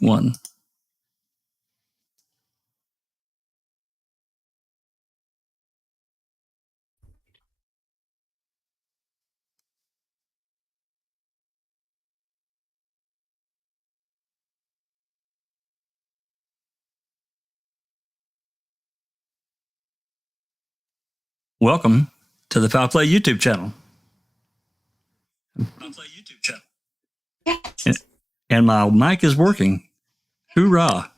One. Welcome to the Foul Play YouTube channel. And my mic is working. Hoorah.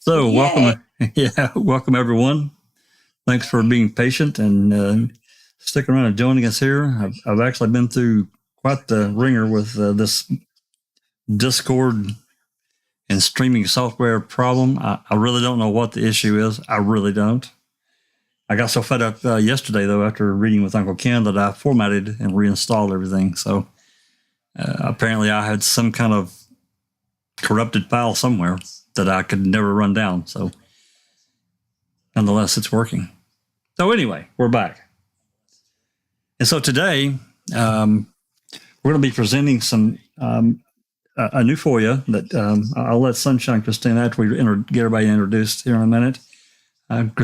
So welcome everyone. Thanks for being patient and sticking around and joining us here. I've actually been through quite the ringer with this Discord and streaming software problem. I really don't know what the issue is. I really don't. I got so fed up yesterday, though, after reading with Uncle Ken, that I formatted and reinstalled everything. So apparently I had some kind of corrupted file somewhere that I could never run down. So nonetheless, it's working. So anyway, we're back. And so today, we're going to be presenting some a new FOIA that I'll let Sunshine Christina, after we get everybody introduced here in a minute.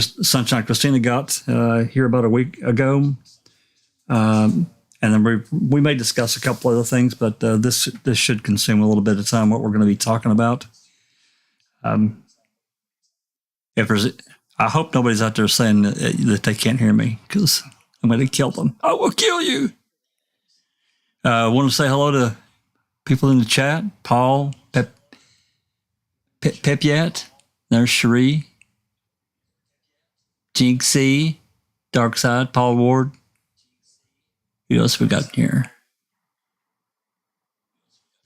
Sunshine Christina got here about a week ago. And then we may discuss a couple other things, but this should consume a little bit of time, what we're going to be talking about. I hope nobody's out there saying that they can't hear me, because I'm going to kill them. I will kill you. I want to say hello to people in the chat. Paul, Pepiat, there's Cherie, Jinxie, Darkside, Paul Ward. Who else we got here?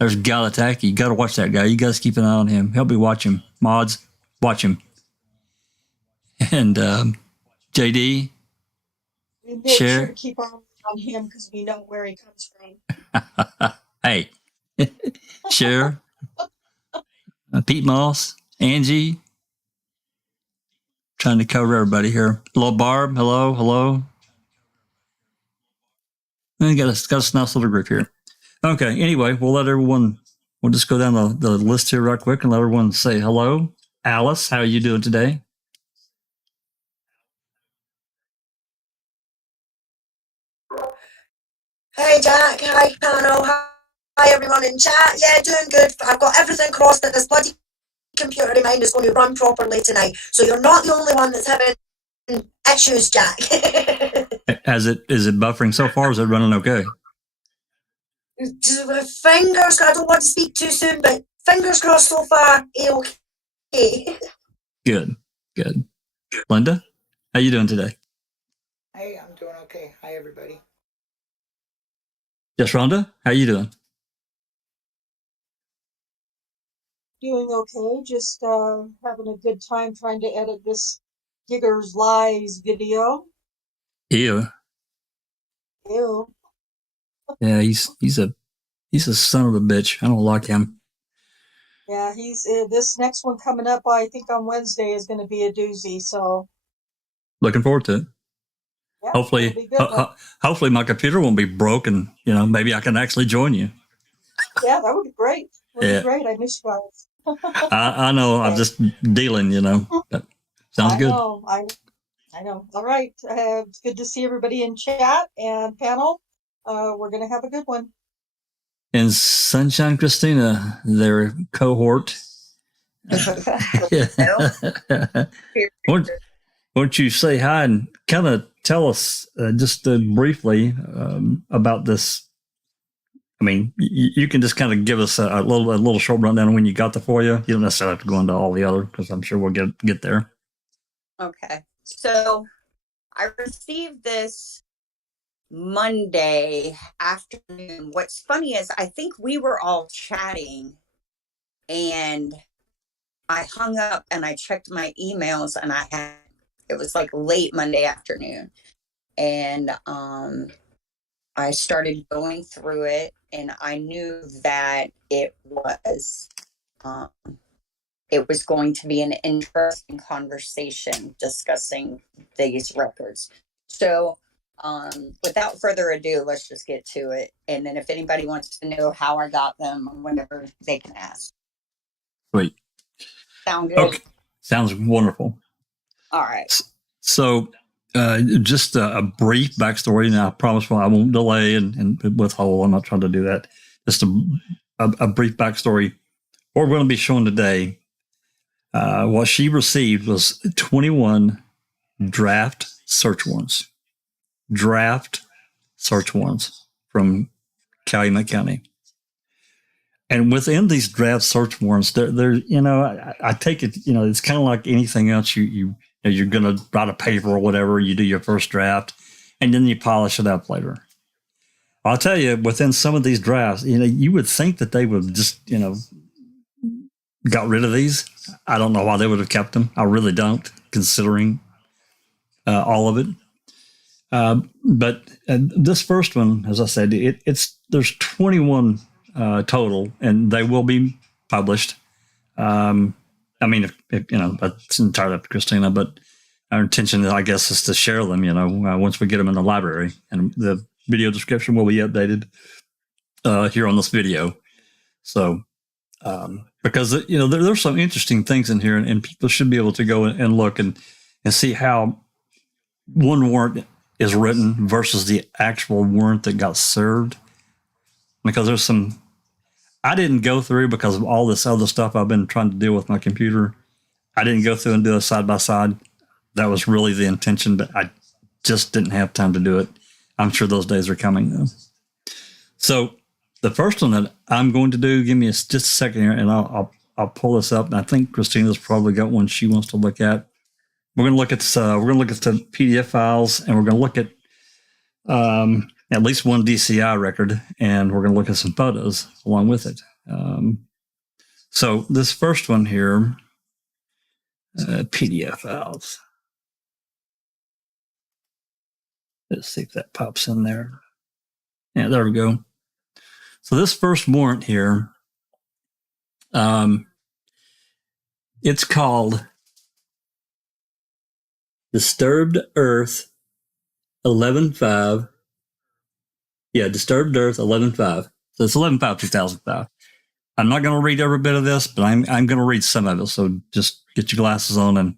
There's Galataki. You got to watch that guy. You guys keep an eye on him. Help me watch him. Mods, watch him. And JD. We make sure to keep on him because we know where he comes from. Hey. Cher. Pete Moss. Angie. Trying to cover everybody here. Hello, Barb. Hello. And you got a nice little group here. Okay, anyway, we'll just go down the list here right quick and let everyone say hello. Alice, how are you doing today? Hey, Jack. Hi, panel. Hi, everyone in chat. Yeah, doing good. I've got everything crossed that this bloody computer of mine is going to run properly tonight. So you're not the only one that's having issues, Jack. Is it buffering so far? Is it running okay? Fingers, I don't want to speak too soon, but fingers crossed so far, okay. Good. Linda, how you doing today? Hey, I'm doing okay. Hi, everybody. Yes, Rhonda, how you doing? Doing okay. Just having a good time trying to edit this Giggers Lies video. Ew. Yeah, he's a son of a bitch. I don't like him. Yeah, he's this next one coming up, I think on Wednesday, is going to be a doozy. So looking forward to it. Yeah, hopefully my computer won't be broken. Maybe I can actually join you. Yeah, that would be great. Be great. I miss you guys. I know. I'm just dealing. But sounds good. I know. All right. It's good to see everybody in chat and panel. We're going to have a good one. And Sunshine Christina, their cohort. Won't you say hi and kind of tell us just briefly about this? I mean, you can just kind of give us a little short rundown on when you got the FOIA. You don't necessarily have to go into all the other, because I'm sure we'll get there. Okay. So I received this Monday afternoon. What's funny is I think we were all chatting and I hung up and I checked my emails and it was like late Monday afternoon. And I started going through it and I knew that it was going to be an interesting conversation discussing these records. So Without further ado, let's just get to it. And then if anybody wants to know how I got them or whatever, they can ask. Sweet. Sound good? Okay. Sounds wonderful. All right. So, just a brief backstory. Now, I promise I won't delay and withhold. I'm not trying to do that. Just a brief backstory. What we're going to be showing today, what she received was 21 draft search warrants. Draft search warrants from Calumet County. And within these draft search warrants, there, I take it, it's kind of like anything else. You're going to write a paper or whatever. You do your first draft, and then you polish it up later. I'll tell you, within some of these drafts, you would think that they would just, got rid of these. I don't know why they would have kept them. I really don't, considering all of it. But this first one, as I said, there's 21 total, and they will be published. If that's entirely up to Christina, but our intention, I guess, is to share them, once we get them in the library, and the video description will be updated here on this video. So, because, there's some interesting things in here, and people should be able to go and look and see how one warrant is written versus the actual warrant that got served. Because there's some, I didn't go through because of all this other stuff I've been trying to deal with my computer. I didn't go through and do a side by side. That was really the intention, but I just didn't have time to do it. I'm sure those days are coming though. So the first one that I'm going to do, give me just a second here, and I'll pull this up. And I think Christina's probably got one she wants to look at. We're going to look at the PDF files, and we're going to look at least one DCI record, and we're going to look at some photos along with it. So this first one here, PDF files. Let's see if that pops in there. Yeah, there we go. So this first warrant here, it's called Disturbed Earth 11.5. Yeah, Disturbed Earth 11.5. So it's 11.5/2005. I'm not going to read every bit of this, but I'm going to read some of it. So just get your glasses on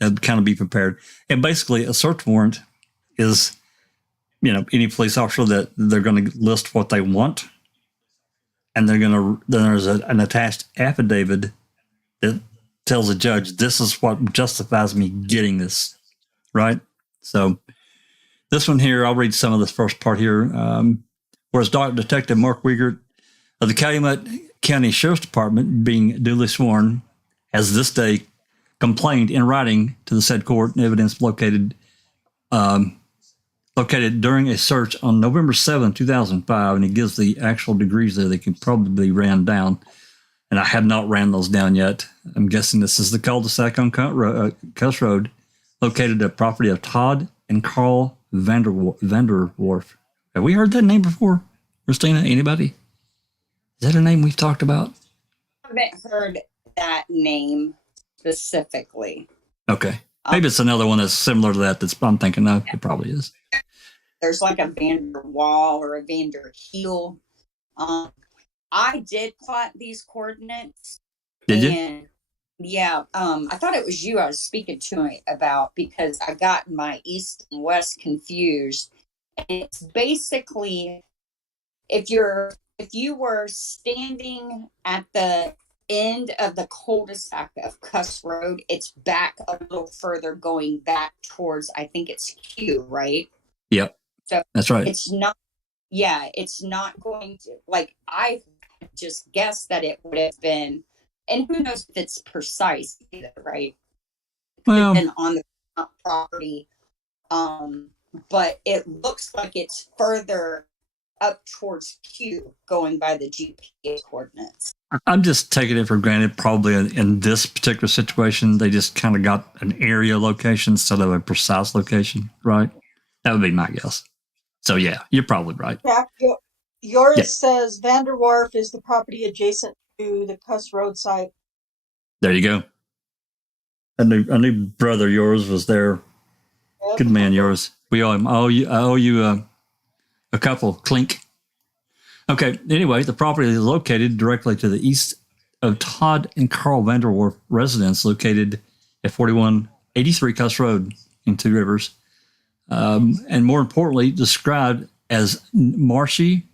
and kind of be prepared. And basically, a search warrant is, any police officer that they're going to list what they want, and then there's an attached affidavit that tells the judge this is what justifies me getting this, right? So this one here, I'll read some of this first part here. Whereas Detective Mark Wiegert of the Calumet County Sheriff's Department, being duly sworn, has this day complained in writing to the said court and evidence located during a search on November 7, 2005, and he gives the actual degrees there. They can probably be ran down, and I have not ran those down yet. I'm guessing this is the cul-de-sac on Cuss Road, located at property of Todd and Carl Vanderwerf. Have we heard that name before, Christina? Anybody? Is that a name we've talked about? I haven't heard that name specifically. Okay. Maybe it's another one that's similar to that I'm thinking of. It probably is. There's like a Vander Wall or a Vander Heel. I did plot these coordinates. Did you? Yeah. I thought it was you I was speaking to about, because I got my east and west confused. And it's basically, if you were standing at the end of the cul-de-sac of Cuss Road, it's back a little further, going back towards, I think it's Q, right? Yep. So that's right. It's not going to, I just guessed that it would have been, and who knows if it's precise either, right? Well, been on the property, but it looks like it's further up towards Q, going by the GPS coordinates. I'm just taking it for granted. Probably in this particular situation, they just kind of got an area location instead of a precise location, right? That would be my guess. So yeah, you're probably right. Yours says Vanderwerf is the property adjacent to the Cuss Road site. There you go. I knew brother yours was there. Yep. Good man, yours. We owe him. I owe you a couple. Clink. Okay. Anyway, the property is located directly to the east of Todd and Carl Vanderwerf residence, located at 4183 Cuss Road in Two Rivers, and more importantly, described as marshy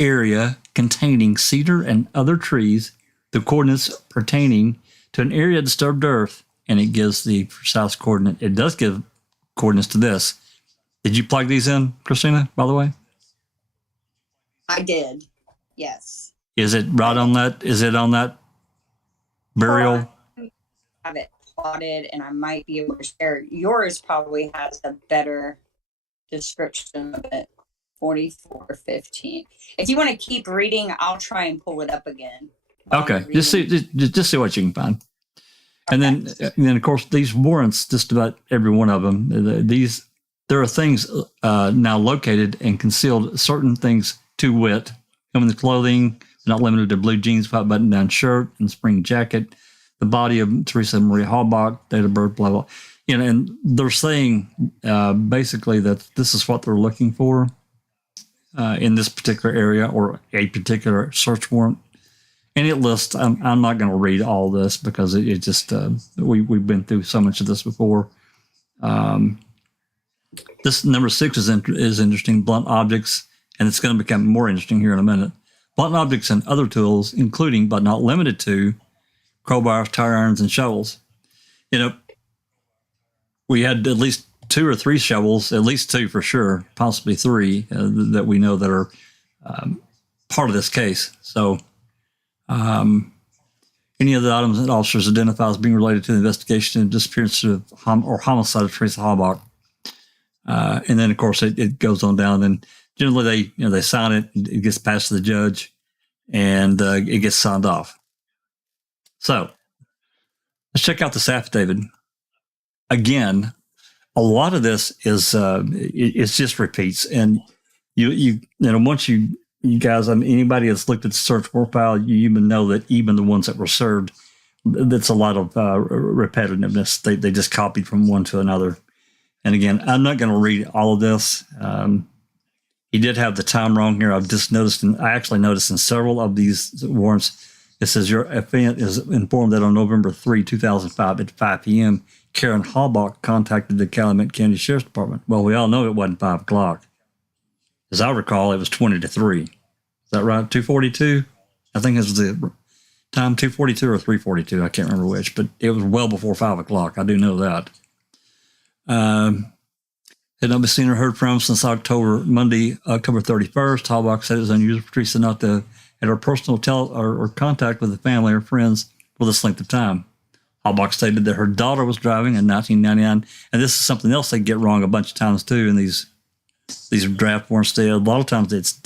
area containing cedar and other trees. The coordinates pertaining to an area of disturbed earth, and it gives the precise coordinate. It does give coordinates to this. Did you plug these in, Christina, by the way? I did. Yes. Is it right on that? Is it on that burial? I have it plotted, and I might be able to share. Yours probably has a better description of it. 4415. If you want to keep reading, I'll try and pull it up again. Okay, just see what you can find. And then of course these warrants, just about every one of them, there are things now located and concealed, certain things to wit, come in the clothing, not limited to blue jeans, white button-down shirt, and spring jacket, the body of Teresa Marie Halbach, date of birth, blah, blah. And they're saying basically that this is what they're looking for in this particular area or a particular search warrant. And it lists, I'm not going to read all this because it just, we've been through so much of this before. This number 6 is interesting, blunt objects, and it's going to become more interesting here in a minute. Blunt objects and other tools, including but not limited to crowbars, tire irons, and shovels. We had at least 2 or 3 shovels, at least 2 for sure, possibly 3 that we know that are part of this case. So any of the items that officers identify as being related to the investigation and disappearance of or homicide of Teresa Halbach. And then, of course, it goes on down, and generally they sign it, it gets passed to the judge, and it gets signed off. So let's check out this affidavit. Again, a lot of this is it's just repeats, and you know once you guys, I mean, anybody that's looked at the search warrant file, you even know that even the ones that were served, that's a lot of repetitiveness. They just copied from one to another. And again, I'm not going to read all of this. He did have the time wrong here. I've just noticed, and I actually noticed in several of these warrants, it says your affiant is informed that on November 3, 2005 at 5 p.m., Karen Halbach contacted the Calumet County Sheriff's Department. Well, we all know it wasn't 5 o'clock. As I recall, it was 20 to 3. Is that right? 2:42? I think it was the time, 2:42 or 3:42. I can't remember which, but it was well before 5 o'clock. I do know that. Had not been seen or heard from since Monday, October 31st. Halbach said it was unusual for Teresa not to have her personal or contact with the family or friends for this length of time. Halbach stated that her daughter was driving in 1999, and this is something else they get wrong a bunch of times too in these draft warrants. A lot of times it's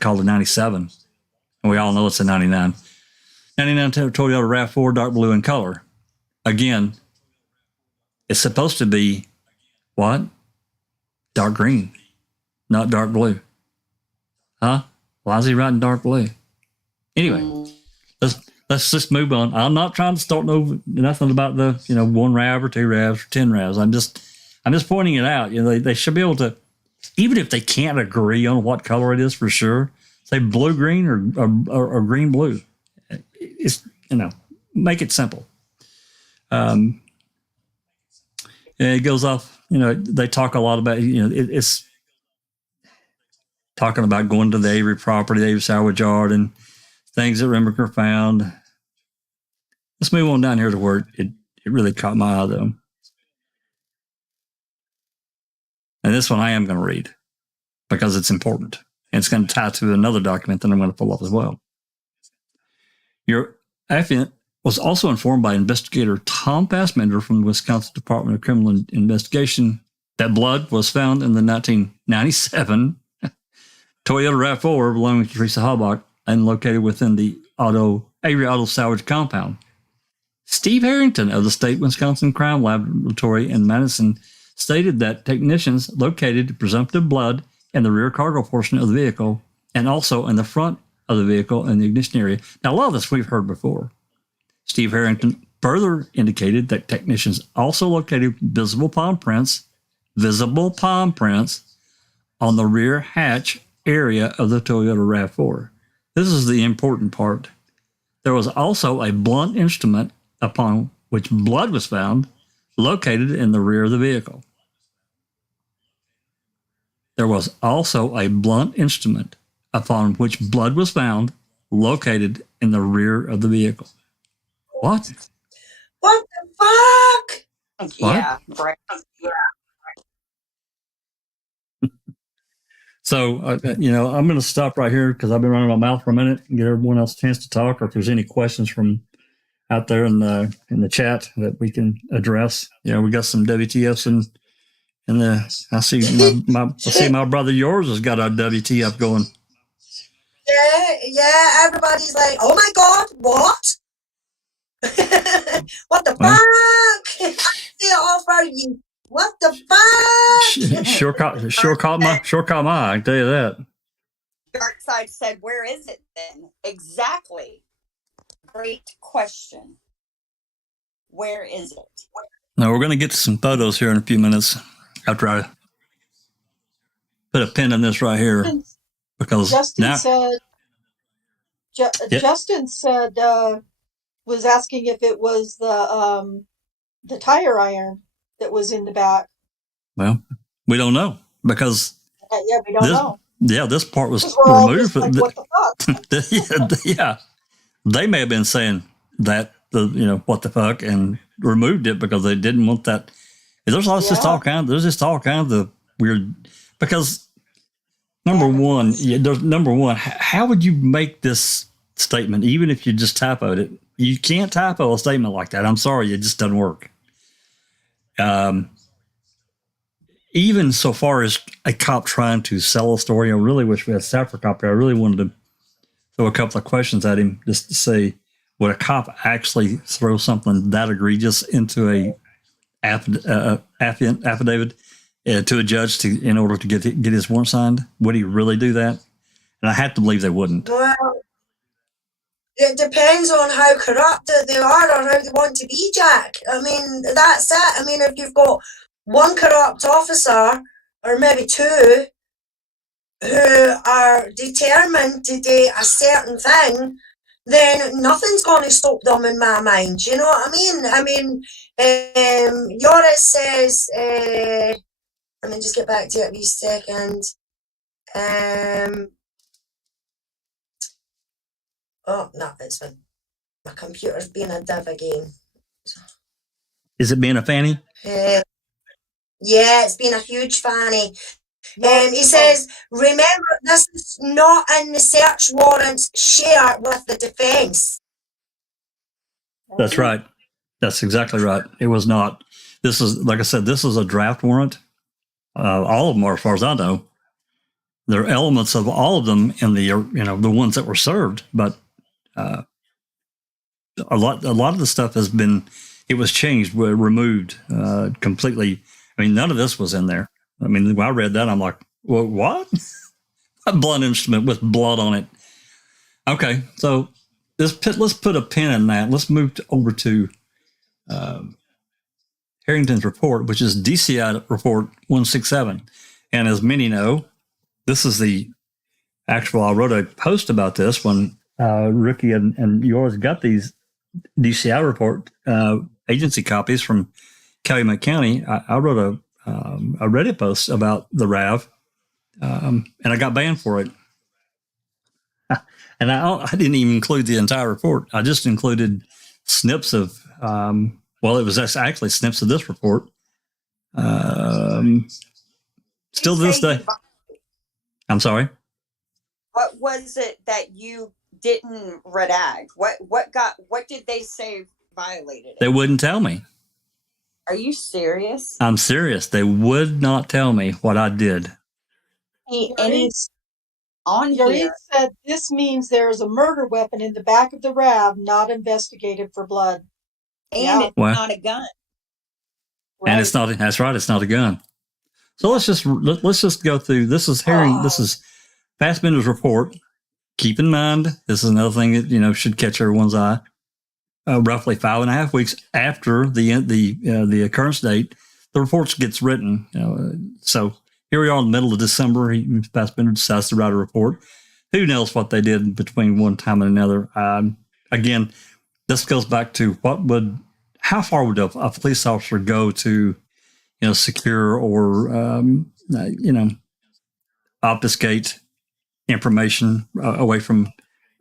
called a 97, and we all know it's a 99. 99 Toyota RAV4, dark blue in color. Again, it's supposed to be what? Dark green, not dark blue. Huh? Why is he writing dark blue? Anyway, let's just move on. I'm not trying to start nothing about the 1 RAV or 2 RAVs or 10 RAVs. I'm just pointing it out. They should be able to, even if they can't agree on what color it is for sure, say blue green or green blue. It's make it simple. It goes off. They talk a lot about it's talking about going to the Avery property, the Avery salvage yard, and things that Remaker found. Let's move on down here to where it really caught my eye, though. And this one I am going to read because it's important. And it's going to tie to another document that I'm going to pull up as well. Your affiant was also informed by investigator Tom Fassbender from the Wisconsin Department of Criminal Investigation that blood was found in the 1997 Toyota RAV4 belonging to Teresa Halbach and located within the Avery Auto Salvage compound. Steve Harrington of the State Wisconsin Crime Laboratory in Madison stated that technicians located presumptive blood in the rear cargo portion of the vehicle and also in the front of the vehicle in the ignition area. Now, a lot of this we've heard before. Steve Harrington further indicated that technicians also located visible palm prints, visible palm prints on the rear hatch area of the Toyota RAV4. This is the important part. There was also a blunt instrument upon which blood was found located in the rear of the vehicle. There was also a blunt instrument upon which blood was found located in the rear of the vehicle. What? What the fuck? Yeah, right. So, I'm going to stop right here because I've been running my mouth for a minute and get everyone else a chance to talk, or if there's any questions from out there in the chat that we can address. We got some WTFs in the. I see my brother yours has got a WTF going. Yeah, everybody's like, oh my God, what? What the fuck? I see it all for you. What the fuck? Sure caught my eye, I can tell you that. Dark Side said, where is it then? Exactly. Great question. Where is it? Now we're going to get to some photos here in a few minutes after I put a pin in this right here, because Justin said was asking if it was the tire iron that was in the back. Well, we don't know because we don't know. Yeah, this part was removed. Like, what the fuck? Yeah, they may have been saying that what the fuck, and removed it because they didn't want that. There's just all kinds of weird. Because number one, how would you make this statement even if you just typoed it? You can't typo a statement like that. I'm sorry, it just doesn't work. Even so far as a cop trying to sell a story, I really wish we had a Stafford cop here. I really wanted to throw a couple of questions at him just to say, would a cop actually throw something that egregious into a affidavit to a judge in order to get his warrant signed? Would he really do that? And I have to believe they wouldn't. Well, it depends on how corrupt they are or how they want to be, Jack. I mean, that's it. I mean, if you've got one corrupt officer, or maybe two, who are determined to do a certain thing, then nothing's going to stop them in my mind. You know what I mean? I mean, Yoris says, let me just get back to it a wee second. Oh, no, it's my computer's being a div again. Is it being a fanny? Yeah, it's been a huge fanny. He says, remember, this is not in the search warrants shared with the defence. That's right. That's exactly right. It was not. This is, like I said, this is a draft warrant. All of them are, as far as I know. There are elements of all of them in the, the ones that were served, but a lot of the stuff has been, it was changed, removed completely. I mean, none of this was in there. I mean, when I read that, I'm like, well, what? A blunt instrument with blood on it. Okay, so let's put a pin in that. Let's move over to Harrington's report, which is DCI report 167. And as many know, this is the actual, I wrote a post about this when Ricky and yours got these DCI report agency copies from Calumet County. I wrote a Reddit post about the RAV, and I got banned for it. And I didn't even include the entire report. I just included snips of, it was actually snips of this report. Still to this day. I'm sorry? What was it that you didn't redact? What did they say violated it? They wouldn't tell me. Are you serious? I'm serious. They would not tell me what I did. Any on here said this means there is a murder weapon in the back of the RAV, not investigated for blood. And it's not a gun. Right. And it's not. That's right. It's not a gun. So let's just go through. This is Fassbender's report. Keep in mind, this is another thing that should catch everyone's eye. Roughly 5.5 weeks after the occurrence date, the reports gets written. So here we are in the middle of December. Fassbender decides to write a report. Who knows what they did between one time and another? Again, this goes back to how far would a police officer go to, secure or, obfuscate information away from,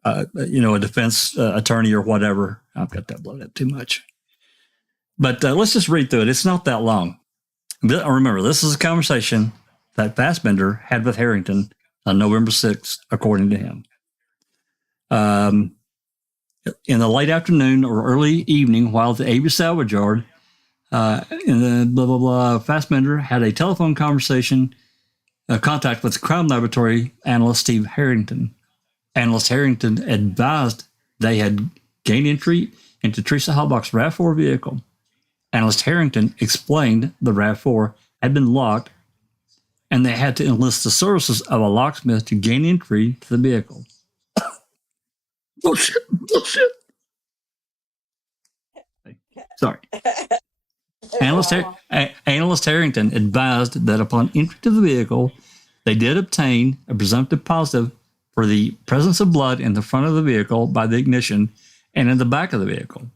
a defense attorney or whatever. I've got that blown up too much. But let's just read through it. It's not that long. Remember, this is a conversation that Fassbender had with Harrington on November 6th, according to him. In the late afternoon or early evening, while at the Avery salvage yard, in the blah, blah, blah, Fassbender had a telephone conversation, contact with crime laboratory analyst Steve Harrington. Analyst Harrington advised they had gained entry into Teresa Halbach's RAV4 vehicle. Analyst Harrington explained the RAV4 had been locked and they had to enlist the services of a locksmith to gain entry to the vehicle. Bullshit. Sorry. Analyst Harrington advised that upon entry to the vehicle, they did obtain a presumptive positive for the presence of blood in the front of the vehicle by the ignition and in the back of the vehicle.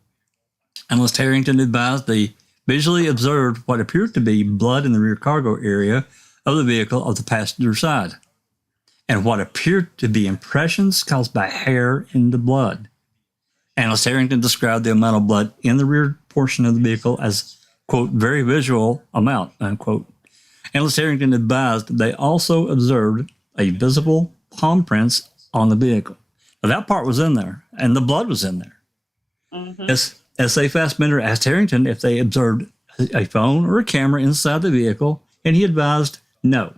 Analyst Harrington advised they visually observed what appeared to be blood in the rear cargo area of the vehicle of the passenger side, and what appeared to be impressions caused by hair in the blood. Analyst Harrington described the amount of blood in the rear portion of the vehicle as, quote, very visual amount, unquote. Analyst Harrington advised they also observed a visible palm prints on the vehicle. Now, that part was in there, and the blood was in there. Mm-hmm. S.A. Fassbender asked Harrington if they observed a phone or a camera inside the vehicle, and he advised no.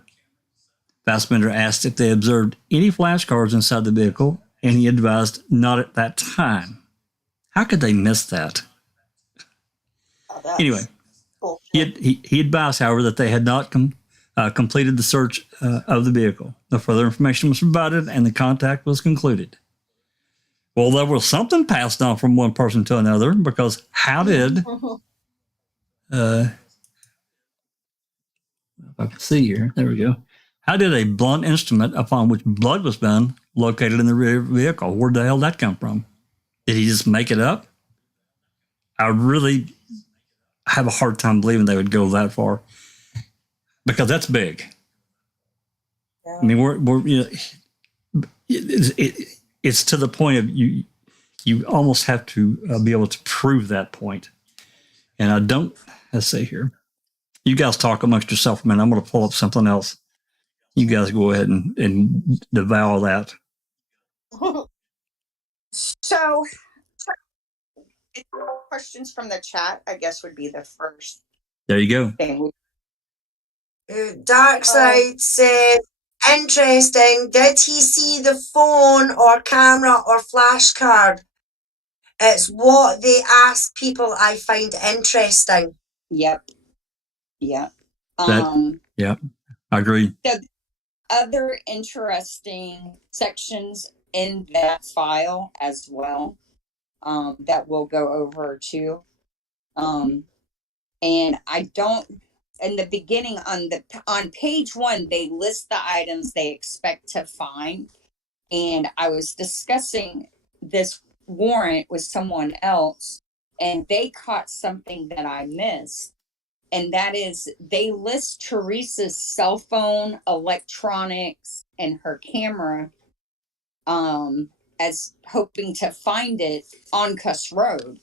Fassbender asked if they observed any flashcards inside the vehicle, and he advised not at that time. How could they miss that? Anyway, he advised, however, that they had not completed the search of the vehicle. No further information was provided, and the contact was concluded. Well, there was something passed on from one person to another, because how did, if I can see here, there we go. How did a blunt instrument upon which blood was found located in the rear vehicle? Where the hell did that come from? Did he just make it up? I really have a hard time believing they would go that far, because that's big. Yeah. I mean, we're it's to the point of you almost have to be able to prove that point. And I don't, let's see here. You guys talk amongst yourself a minute. I'm going to pull up something else. You guys go ahead and devour that. So, questions from the chat, I guess, would be the first. There you go. Thing. Darkside said, interesting. Did he see the phone or camera or flashcard? It's what they ask people I find interesting. Yep. Yeah. Yeah, I agree. The other interesting sections in that file as well, that we'll go over too. And I don't, in the beginning on page 1, they list the items they expect to find. And I was discussing this warrant with someone else, and they caught something that I missed. And that is, they list Teresa's cell phone, electronics, and her camera as hoping to find it on Cuss Road.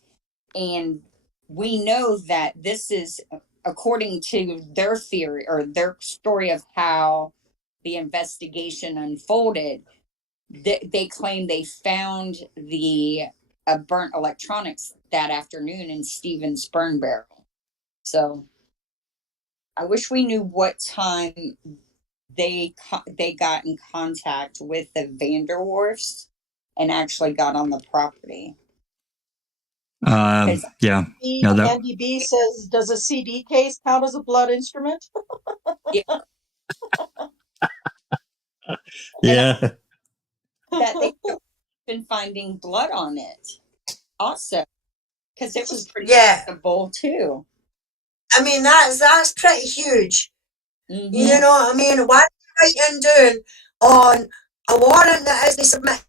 And we know that this is, according to their theory or their story of how the investigation unfolded, they claim they found the burnt electronics that afternoon in Stephen's burn barrel. So I wish we knew what time they got in contact with the Vanderwerfs and actually got on the property. Yeah. Andy B says, does a CD case count as a blood instrument? Yeah. Yeah. That they've been finding blood on it also, because it was pretty visible too. I mean, that's pretty huge. Mm-hmm. You know what I mean? What are you writing down on a warrant that has been submitted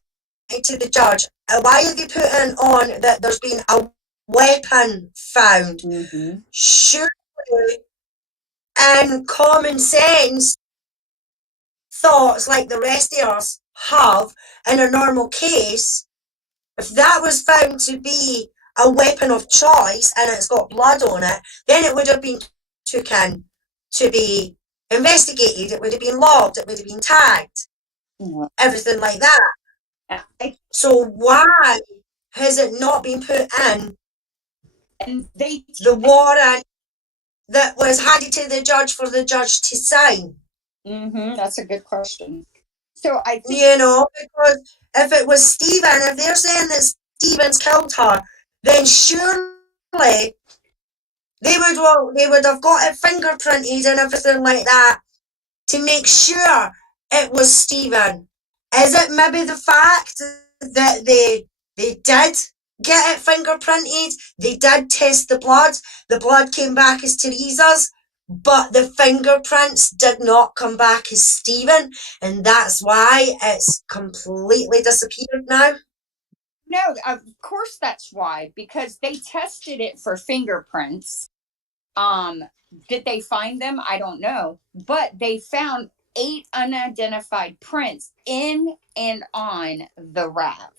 to the judge? Why are they putting on that there's been a weapon found? Mm-hmm. Surely, and common sense thoughts like the rest of us have in a normal case, if that was found to be a weapon of choice and it's got blood on it, then it would have been taken to be investigated, it would have been logged, it would have been tagged, everything like that. So why has it not been put in And the warrant that was handed to the judge for the judge to sign? That's a good question. So I think, You know, because if it was Stephen, if they're saying that Stephen's killed her, then surely they would have got it fingerprinted and everything like that to make sure it was Stephen. Is it maybe the fact that they did get it fingerprinted, they did test the blood came back as Teresa's, but the fingerprints did not come back as Stephen, and that's why it's completely disappeared now? no, of course that's why, because they tested it for fingerprints. Did they find them? I don't know, but they found 8 unidentified prints in and on the RAV.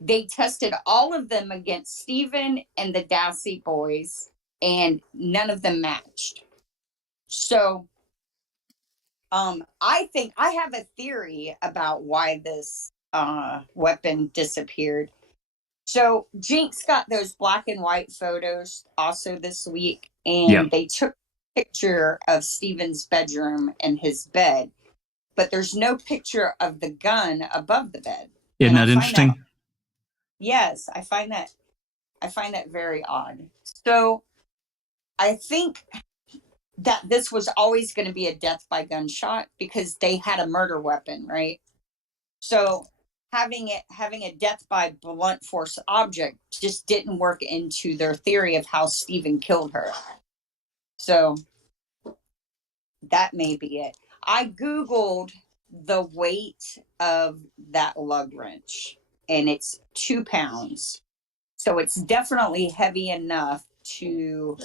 They tested all of them against Stephen and the Dassey boys, and none of them matched. So, I think I have a theory about why this weapon disappeared. So Jinx got those black and white photos also this week, and they took a picture of Stephen's bedroom and his bed, but there's no picture of the gun above the bed. Isn't that interesting? Yes, I find that very odd. So I think that this was always going to be a death by gunshot because they had a murder weapon, right? So having a death by blunt force object just didn't work into their theory of how Stephen killed her. So that may be it. I Googled the weight of that lug wrench, and it's 2 pounds. So it's definitely heavy enough to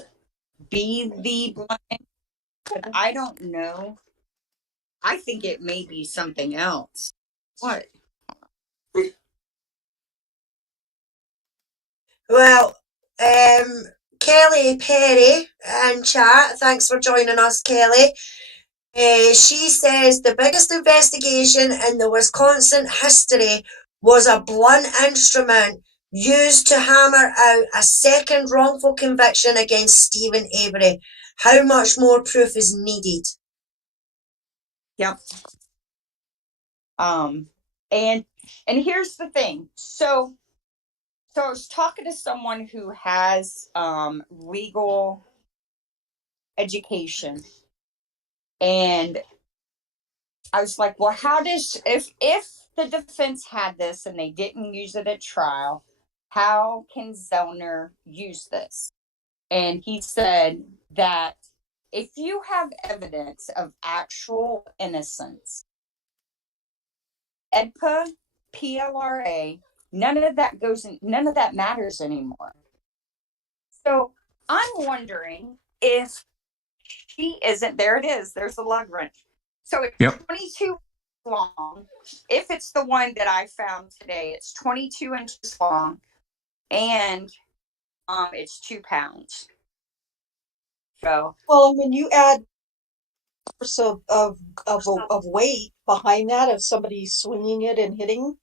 be the blunt, but I don't know. I think it may be something else. What? Well, Kelly Perry in chat, thanks for joining us, Kelly. She says the biggest investigation in the Wisconsin history was a blunt instrument used to hammer out a second wrongful conviction against Stephen Avery. How much more proof is needed? Yep. And here's the thing. So I was talking to someone who has legal education, and I was like, well, how does if the defense had this and they didn't use it at trial, how can Zellner use this? And he said that if you have evidence of actual innocence, EDPA, PLRA, none of that matters anymore. So I'm wondering if she isn't, there it is, there's the lug wrench. So it's 22 long. If it's the one that I found today, it's 22 inches long, and it's 2 pounds. So, well, when you add of weight behind that, of somebody swinging it and hitting,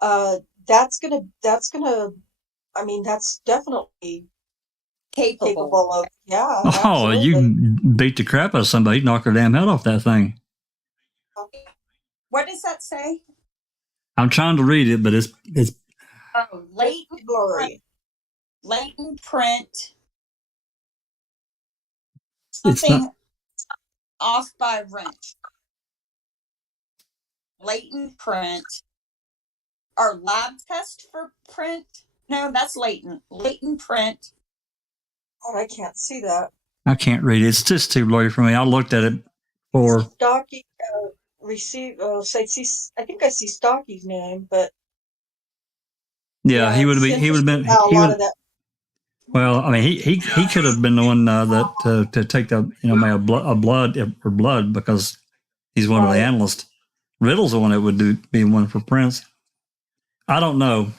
that's gonna I mean, that's definitely capable of, yeah, Oh, absolutely. you beat the crap out of somebody, knock her damn head off that thing. What does that say? I'm trying to read it, but it's latent blurry. Latent print. Something off by wrench. Latent print. Or lab test for print? No, that's latent. Latent print. Oh, I can't see that. I can't read it. It's just too blurry for me. I looked at it for. Stocky, I think I see Stocky's name, but Yeah, he would have been. He would have been. how a He lot would. of that. Well, I mean, he could have been the one that to take the my blood because he's one of the Right. analysts. Riddle's the one that would be one for Prince. I don't know.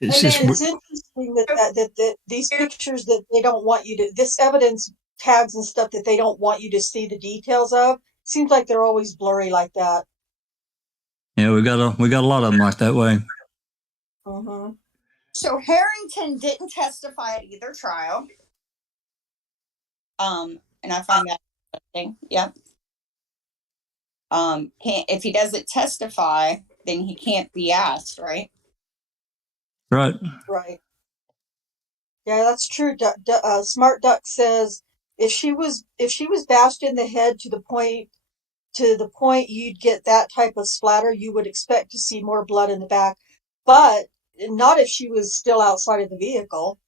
It's just It's interesting that these pictures that they don't want you to, this evidence tags and stuff that they don't want you to see the details of, seems like they're always blurry like that. yeah. We got a lot of them like that way. Mm-hmm. So Harrington didn't testify at either trial. And I find that interesting. Yep. If he doesn't testify, then he can't be asked, right? Right. Right. Yeah, that's true. Smart Duck says if she was bashed in the head to the point you'd get that type of splatter, you would expect to see more blood in the back, but not if she was still outside of the vehicle.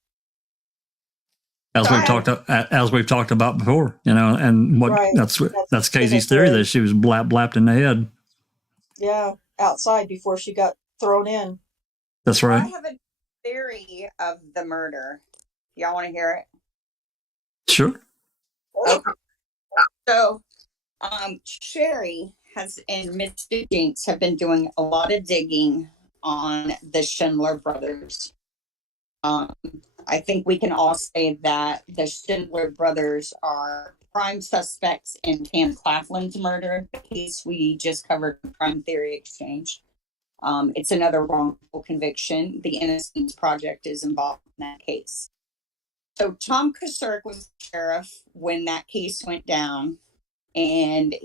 As we've talked about before, and what Right. that's Casey's theory that she was blapped in the head. Yeah, outside before she got thrown in. That's right. I have a theory of the murder. Y'all want to hear it? Sure. Okay. So, Sherry and Miss Jinx have been doing a lot of digging on the Schindler brothers. I think we can all say that the Schindler brothers are prime suspects in Pam Claflin's murder, the case we just covered in Crime Theory Exchange. It's another wrongful conviction. The Innocence Project is involved in that case. So Tom Kucerk was the sheriff when that case went down, and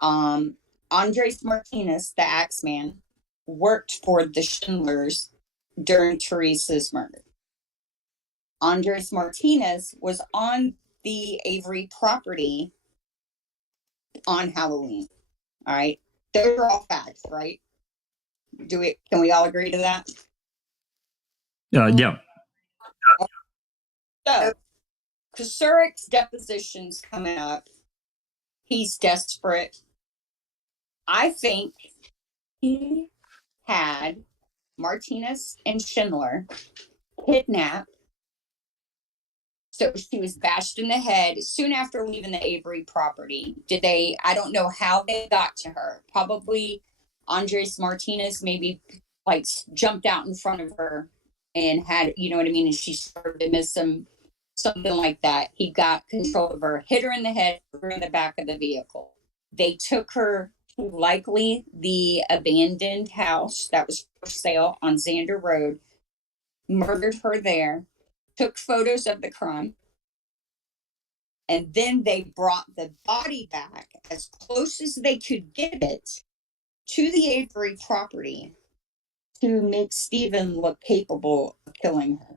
Andres Martinez, the Axeman, worked for the Schindlers during Teresa's murder. Andres Martinez was on the Avery property on Halloween. All right. Those are all facts, right? Can we all agree to that? Yeah. So Kucerk's deposition's coming up. He's desperate. I think he had Martinez and Schindler kidnapped. So she was bashed in the head soon after leaving the Avery property. I don't know how they got to her. Probably Andres Martinez maybe like jumped out in front of her and had, you know what I mean? And she started to miss something like that. He got control of her, hit her in the head, put her in the back of the vehicle. They took her to likely the abandoned house that was for sale on Xander Road, murdered her there, took photos of the crime, and then they brought the body back as close as they could get it to the Avery property to make Stephen look capable of killing her.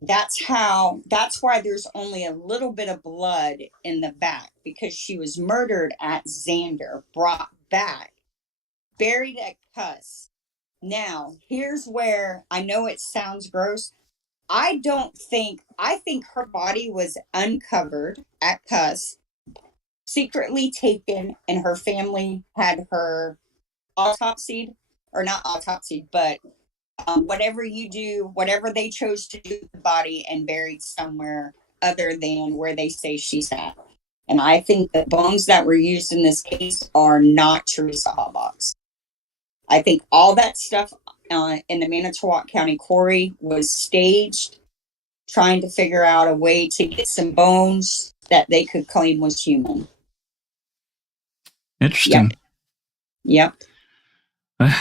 That's why there's only a little bit of blood in the back, because she was murdered at Xander, brought back, buried at Cuss. Now, here's where I know it sounds gross. I think her body was uncovered at Cuss, secretly taken, and her family had her autopsied, or not autopsied, but whatever you do, whatever they chose to do with the body, and buried somewhere other than where they say she's at. And I think the bones that were used in this case are not Teresa Halbach's. I think all that stuff in the Manitowoc County Quarry was staged, trying to figure out a way to get some bones that they could claim was human. Interesting. Yep.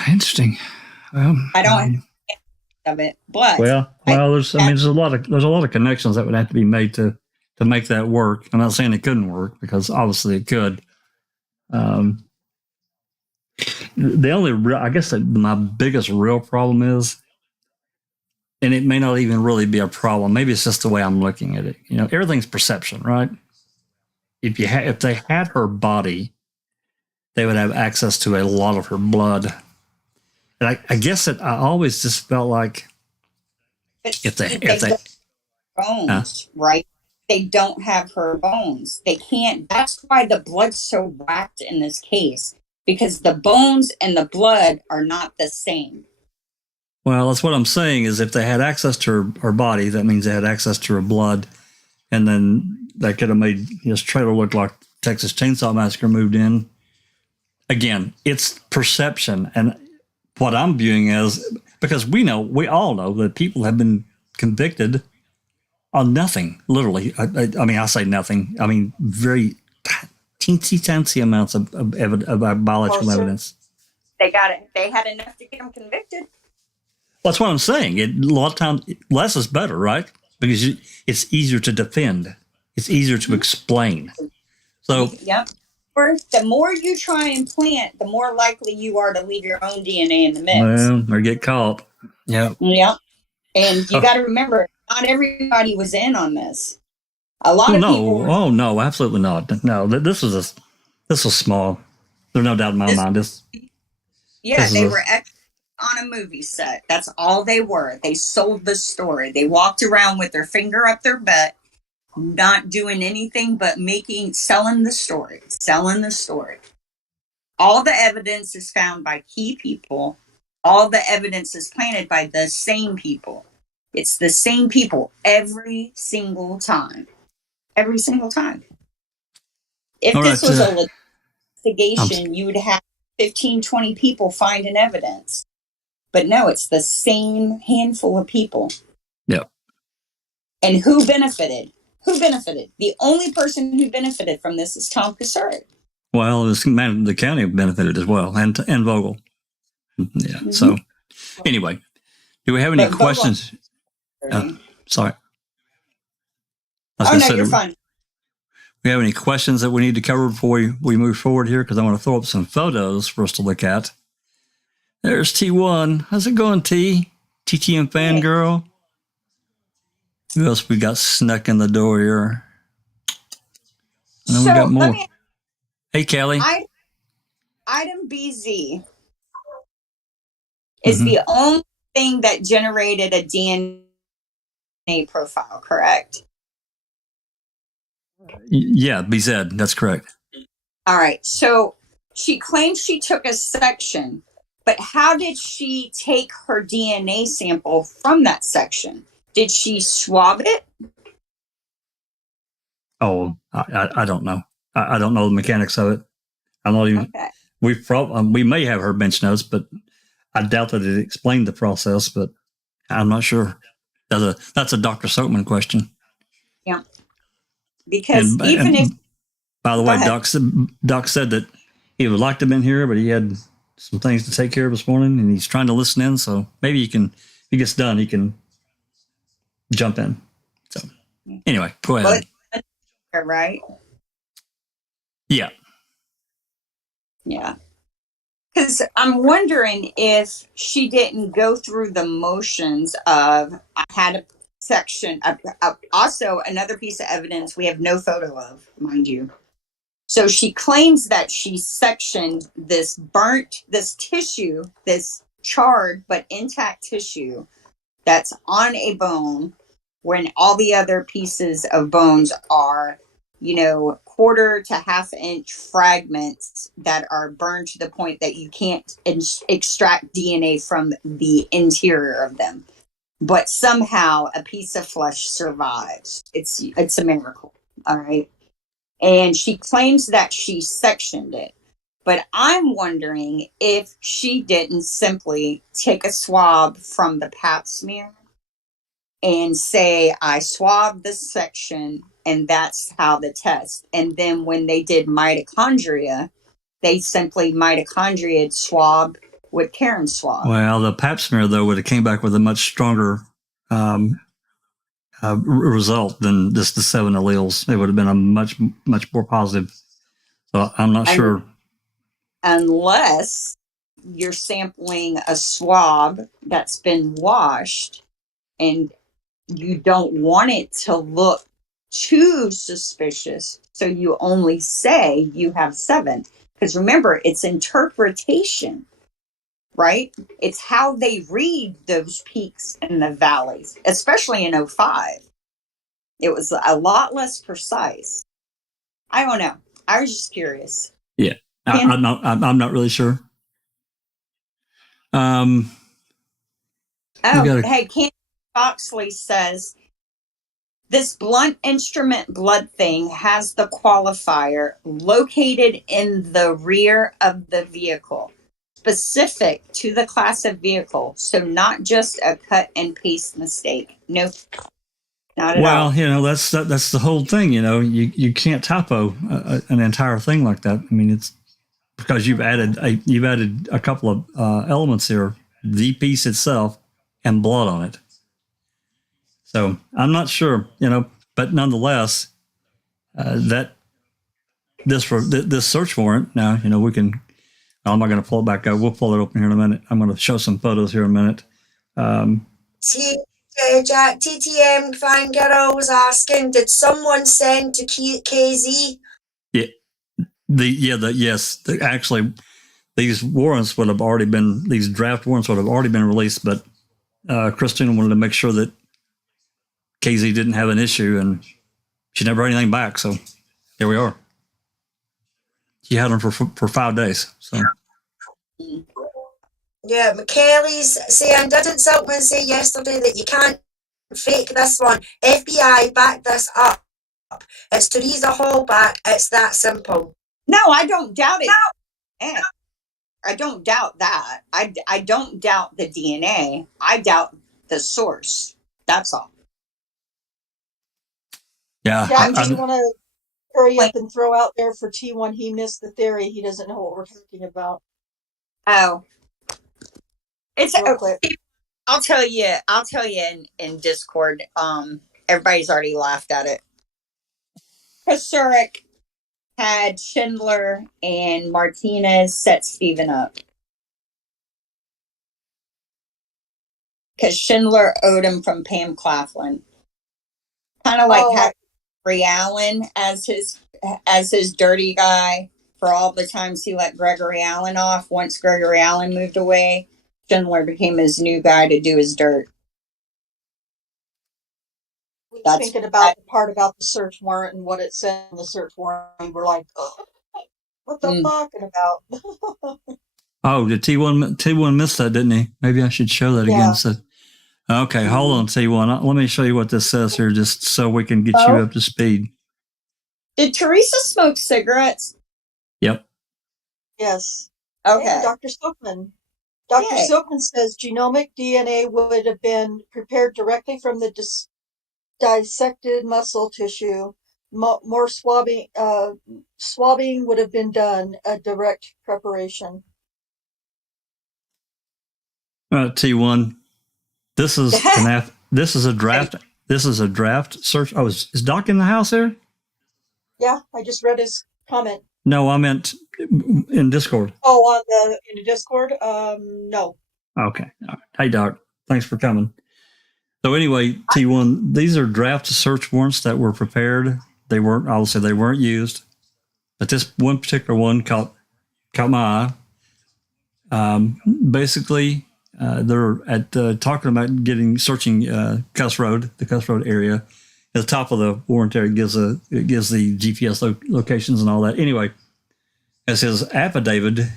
Interesting. I don't have it, but there's a lot of connections that would have to be made to make that work. I'm not saying it couldn't work, because obviously it could. The only I guess my biggest real problem is, and it may not even really be a problem, maybe it's just the way I'm looking at it. Everything's perception, right? If they had her body, they would have access to a lot of her blood. And I guess that I always just felt like But If they, see, if they, bones, right? They don't have her bones. They can't. That's why the blood's so whacked in this case, because the bones and the blood are not the same. well, that's what I'm saying is if they had access to her body, that means they had access to her blood. And then that could have made his trailer look like Texas Chainsaw Massacre moved in. Again, it's perception. And what I'm viewing as, because we all know that people have been convicted on nothing, literally. I mean, I say nothing. I mean, very teensy amounts of biological evidence. They got it. They had enough to get them convicted. Well, that's what I'm saying. A lot of times, less is better, right? Because it's easier to defend. It's easier to explain. So, yep. Or the more you try and plant, the more likely you are to leave your own DNA in the mix. well, or get caught. Yeah. Yep. And you got to remember, not everybody was in on this. A lot of people. Oh no, absolutely not. No, this was small. There's no doubt in my mind. They were on a movie set. That's all they were. They sold the story. They walked around with their finger up their butt, not doing anything but selling the story. All the evidence is found by key people. All the evidence is planted by the same people. It's the same people every single time. Every single time. If this was a investigation, you would have 15, 20 people finding evidence. But no, it's the same handful of people. Yep. And who benefited? The only person who benefited from this is Tom Cassard. Well, the county benefited as well, and Vogel. Yeah. Mm-hmm. So, anyway, do we have any questions? Sorry. You're fine. We have any questions that we need to cover before we move forward here? Because I want to throw up some photos for us to look at. There's T1. How's it going, T? TTM fangirl. Who else we got snuck in the door here? And then we got more. Hey, Kelly. Item BZ is the only thing that generated a DNA profile, correct? Yeah, BZ. That's correct. All right. So she claims she took a section, but how did she take her DNA sample from that section? Did she swab it? Oh, I don't know. I don't know the mechanics of it. I'm not even. Okay. We may have her bench notes, but I doubt that it explained the process. But I'm not sure. That's a Dr. Silkman question. Yeah. Because by the way, Doc said that he would like to have been here, but he had some things to take care of this morning, and he's trying to listen in. So maybe if he gets done, he can jump in. So anyway, go ahead. Right? Yeah. Yeah. Because I'm wondering if she didn't go through the motions of, I had a section, also another piece of evidence we have no photo of, mind you. So she claims that she sectioned this tissue, this charred but intact tissue that's on a bone, when all the other pieces of bones are, quarter to half inch fragments that are burned to the point that you can't extract DNA from the interior of them. But somehow a piece of flesh survives. It's a miracle. All right. And she claims that she sectioned it. But I'm wondering if she didn't simply take a swab from the pap smear and say, I swabbed this section, and that's how the test. And then when they did mitochondria, they simply mitochondria swab with Karen swab. Well, the pap smear, though, would have came back with a much stronger result than just the 7 alleles. It would have been a much, much more positive. So I'm not sure. Unless you're sampling a swab that's been washed and you don't want it to look too suspicious, so you only say you have 7. Because remember, it's interpretation. right? It's how they read those peaks and the valleys, especially in '05. It was a lot less precise. I don't know. I was just curious. Yeah, I'm not really sure. Hey, Candy Foxley says this blunt instrument blood thing has the qualifier located in the rear of the vehicle, specific to the class of vehicle, so not just a cut and paste mistake. No, not at all. Well, that's the whole thing. You can't typo an entire thing like that. I mean, it's because you've added a couple of elements here, the piece itself and blood on it. So I'm not sure, but nonetheless, that this search warrant. Now, we can. I'm not going to pull it back up. We'll pull it open here in a minute. I'm going to show some photos here in a minute. Jack, TTM Fangirl was asking, did someone send to KZ? Yeah, yes. Actually, these warrants would have already been. These draft warrants would have already been released, but Christina wanted to make sure that KZ didn't have an issue, and she never heard anything back. So here we are. She had them for 5 days. So. Yeah, McKelly's saying, didn't Silkman say yesterday that you can't fake this one? FBI back this up. It's Teresa Hall back. It's that simple. No, I don't doubt it. No. I don't doubt that. I don't doubt the DNA. I doubt the source. That's all. Yeah. Jack, do you want to hurry up and throw out there for T1? He missed the theory. He doesn't know what we're talking about. Oh. It's okay. I'll tell you in Discord. Everybody's already laughed at it. Kosurik had Schindler and Martinez set Steven up. Because Schindler owed him from Pam Claflin. Kind of like having Gregory Allen as his dirty guy for all the times he let Gregory Allen off. Once Gregory Allen moved away, Schindler became his new guy to do his dirt. We were thinking about the part about the search warrant and what it said in the search warrant. We were like, what the fuck about? Oh, did T1 miss that, didn't he? Maybe I should show that again. So, okay, hold on, T1. Let me show you what this says here, just so we can get you up to speed. Did Teresa smoke cigarettes? Yep. Yes. Okay. Hey, Dr. Silkman. Dr. Silkman says genomic DNA would have been prepared directly from the dissected muscle tissue. More swabbing would have been done. A direct preparation. T1. This is this is a draft. This is a draft search. Oh, is Doc in the house here? Yeah, I just read his comment. No, I meant in Discord. Oh, in the Discord? No. Okay. All right. Hey, Doc. Thanks for coming. So anyway, T1, these are draft search warrants that were prepared. They weren't used, but this one particular one caught my eye. Basically, they're at talking about searching the Cuss Road area. At the top of the warrant there, it gives the GPS locations and all that. Anyway, as his affidavit,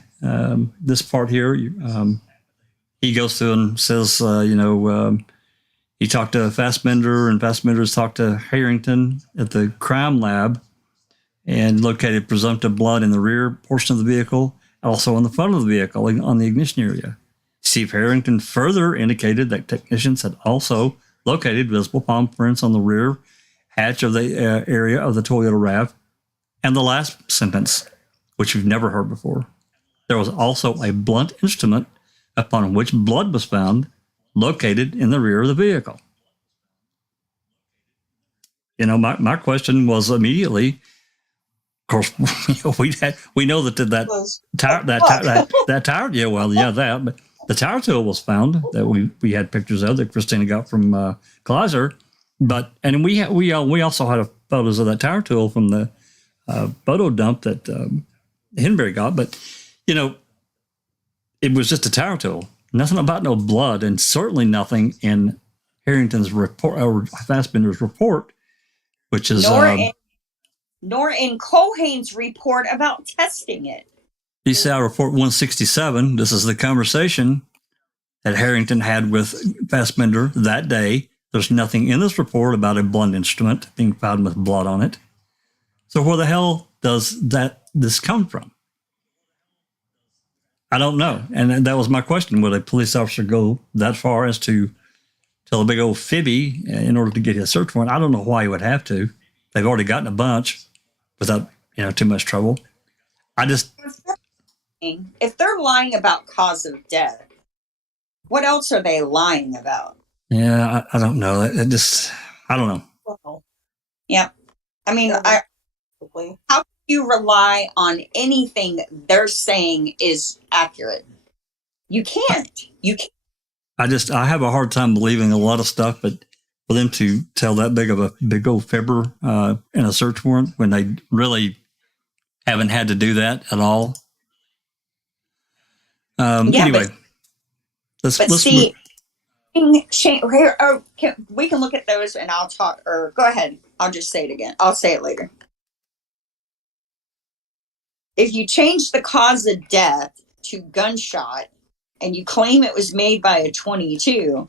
this part here, he goes through and says, he talked to Fassbender, and Fassbender's talked to Harrington at the crime lab and located presumptive blood in the rear portion of the vehicle, also on the front of the vehicle on the ignition area. Steve Harrington further indicated that technicians had also located visible palm prints on the rear hatch of the area of the Toyota RAV. And the last sentence, which you've never heard before, there was also a blunt instrument upon which blood was found located in the rear of the vehicle. My question was immediately, of course, we know that tire, but the tire tool was found that we had pictures of that Christina got from Kleiser, and we also had photos of that tire tool from the photo dump that Henbury got. But it was just a tire tool. Nothing about no blood, and certainly nothing in Harrington's report or Fassbender's report, which is nor in Colhane's report about testing it. DCI report 167. This is the conversation that Harrington had with Fassbender that day. There's nothing in this report about a blunt instrument being found with blood on it. So where the hell does this come from? I don't know. And that was my question. Would a police officer go that far as to tell a big old fibby in order to get his search warrant? I don't know why he would have to. They've already gotten a bunch without, too much trouble. If they're lying about cause of death, what else are they lying about? Yeah, I don't know. I don't know. Well, Yeah. I mean, how can you rely on anything they're saying is accurate? You can't. I have a hard time believing a lot of stuff, but for them to tell that big old fibber in a search warrant when they really haven't had to do that at all. Anyway, let's see. We can look at those and I'll talk, or go ahead. I'll just say it again. I'll say it later. If you change the cause of death to gunshot and you claim it was made by a .22,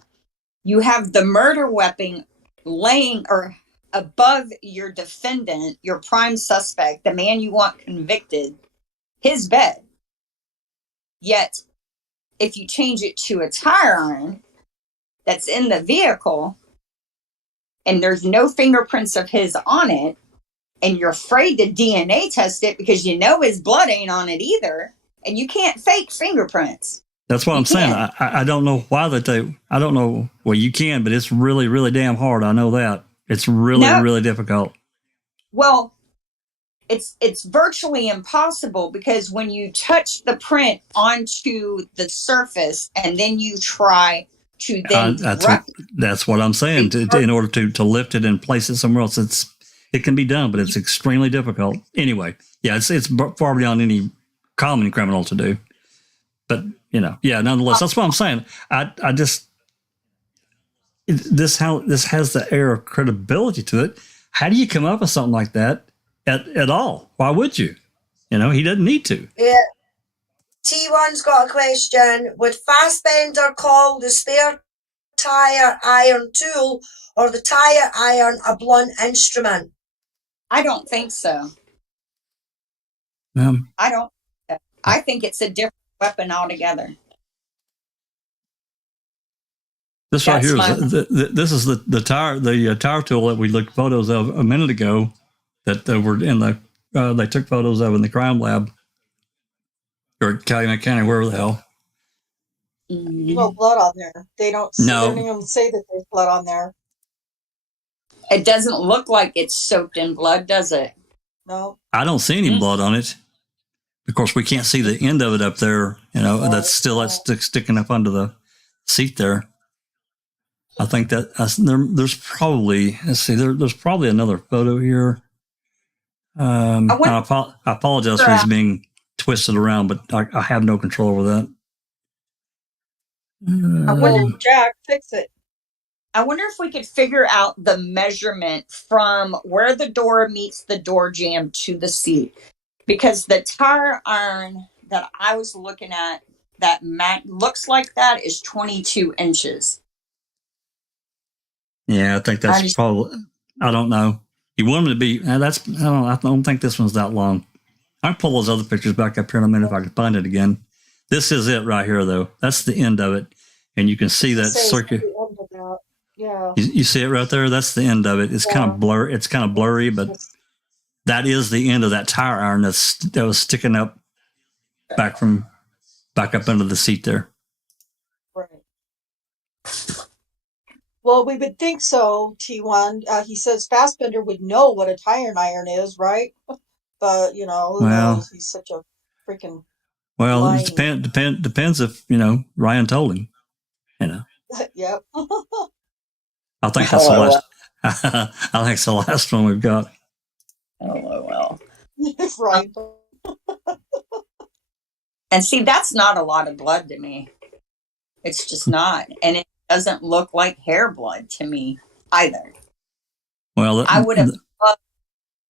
you have the murder weapon laying or above your defendant, your prime suspect, the man you want convicted, his bed. Yet, if you change it to a tire iron that's in the vehicle and there's no fingerprints of his on it, and you're afraid to DNA test it because you know his blood ain't on it either, and you can't fake fingerprints. That's what I'm saying. I don't know why I don't know. Well, you can, but it's really, really damn hard. I know that. It's really, really difficult. Well, it's virtually impossible because when you touch the print onto the surface and then you try to then that's what I'm saying. In order to lift it and place it somewhere else, it can be done, but it's extremely difficult. Anyway, yeah, it's far beyond any common criminal to do. But nonetheless, that's what I'm saying. This has the air of credibility to it. How do you come up with something like that at all? Why would you? He doesn't need to. Yeah. T1's got a question. Would Fassbender call the spare tire iron tool or the tire iron a blunt instrument? I don't think so. I don't. I think it's a different weapon altogether. This right here this is the tire tool that we looked photos of a minute ago that were in they took photos of in the crime lab or Calumet County, wherever the hell. No blood on there. They don't even say that there's blood on there. It doesn't look like it's soaked in blood, does it? No. I don't see any blood on it. Of course, we can't see the end of it up there. That's still sticking up under the seat there. I think that there's probably, let's see, there's probably another photo here. I apologize for it's being twisted around, but I have no control over that. I wonder, Jack, fix it. I wonder if we could figure out the measurement from where the door meets the door jamb to the seat. Because the tire iron that I was looking at that looks like that is 22 inches. Yeah, I think that's probably, I don't know. You want them to be, I don't think this one's that long. I'll pull those other pictures back up here in a minute if I can find it again. This is it right here, though. That's the end of it. And you can see that circuit. Yeah. You see it right there? That's the end of it. It's kind of blurry. It's kind of blurry, but that is the end of that tire iron that was sticking up back up under the seat there. Right. Well, we would think so, T1. He says Fassbender would know what a tire iron is, right? But, who knows? He's such a freaking... Well, it depends if, Ryan told him, Yep. I think that's the last. I think it's the last one we've got. Oh, well. Right. And see, that's not a lot of blood to me. It's just not. And it doesn't look like hair blood to me either. Well, I would have loved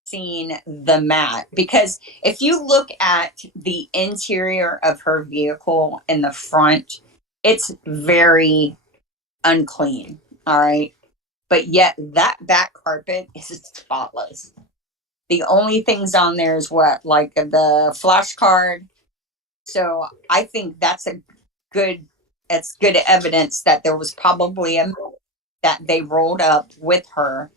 seen the mat, because if you look at the interior of her vehicle in the front, it's very unclean. All right. But yet that back carpet is spotless. The only things on there is what, like the flash card. So I think that's good evidence that there was probably a that they rolled up with her,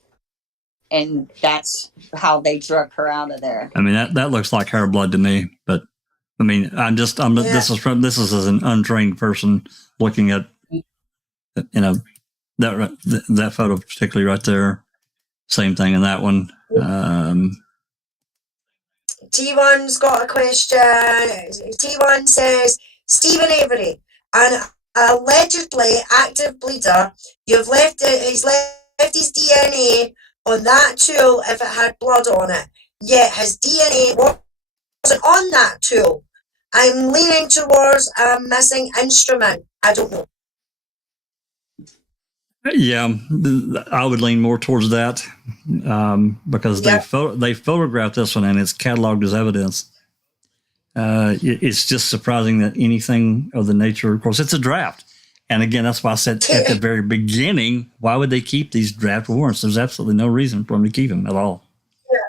and that's how they drug her out of there. I mean, that looks like hair blood to me, but I mean, this is as an untrained person looking at, that photo particularly right there. Same thing in that one. T1's got a question. T1 says, Stephen Avery, an allegedly active bleeder, he's left his DNA on that tool if it had blood on it, yet his DNA wasn't on that tool. I'm leaning towards a missing instrument. I don't know. Yeah, I would lean more towards that, because they photographed this one and it's cataloged as evidence. It's just surprising that anything of the nature, of course, it's a draft. And again, that's why I said at the very beginning, why would they keep these draft warrants? There's absolutely no reason for them to keep them at all. Yeah.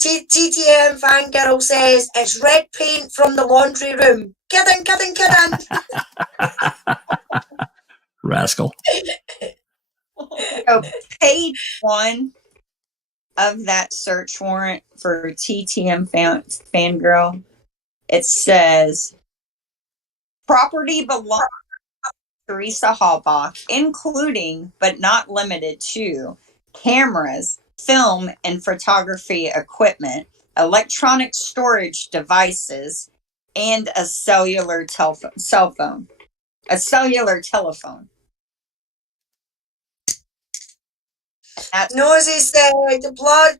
TTM Fangirl says, it's red paint from the laundry room. Kidding. Rascal. So page 1 of that search warrant for TTM Fangirl, it says, property belongs to Teresa Halbach, including but not limited to cameras, film and photography equipment, electronic storage devices, and a cellular telephone. Nosy said the blood,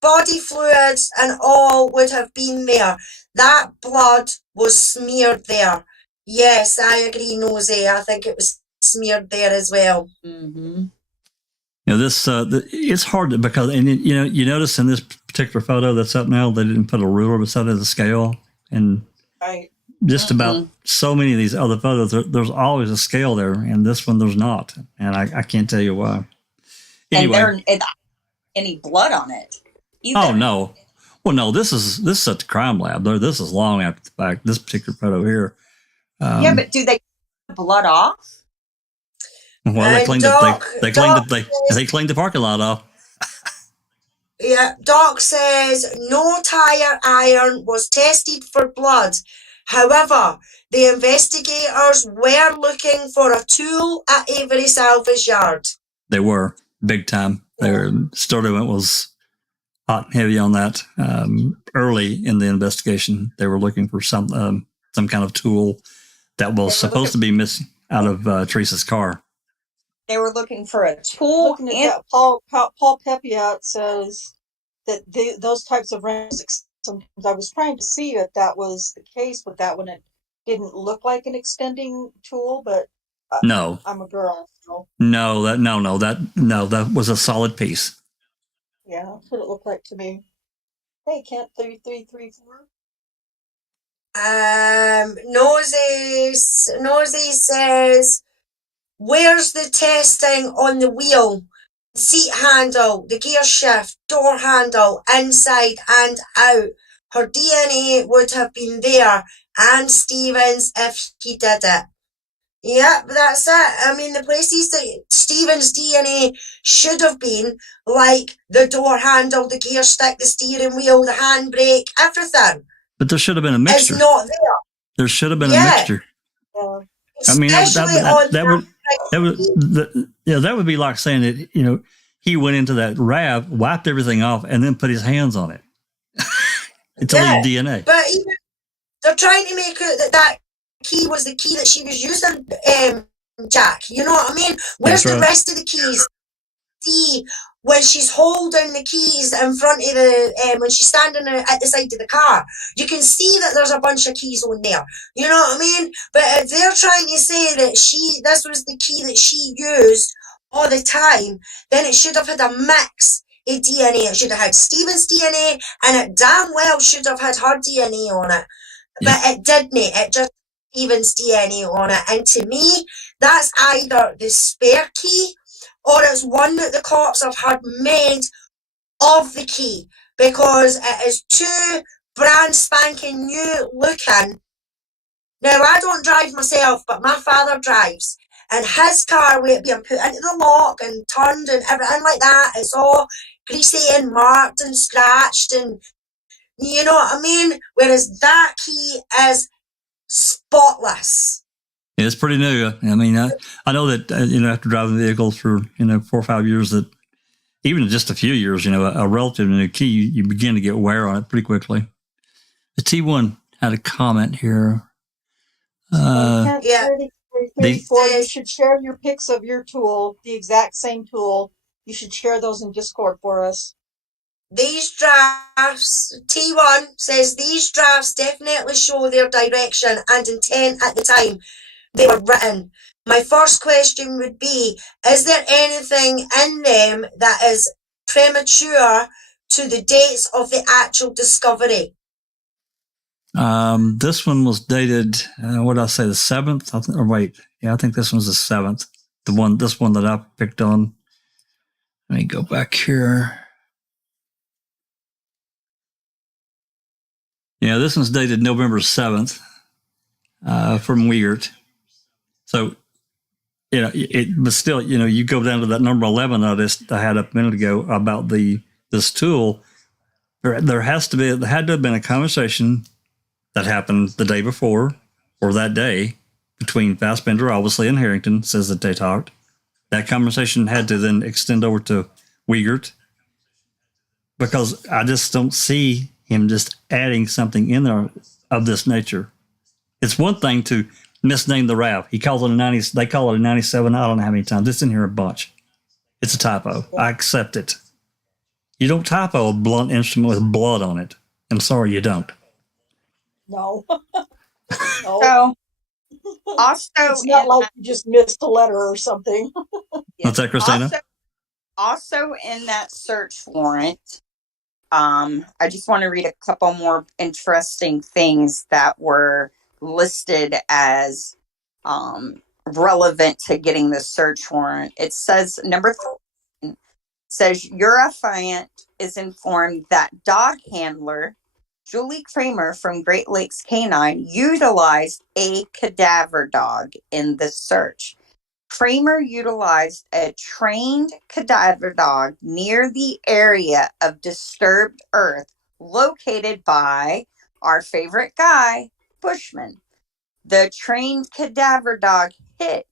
body fluids and all would have been there. That blood was smeared there. Yes, I agree, Nosy. I think it was smeared there as well. Mm-hmm. This it's hard because, and you notice in this particular photo that's up now, they didn't put a ruler beside it as a scale, and just about so many of these other photos, there's always a scale there, and this one there's not, and I can't tell you why. Anyway. And there isn't any blood on it either. Oh no! Well, no. This is at the crime lab. This is long after the fact. This particular photo here. Yeah, but do they take blood off? Well, they cleaned the parking lot off. Yeah, Doc says no tire iron was tested for blood. However, the investigators were looking for a tool at Avery Salvage Yard. They were big time. Their story was hot and heavy on that. Early in the investigation, they were looking for some kind of tool that was supposed to be missing out of Teresa's car. They were looking for a tool. Looking at that, Paul Pepiat says that those types of wrenches. Sometimes I was trying to see if that was the case with that one. It didn't look like an extending tool, but no, I'm a girl. So. That was a solid piece. Yeah, that's what it looked like to me. Hey, Kent 3334. Nosy says, where's the testing on the wheel, seat handle, the gear shift, door handle, inside and out? Her DNA would have been there, and Stevens if he did it. Yeah, that's it. I mean, the places that Stevens' DNA should have been, like the door handle, the gear stick, the steering wheel, the handbrake, everything. But there should have been a mixture. It's not there. There should have been a mixture. I mean, that would be like saying that he went into that RAV, wiped everything off, and then put his hands on it to leave DNA. But even they're trying to make it that key was the key that she was using, Jack. You know what I mean? Where's the rest of the keys? see when she's holding the keys in front of the, when she's standing at the side of the car, you can see that there's a bunch of keys on there. You know what I mean? But if they're trying to say that this was the key that she used all the time, then it should have had a mix of DNA. It should have had Stephen's DNA, and it damn well should have had her DNA on it. But it didn't. It just Stephen's DNA on it. And to me, that's either the spare key or it's one that the cops have had made of the key, because it is too brand spanking new looking. Now, I don't drive myself, but my father drives. And his car, with it being put into the lock and turned and everything like that, it's all greasy and marked and scratched, and you know what I mean? Whereas that key is spotless. Yeah, it's pretty new. I mean, I know that, after driving vehicles for, 4 or 5 years, that even just a few years, a relatively new key, you begin to get wear on it pretty quickly. The T1 had a comment here. You should share your pics of your tool, the exact same tool. You should share those in Discord for us. These drafts, T1 says these drafts definitely show their direction and intent at the time they were written. My first question would be, is there anything in them that is premature to the dates of the actual discovery? This one was dated, what did I say, the 7th? I think this one's the 7th. This one that I picked on. Let me go back here. Yeah, this one's dated November 7th from Weird. So, but still, you go down to that number 11 I had up a minute ago about this tool. There had to have been a conversation that happened the day before or that day between Fassbender, obviously, and Harrington, says that they talked. That conversation had to then extend over to Wiegert, because I just don't see him just adding something in there of this nature. It's one thing to misname the RAV. He calls it a 90. They call it a 97. I don't know how many times. It's in here a bunch. It's a typo. I accept it. You don't typo a blunt instrument with blood on it. I'm sorry, you don't. No. So, also, it's not like you just missed a letter or something. What's that, Christina? Also in that search warrant, I just want to read a couple more interesting things that were listed as relevant to getting the search warrant. It says, number 3 says, your affiant is informed that dog handler Julie Kramer from Great Lakes Canine utilized a cadaver dog in the search. Kramer utilized a trained cadaver dog near the area of disturbed earth located by our favorite guy, Bushman. The trained cadaver dog hit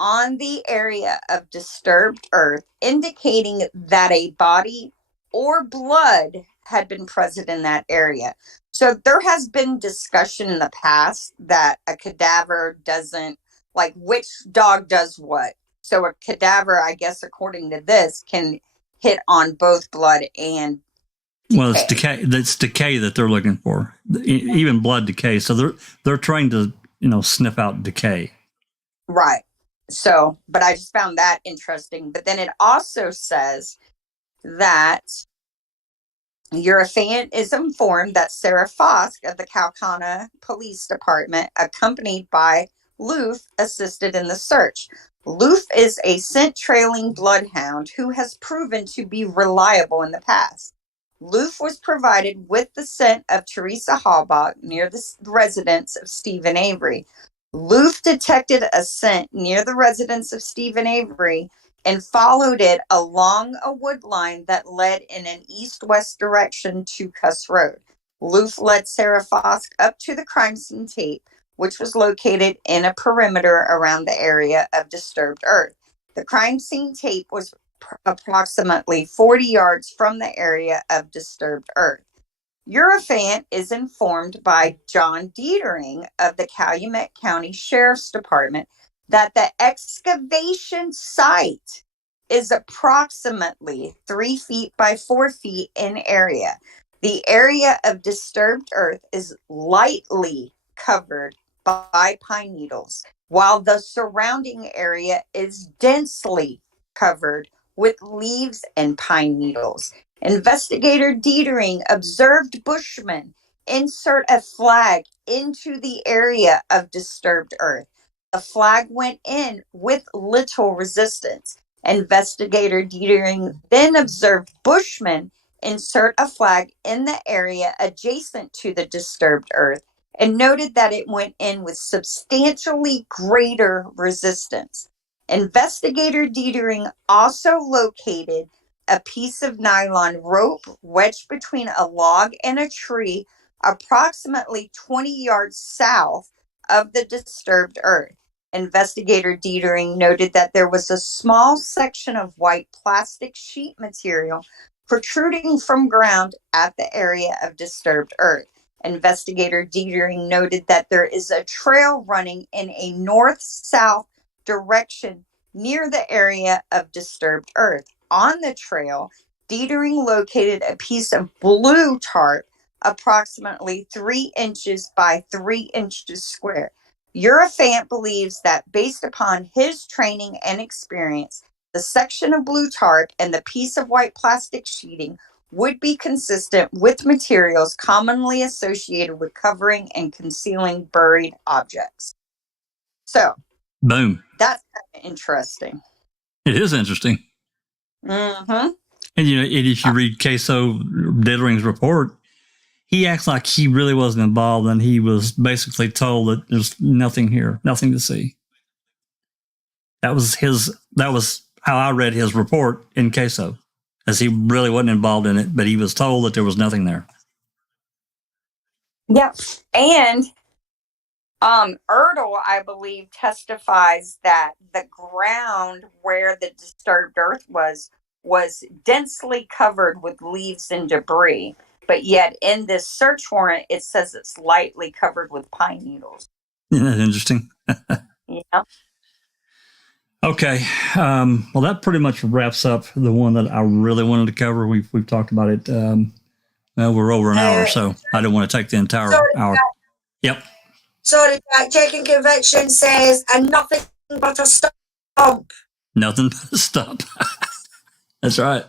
on the area of disturbed earth, indicating that a body or blood had been present in that area. So there has been discussion in the past that a cadaver doesn't, like, which dog does what. So a cadaver, I guess, according to this, can hit on both blood and decay. Well, it's decay. That's decay that they're looking for, even blood decay. So they're trying to sniff out decay. Right. So, but I just found that interesting. But then it also says that your affiant is informed that Sarah Fosk of the Calcana Police Department, accompanied by Loof, assisted in the search. Loof is a scent-trailing bloodhound who has proven to be reliable in the past. Loof was provided with the scent of Teresa Halbach near the residence of Stephen Avery. Loof detected a scent near the residence of Stephen Avery and followed it along a wood line that led in an east-west direction to Cuss Road. Loof led Sarah Fosk up to the crime scene tape, which was located in a perimeter around the area of disturbed earth. The crime scene tape was approximately 40 yards from the area of disturbed earth. Your affiant is informed by John Dietering of the Calumet County Sheriff's Department that the excavation site is approximately 3 feet by 4 feet in area. The area of disturbed earth is lightly covered by pine needles, while the surrounding area is densely covered with leaves and pine needles. Investigator Dietering observed Bushmen insert a flag into the area of disturbed earth. The flag went in with little resistance. Investigator Dietering then observed Bushmen insert a flag in the area adjacent to the disturbed earth and noted that it went in with substantially greater resistance. Investigator Dietering also located a piece of nylon rope wedged between a log and a tree approximately 20 yards south of the disturbed earth. Investigator Dietering noted that there was a small section of white plastic sheet material protruding from ground at the area of disturbed earth. Investigator Dietering noted that there is a trail running in a north-south direction near the area of disturbed earth. On the trail, Dietering located a piece of blue tarp approximately 3 inches by 3 inches square. Eurofant believes that based upon his training and experience, the section of blue tarp and the piece of white plastic sheeting would be consistent with materials commonly associated with covering and concealing buried objects. So, Boom. that's kind of interesting. It is interesting. Mm-hmm. And if you read Queso Dittering's report, he acts like he really wasn't involved, and he was basically told that there's nothing here, nothing to see. That was how I read his report in Queso, as he really wasn't involved in it, but he was told that there was nothing there. Yep. And Ertl, I believe, testifies that the ground where the disturbed earth was densely covered with leaves and debris. But yet in this search warrant, it says it's lightly covered with pine needles. Isn't that interesting? Yeah. Okay. Well, that pretty much wraps up the one that I really wanted to cover. We've talked about it. Well, we're over an hour, so I didn't want to take the entire hour. Yep. Sorry, Jack. Checking conviction says, and nothing but a stump. Nothing but a stump. That's right.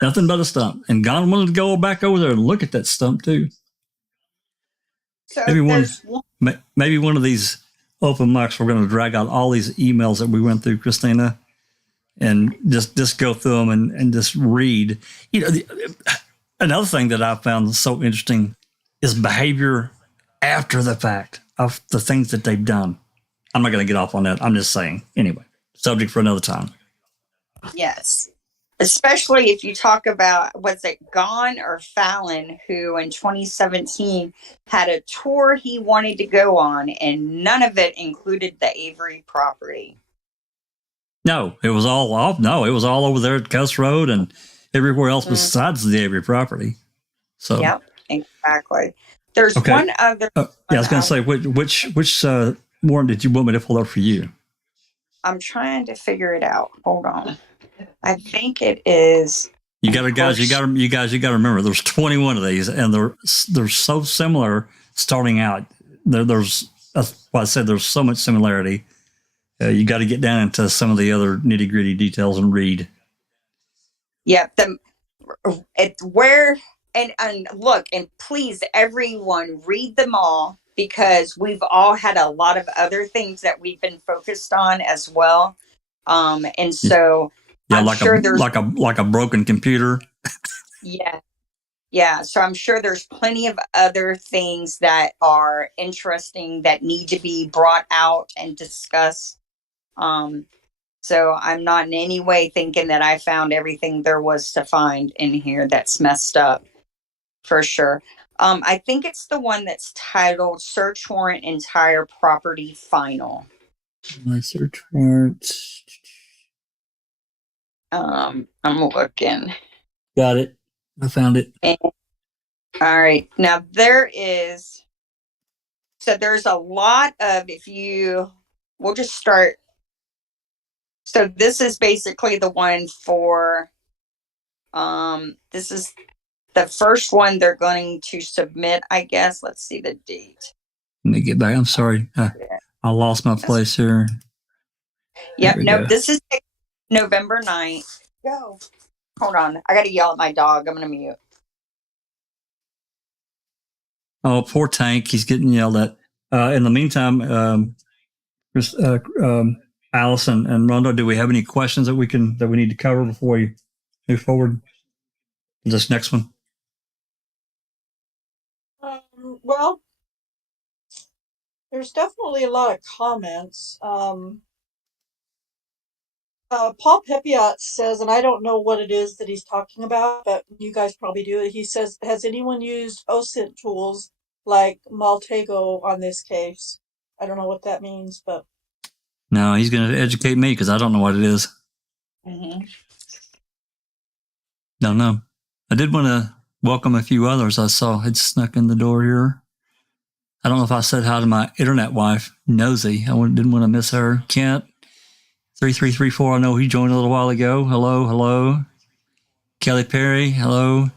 Nothing but a stump. And Gon wanted to go back over there and look at that stump too. So maybe one of these open mics, we're going to drag out all these emails that we went through, Christina, and just go through them and just read. Another thing that I found so interesting is behavior after the fact of the things that they've done. I'm not going to get off on that. I'm just saying. Anyway, subject for another time. Yes. Especially if you talk about, was it Gon or Fallon, who in 2017 had a tour he wanted to go on, and none of it included the Avery property. No, it was all off. No, it was all over there at Cuss Road and everywhere else besides the Avery property. So, yep, exactly. There's one other. Yeah, I was going to say, which warrant did you want me to pull up for you? I'm trying to figure it out. Hold on. I think it is. You got to remember, there's 21 of these, and they're so similar starting out. That's why I said there's so much similarity. You got to get down into some of the other nitty gritty details and read. Yeah, and look, and please, everyone, read them all, because we've all had a lot of other things that we've been focused on as well. And so I'm sure there's like a broken computer. Yeah. So I'm sure there's plenty of other things that are interesting that need to be brought out and discussed. So I'm not in any way thinking that I found everything there was to find in here that's messed up, for sure. I think it's the one that's titled Search Warrant Entire Property Final. My search warrant. I'm looking. Got it. I found it. All right. Now there's a lot of, we'll just start So this is basically the one for, this is the first one they're going to submit, I guess. Let's see the date. Let me get back. I'm sorry. I lost my place here. Yep. Nope. This is November 9th. Go. Hold on. I got to yell at my dog. I'm going to mute. Oh, poor Tank. He's getting yelled at. In the meantime, Allison and Rondo, do we have any questions that we need to cover before we move forward? This next one. Well, there's definitely a lot of comments. Paul Pepiot says, and I don't know what it is that he's talking about, but you guys probably do. He says, has anyone used OSINT tools like Maltego on this case? I don't know what that means, but. No, he's going to educate me because I don't know what it is. Mm-hmm. Don't know. I did want to welcome a few others I saw had snuck in the door here. I don't know if I said hi to my internet wife, Nosy. I didn't want to miss her. Kent, 3334, I know he joined a little while ago. Hello, hello. Kelly Perry, hello.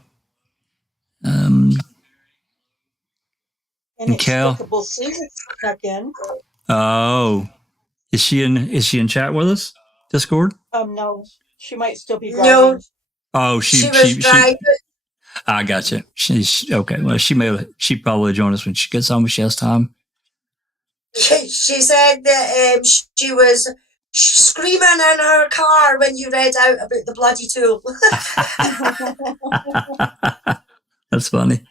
And Cal. Inexplicable Susan snuck in. Oh, is she in chat with us? Discord? No, she might still be driving. No. Oh, she was driving. I got you. She's okay. Well, she probably join us when she gets home if she has time. She said that she was screaming in her car when you read out about the bloody tool. That's funny.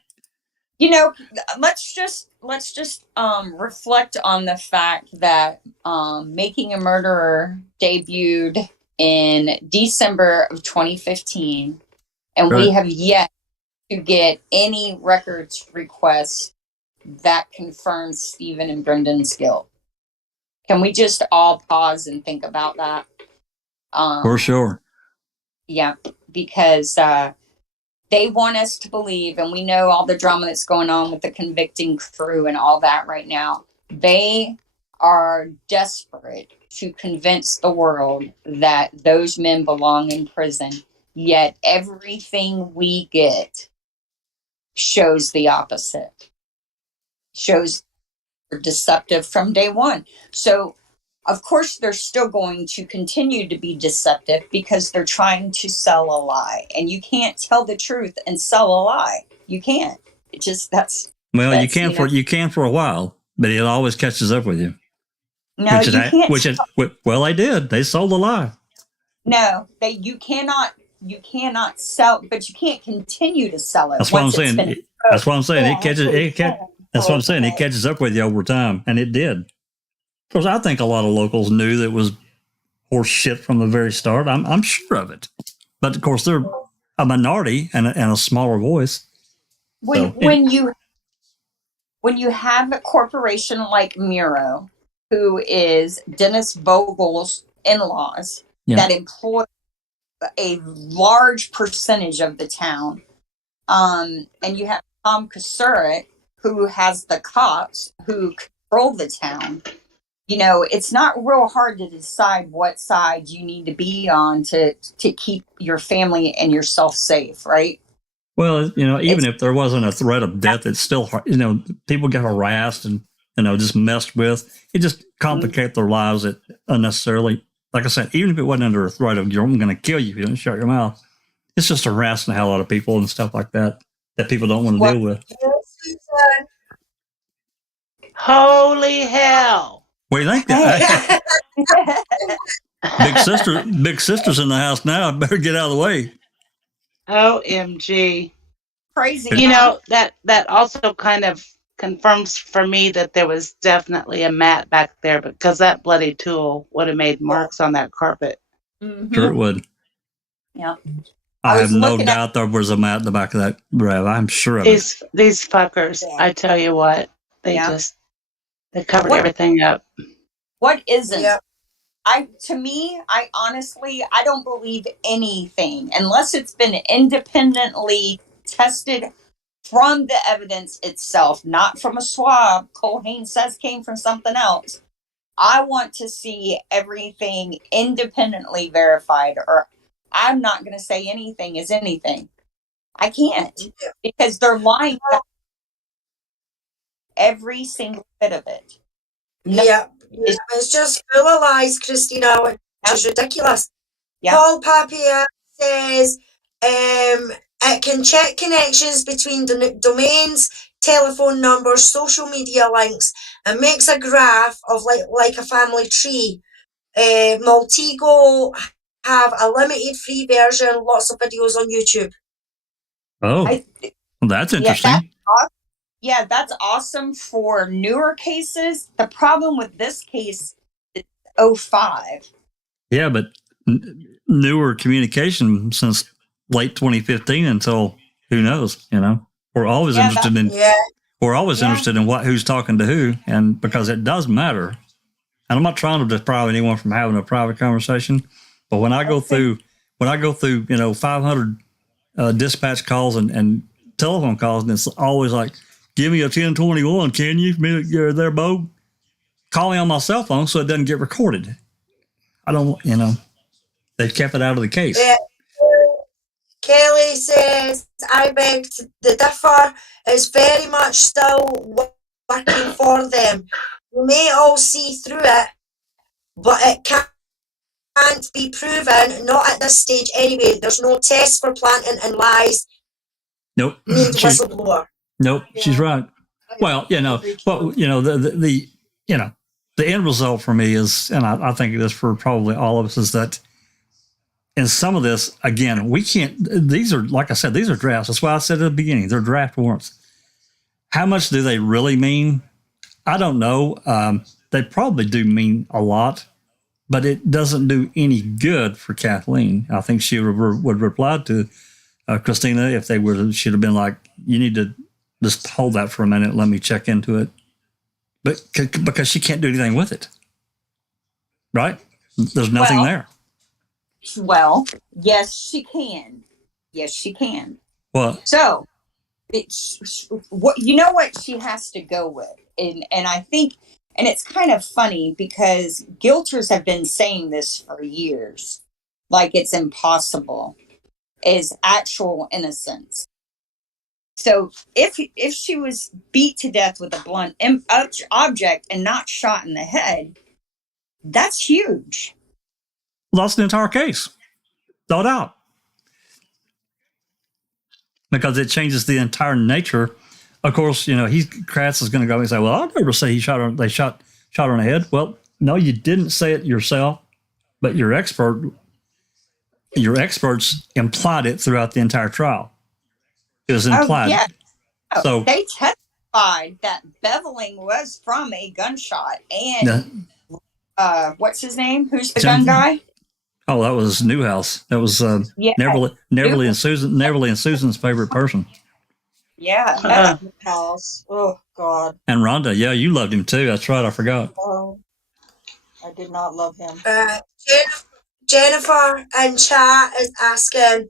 You know, let's just reflect on the fact that Making a Murderer debuted in December of 2015, and Right. we have yet to get any records requests that confirms Stephen and Brendan's guilt. Can we just all pause and think about that? For sure. Yeah, because they want us to believe, and we know all the drama that's going on with the convicting crew and all that right now. They are desperate to convince the world that those men belong in prison. Yet everything we get shows the opposite. Shows they're deceptive from day one. So, of course, they're still going to continue to be deceptive because they're trying to sell a lie. And you can't tell the truth and sell a lie. You can't. It just, you can for a while, but it always catches up with you. No, you can't. Well, they did. They sold a lie. No, you cannot sell, but you can't continue to sell it. That's what I'm saying. That's what I'm saying. That's what I'm saying. It catches up with you over time, and it did. Of course, I think a lot of locals knew that it was horse shit from the very start. I'm sure of it, but of course they're a minority and a smaller voice. When you have a corporation like Miro, who is Dennis Vogel's in-laws, that employ a large percentage of the town, and you have Tom Kasurik, who has the cops who control the town. You know, it's not real hard to decide what side you need to be on to keep your family and yourself safe, right? Well, even if there wasn't a threat of death, it's still hard. People get harassed and, just messed with. It just complicates their lives unnecessarily. Like I said, even if it wasn't under a threat of, I'm going to kill you if you don't shut your mouth, it's just harassing the hell out of people and stuff like that people don't want to deal with. Holy hell. What do you think? Big sister's in the house now. I better get out of the way. OMG. Crazy. That also kind of confirms for me that there was definitely a mat back there, because that bloody tool would have made marks on that carpet. Mm-hmm. Sure it would. Yeah. I have no doubt there was a mat in the back of that Rev. I'm sure of it. These fuckers, I tell you what, they covered everything up. What isn't? Yeah. I honestly, I don't believe anything unless it's been independently tested from the evidence itself, not from a swab. Cole Haynes says came from something else. I want to see everything independently verified, or I'm not going to say anything is anything. I can't, because they're lying about every single bit of it. It's just full of lies, Christina, which is ridiculous. Yeah. Paul Papia says it can check connections between domains, telephone numbers, social media links, and makes a graph of like a family tree. Maltego have a limited free version, lots of videos on YouTube. Oh, well, that's interesting. Yeah, that's awesome for newer cases. The problem with this case is 05. Yeah, but newer communication since late 2015 until who knows, we're always interested in who's talking to who, and because it does matter. And I'm not trying to deprive anyone from having a private conversation, but when I go through 500 dispatch calls and telephone calls, and it's always like, give me a 1021, can you? You're there, Bo. Call me on my cell phone so it doesn't get recorded. I don't, they've kept it out of the case. Yeah. Kelly says, I beg to differ. It's very much still working for them. We may all see through it, but it can't be proven, not at this stage anyway. There's no test for planting and lies. Nope. Need whistleblower. Nope, yeah. She's right. Well, but the end result for me is, and I think it is for probably all of us, is that in some of this, again, we can't, these are, like I said, these are drafts. That's why I said at the beginning, they're draft warrants. How much do they really mean? I don't know. They probably do mean a lot, but it doesn't do any good for Kathleen. I think she would reply to Christina if they she'd have been like, you need to just hold that for a minute. Let me check into it. But because she can't do anything with it. Right? There's nothing there. Well, yes, she can. Yes, she can. Well, so what she has to go with, and I think, and it's kind of funny because guilters have been saying this for years, like it's impossible, is actual innocence. So if she was beat to death with a blunt object and not shot in the head, that's huge. Lost the entire case. No doubt. Because it changes the entire nature. Of course, Kratz is going to go and say, well, I'll never say they shot her in the head. Well, no, you didn't say it yourself, but your experts implied it throughout the entire trial. It was implied. Oh, yeah. So they testified that beveling was from a gunshot. And what's his name? Who's the gun guy? Oh, that was Newhouse. That was Neverly and Susan's favorite person. Yeah. Newhouse. Oh God. And Rhonda, yeah, you loved him too. That's right. I forgot. Oh, I did not love him. Jennifer in chat is asking,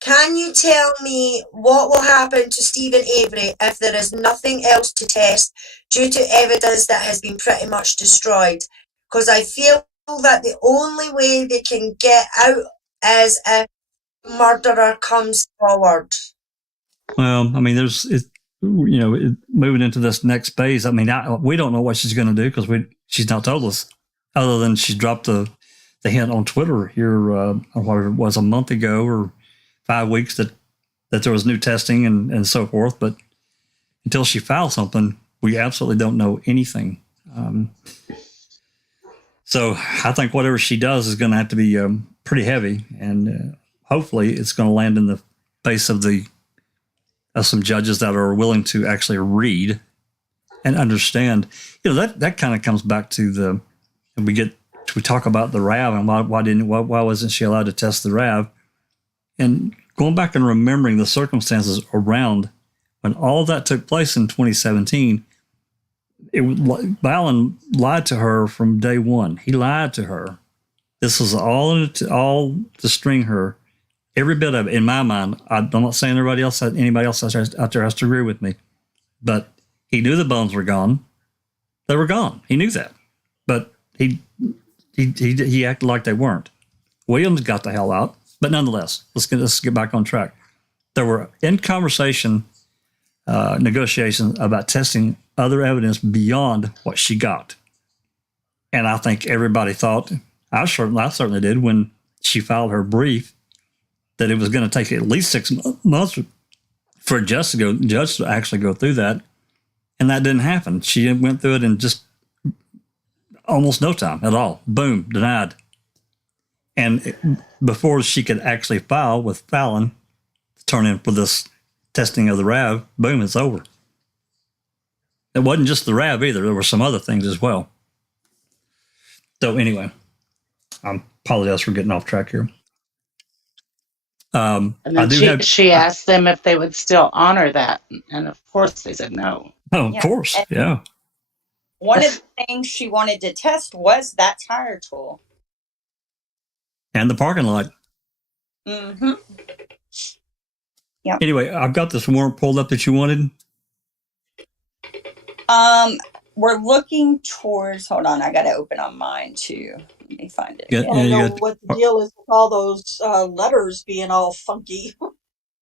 can you tell me what will happen to Stephen Avery if there is nothing else to test due to evidence that has been pretty much destroyed? Because I feel that the only way they can get out is if the murderer comes forward. Well, I mean, moving into this next phase. I mean, we don't know what she's going to do because she's not told us, other than she dropped the hint on Twitter here, what it was, a month ago or 5 weeks that there was new testing and so forth. But until she files something, we absolutely don't know anything. So I think whatever she does is going to have to be pretty heavy, and hopefully it's going to land in the face of some judges that are willing to actually read and understand. That kind of comes back to we talk about the RAV and why wasn't she allowed to test the RAV, and going back and remembering the circumstances around when all of that took place in 2017. Ballin lied to her from day one. He lied to her. This was all to string her. Every bit of it, in my mind. I'm not saying anybody else out there has to agree with me, but he knew the bones were gone. They were gone. He knew that. But he acted like they weren't. Williams got the hell out, but nonetheless, let's get back on track. There were in conversation negotiations about testing other evidence beyond what she got, and I think everybody thought, I certainly did when she filed her brief, that it was going to take at least 6 months for a judge to actually go through that, and that didn't happen. She went through it in just almost no time at all. Boom, denied. And before she could actually file with Fallon, turn in for this testing of the RAV, boom, it's over. It wasn't just the RAV either. There were some other things as well. So anyway, I apologize for getting off track here. And then she asked them if they would still honor that. And of course they said no. Oh, of course. And yeah. one of the things she wanted to test was that tire tool. And the parking lot. Mm-hmm. Yep. Anyway, I've got this warrant pulled up that you wanted. We're looking towards, hold on, I got to open on mine too. Let me find it. I don't know what the deal is with all those letters being all funky. What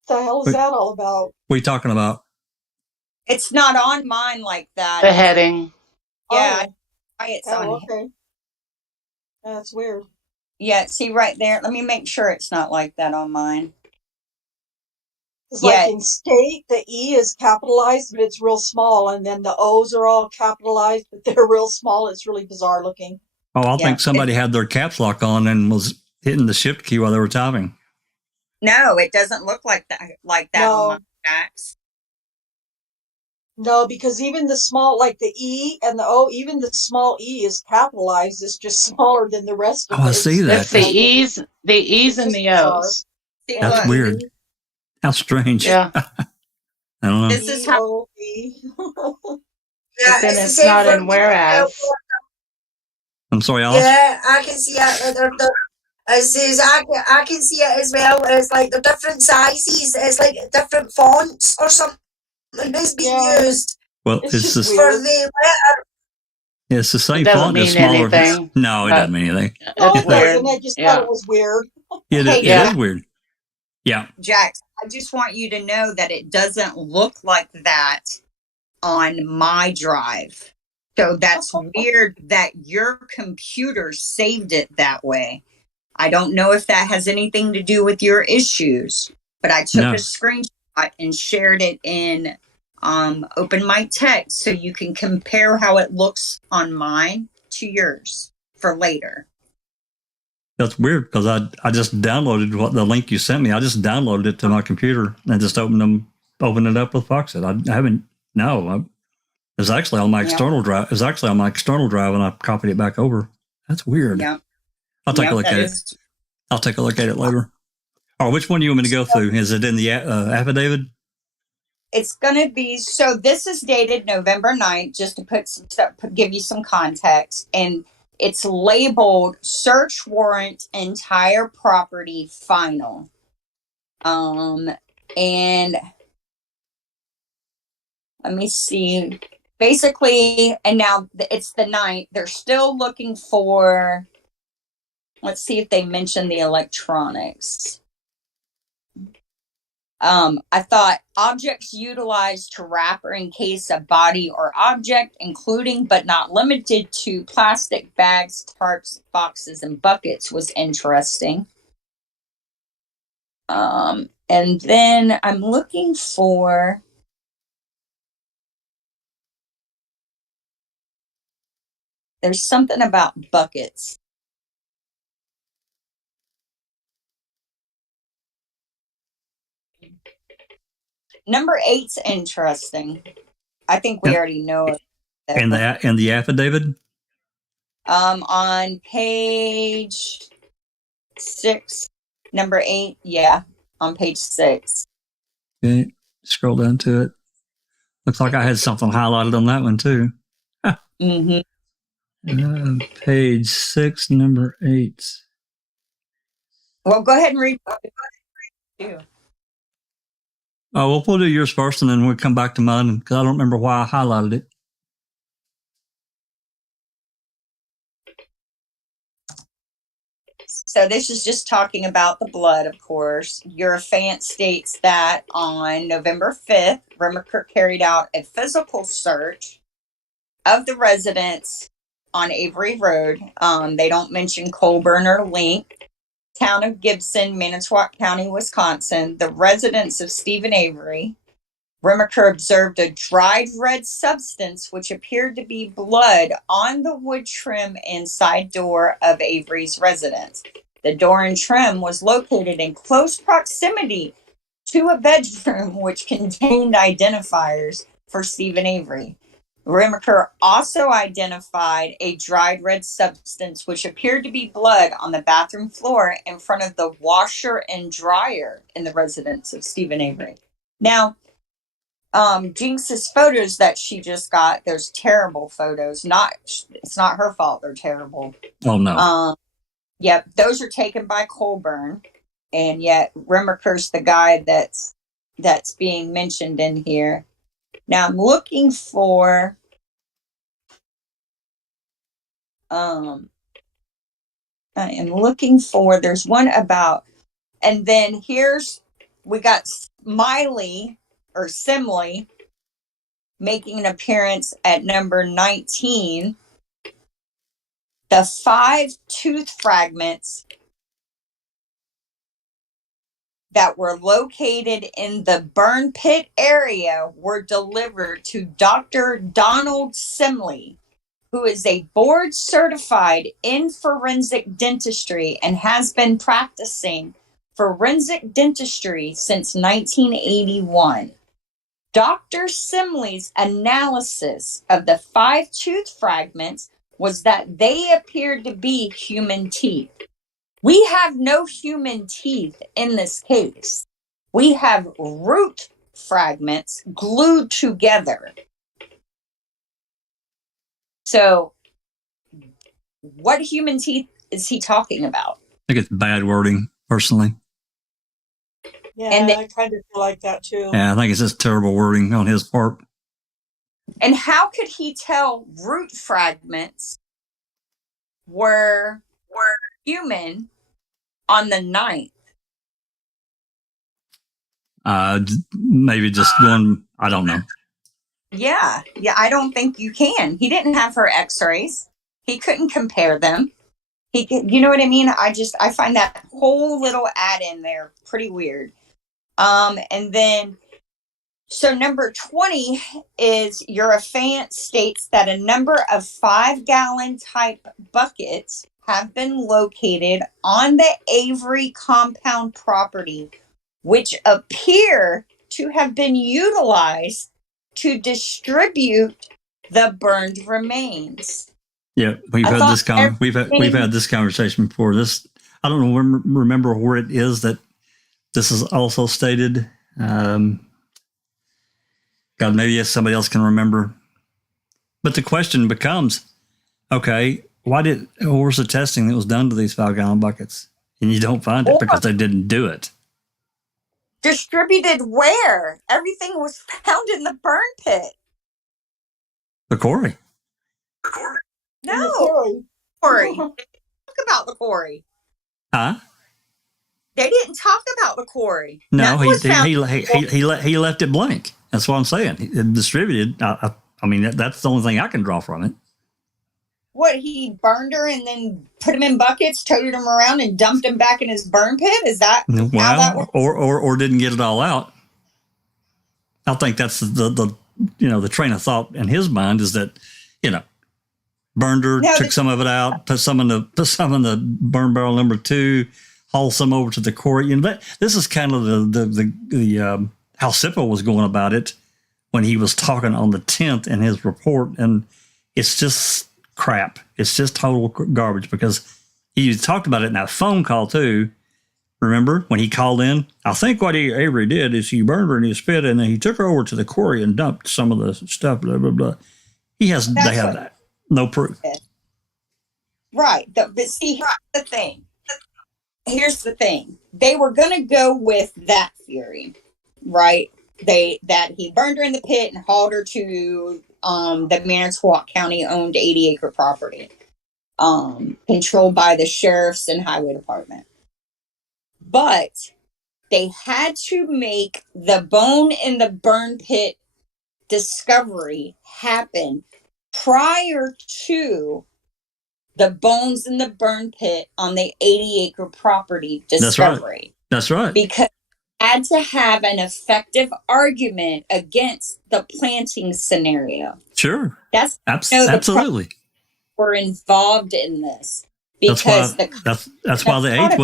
the hell is that all about? What are you talking about? It's not on mine like that. The heading. Yeah. It's on. Okay. That's weird. Yeah, see right there. Let me make sure it's not like that on mine. It's like in state, the E is capitalized, but it's real small, and then the O's are all capitalized, but they're real small. It's really bizarre looking. Oh, I think somebody had their caps lock on and was hitting the shift key while they were typing. No, it doesn't look like that on my fax. No, because even the small, like the E and the O, even the small E is capitalized. It's just smaller than the rest of it. I see that. It's the E's and the O's. See, that's look. weird. How strange. Yeah. I don't know. This is how. But then it's not in whereas. I'm sorry, Alice. Yeah, I can see it. I can see it as well. It's like the different sizes. It's like different fonts or something is being used. Well, it's just for the letter. It's the same it doesn't font, mean just smaller. Anything, no, it doesn't mean anything. It's weird. And I just thought it was weird. It is weird. Yeah. Jax, I just want you to know that it doesn't look like that on my drive. So that's weird that your computer saved it that way. I don't know if that has anything to do with your issues, but I took a screenshot and shared it in Open Mic Text so you can compare how it looks on mine to yours for later. That's weird because I just downloaded the link you sent me. I just downloaded it to my computer and just opened it up with Foxit. I haven't. No, it's actually on my external drive. It's actually on my external drive, and I copied it back over. That's weird. Yeah. I'll take a look at it. I'll take a look at it later. Or which one do you want me to go through? Is it in the affidavit? It's going to be, so this is dated November 9th, just to put some stuff, give you some context. And it's labeled search warrant entire property final. And let me see. Basically, and now it's the 9th. They're still looking for, let's see if they mention the electronics. I thought objects utilized to wrap or encase a body or object, including but not limited to plastic bags, tarps, boxes, and buckets was interesting. And then I'm looking for, there's something about buckets. Number 8's interesting. I think we already know it. And the affidavit? On page 6, number 8, on page 6. Okay, scroll down to it. Looks like I had something highlighted on that one too. Mm-hmm. Page 6, number 8. Well, go ahead and read. Oh, we'll do yours first, and then we'll come back to mine because I don't remember why I highlighted it. So this is just talking about the blood, of course. Eurofant states that on November 5th, Remaker carried out a physical search of the residence on Avery Road. They don't mention Colburn or Link. Town of Gibson, Manitowoc County, Wisconsin. The residence of Stephen Avery. Remaker observed a dried red substance which appeared to be blood on the wood trim and side door of Avery's residence. The door and trim was located in close proximity to a bedroom which contained identifiers for Stephen Avery. Remaker also identified a dried red substance which appeared to be blood on the bathroom floor in front of the washer and dryer in the residence of Stephen Avery. Now, Jinx's photos that she just got, there's terrible photos. It's not her fault, they're terrible. Oh, no. Yep, those are taken by Colburn, and yet Remaker's the guy that's being mentioned in here. Now I'm looking for there's one about, and then we got Smiley or Simley making an appearance at number 19. The 5 tooth fragments that were located in the burn pit area were delivered to Dr. Donald Simley, who is a board certified in forensic dentistry and has been practicing forensic dentistry since 1981. Dr. Simley's analysis of the 5 tooth fragments was that they appeared to be human teeth. We have no human teeth in this case. We have root fragments glued together. So, what human teeth is he talking about? I think it's bad wording, personally. Yeah, And I kind of feel like that too. Yeah, I think it's just terrible wording on his part. And how could he tell root fragments were human on the 9th? Maybe just going, I don't know. Yeah, I don't think you can. He didn't have her x-rays. He couldn't compare them. You know what I mean? I find that whole little add in there pretty weird. And then, so number 20 is Eurofant states that a number of 5-gallon type buckets have been located on the Avery compound property, which appear to have been utilized to distribute the burned remains. Yeah, we've had this conversation before. I don't know, remember where it is that this is also stated. God, maybe somebody else can remember. But the question becomes, okay, where's the testing that was done to these 5-gallon buckets? And you don't find it because they didn't do it. Distributed where? Everything was found in the burn pit. The quarry. No, quarry. Talk about the quarry. Huh? They didn't talk about the quarry. No, he left it blank. That's what I'm saying. It distributed. I mean, that's the only thing I can draw from it. What, he burned her and then put them in buckets, toted them around, and dumped them back in his burn pit? Is that how that works? Or didn't get it all out? I think that's the train of thought in his mind is that, burned her, took some of it out, put some in the burn barrel number 2, haul some over to the quarry. This is kind of the how Sippo was going about it when he was talking on the 10th in his report, and it's just crap. It's just total garbage because he talked about it in that phone call too. Remember when he called in? I think what Avery did is he burned her in his pit, and then he took her over to the quarry and dumped some of the stuff. Blah blah blah. They have that. No proof. Right. But see, here's the thing. They were going to go with that theory, right? That he burned her in the pit and hauled her to the Manitowoc County owned 80-acre property. controlled by the sheriff's and highway department. But they had to make the bone in the burn pit discovery happen prior to the bones in the burn pit on the 80-acre property discovery. That's right. Because they had to have an effective argument against the planting scenario. Sure. That's absolutely. Were involved in this because that's why the 8th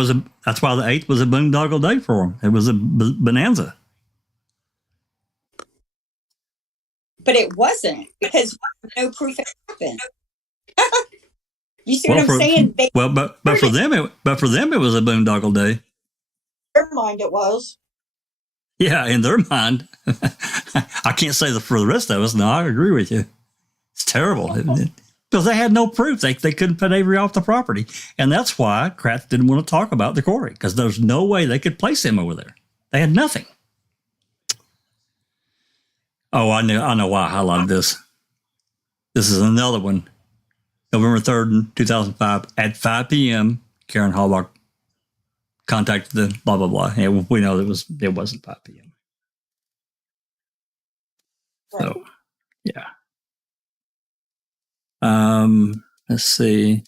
was a boondoggle day for them. It was a bonanza. But it wasn't, because no proof it happened. You see what I'm saying? But for them it was a boondoggle day. In their mind it was. Yeah, in their mind. I can't say that for the rest of us. No, I agree with you. It's terrible. Because they had no proof. They couldn't put Avery off the property. And that's why Kratz didn't want to talk about the quarry, because there's no way they could place him over there. They had nothing. Oh, I know why I highlighted this. This is another one. November 3rd, 2005, at 5 p.m., Karen Halbach contacted the blah, blah, blah. And we know it wasn't 5 p.m. Right. So, yeah. Let's see.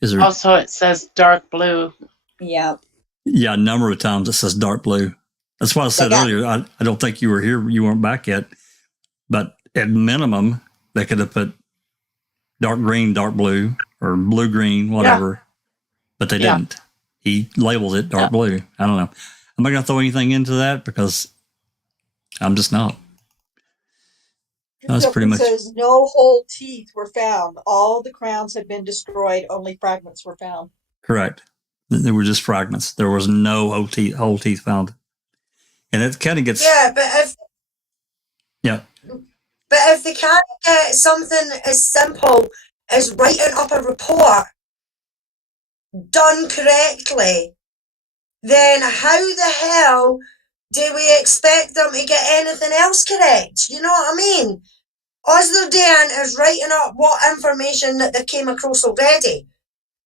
Is there Also, it says dark blue. Yeah. Yeah, a number of times it says dark blue. That's why I said earlier, I don't think you were here. You weren't back yet. But at minimum, they could have put dark green, dark blue, or blue green, whatever. Yeah. But they didn't. He labeled it dark blue. I don't know. I'm not going to throw anything into that because I'm just not. That's pretty much. It says no whole teeth were found. All the crowns had been destroyed. Only fragments were found. Correct. There were just fragments. There was no whole teeth found. And it kind of gets. Yeah, but if they can't get something as simple as writing up a report done correctly, then how the hell do we expect them to get anything else correct? You know what I mean? All they're doing is writing up what information that they came across already.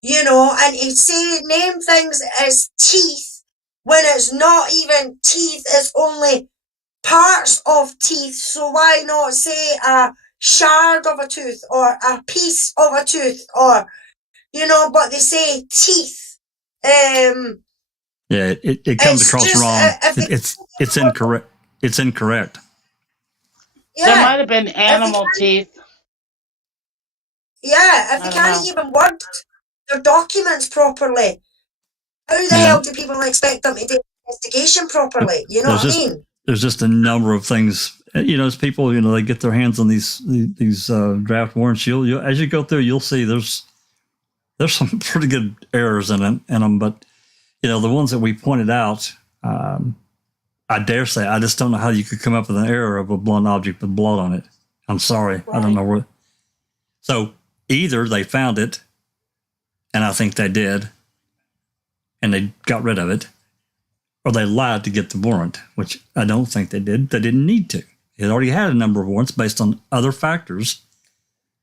You know, and to say name things as teeth when it's not even teeth, it's only parts of teeth. So why not say a shard of a tooth or a piece of a tooth, or, you know, but they say teeth. Yeah, it comes across just, wrong. It's incorrect. It's incorrect. Yeah, there might have been animal teeth. Yeah, if they can't even word their documents properly, how the hell do people expect them to do investigation properly? You know what I mean? There's just a number of things. You know, as people, you know, they get their hands on these draft warrants. You'll as you go through, you'll see there's some pretty good errors in them. But you know, the ones that we pointed out, I dare say, I just don't know how you could come up with an error of a blunt object with blood on it. I'm sorry, right. I don't know where. So either they found it, and I think they did, and they got rid of it, or they lied to get the warrant, which I don't think they did. They didn't need to. It already had a number of warrants based on other factors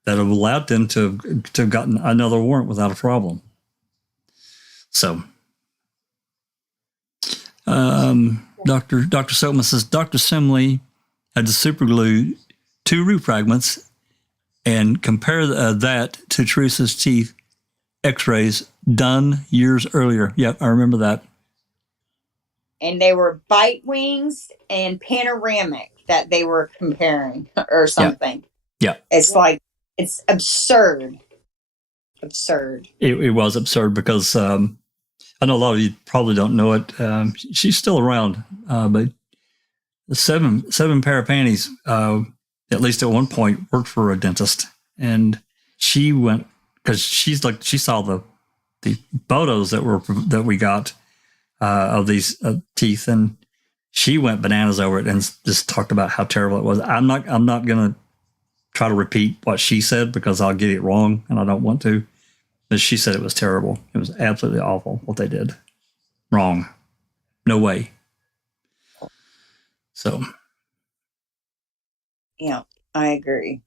that have allowed them to have gotten another warrant without a problem. So, Dr. Silkman says, Dr. Simley had to superglue 2 root fragments and compare that to Teresa's teeth x-rays done years earlier. Yep, I remember that. And they were bite wings and panoramic that they were comparing or something. Yeah. It's like, it's absurd. Absurd. It was absurd because I know a lot of you probably don't know it. She's still around, but the seven pair of panties, at least at one point, worked for a dentist. And she went, because she saw the photos that we got of these teeth, and she went bananas over it and just talked about how terrible it was. I'm not going to try to repeat what she said because I'll get it wrong, and I don't want to. But she said it was terrible. It was absolutely awful what they did. Wrong. No way. So. Yeah, I agree.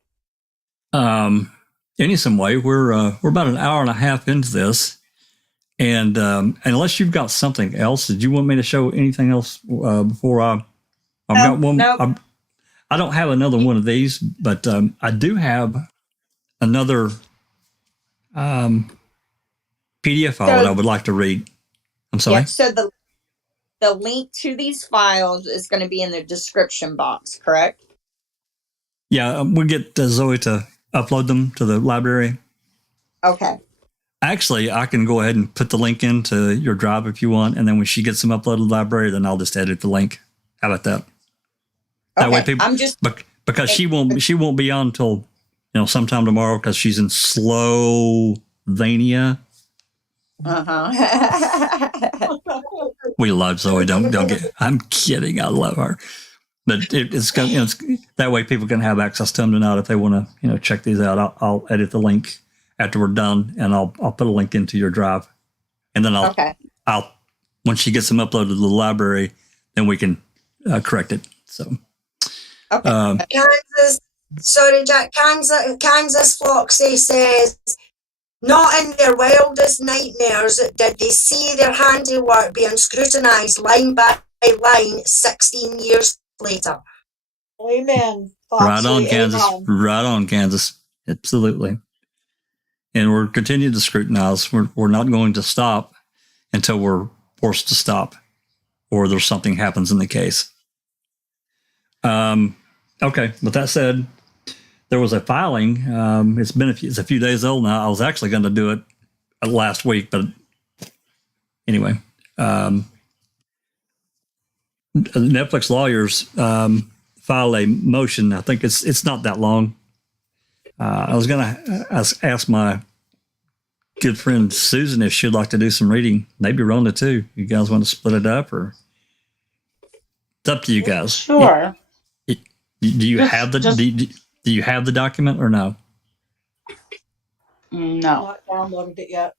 And some way, we're about an hour and a half into this, and unless you've got something else, did you want me to show anything else before I've got one? Nope. I don't have another one of these, but I do have another PDF file that I would like to read. I'm sorry. Yeah, so the link to these files is going to be in the description box, correct? Yeah, we'll get Zoe to upload them to the library. Okay. Actually, I can go ahead and put the link into your drive if you want, and then when she gets them uploaded to the library, then I'll just edit the link. How about that? That way, people. I'm just because she won't be on until sometime tomorrow because she's in Slovenia. We love Zoe. Don't get. I'm kidding. I love her, but it's that way people can have access to them tonight if they want to check these out. I'll edit the link after we're done, and I'll put a link into your drive, and then I'll when she gets them uploaded to the library, then we can correct it. So. Okay. Sorry, Jack. Kansas Foxy says, not in their wildest nightmares did they see their handiwork being scrutinised line by line 16 years later. Amen. Foxy, right on, Kansas. Amen. Right on, Kansas. Absolutely. And we're continuing to scrutinize. We're not going to stop until we're forced to stop or there's something happens in the case. Okay, with that said, there was a filing. It's a few days old now. I was actually going to do it last week, but anyway, Netflix lawyers filed a motion. I think it's not that long. I was going to ask my good friend Susan if she'd like to do some reading. Maybe Rhonda too. You guys want to split it up, or it's up to you guys. Sure. Do you have the do you have the document or no? No. Not downloaded it yet.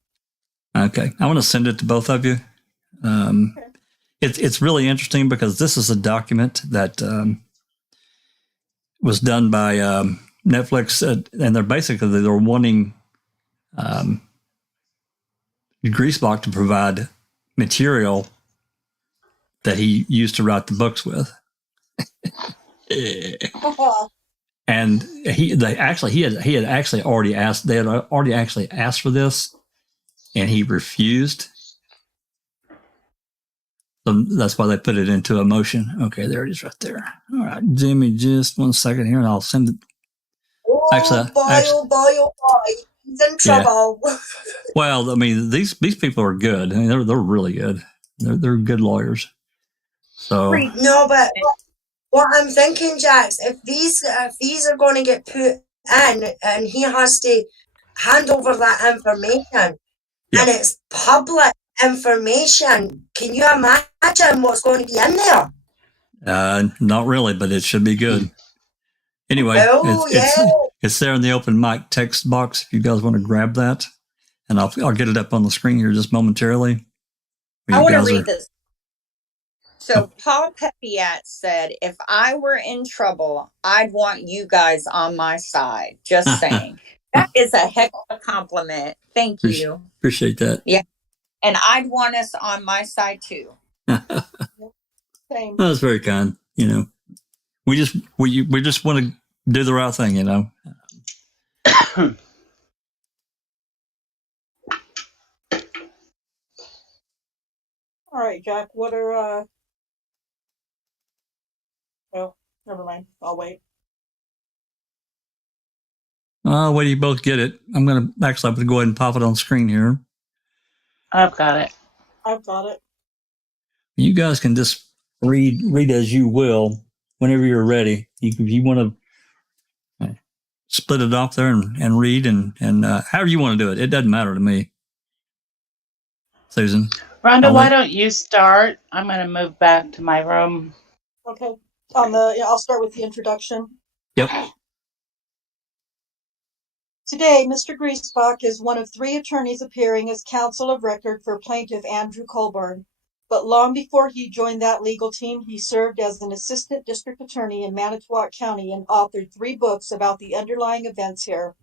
Okay, I want to send it to both of you. It's really interesting because this is a document that was done by Netflix, and they're wanting Greasebach to provide material that he used to write the books with. And he had actually already asked. They had already actually asked for this, and he refused. So that's why they put it into a motion. Okay, there it is, right there. All right, Jimmy, just 1 second here, and I'll send it. Oh boy, he's in trouble. Yeah. Well, I mean, these people are good. I mean, they're really good. They're good lawyers. So no, but what I'm thinking, Jax, if these are going to get put in, and he has to hand over that information, and it's public information, can you imagine what's going to be in there? Not really, but it should be good. Anyway, it's there in the open mic text box if you guys want to grab that, and I'll get it up on the screen here just momentarily. I want to read this. So Paul Pepiat said, if I were in trouble, I'd want you guys on my side. Just saying. That is a heck of a compliment. Thank you. Appreciate that. Yeah. And I'd want us on my side too. Same. That's very kind. We just want to do the right thing, All right, Jack, what are, well, never mind. I'll wait. Wait till you both get it. I'm going to go ahead and pop it on screen here. I've got it. I've got it. You guys can just read as you will whenever you're ready. If you want to split it off there and read and however you want to do it. It doesn't matter to me. Susan. Rhonda, why don't you start? I'm going to move back to my room. Okay. I'll start with the introduction. Yep. Today, Mr. Griesbach is one of 3 attorneys appearing as counsel of record for plaintiff Andrew Colburn. But long before he joined that legal team, he served as an assistant district attorney in Manitowoc County and authored 3 books about the underlying events here.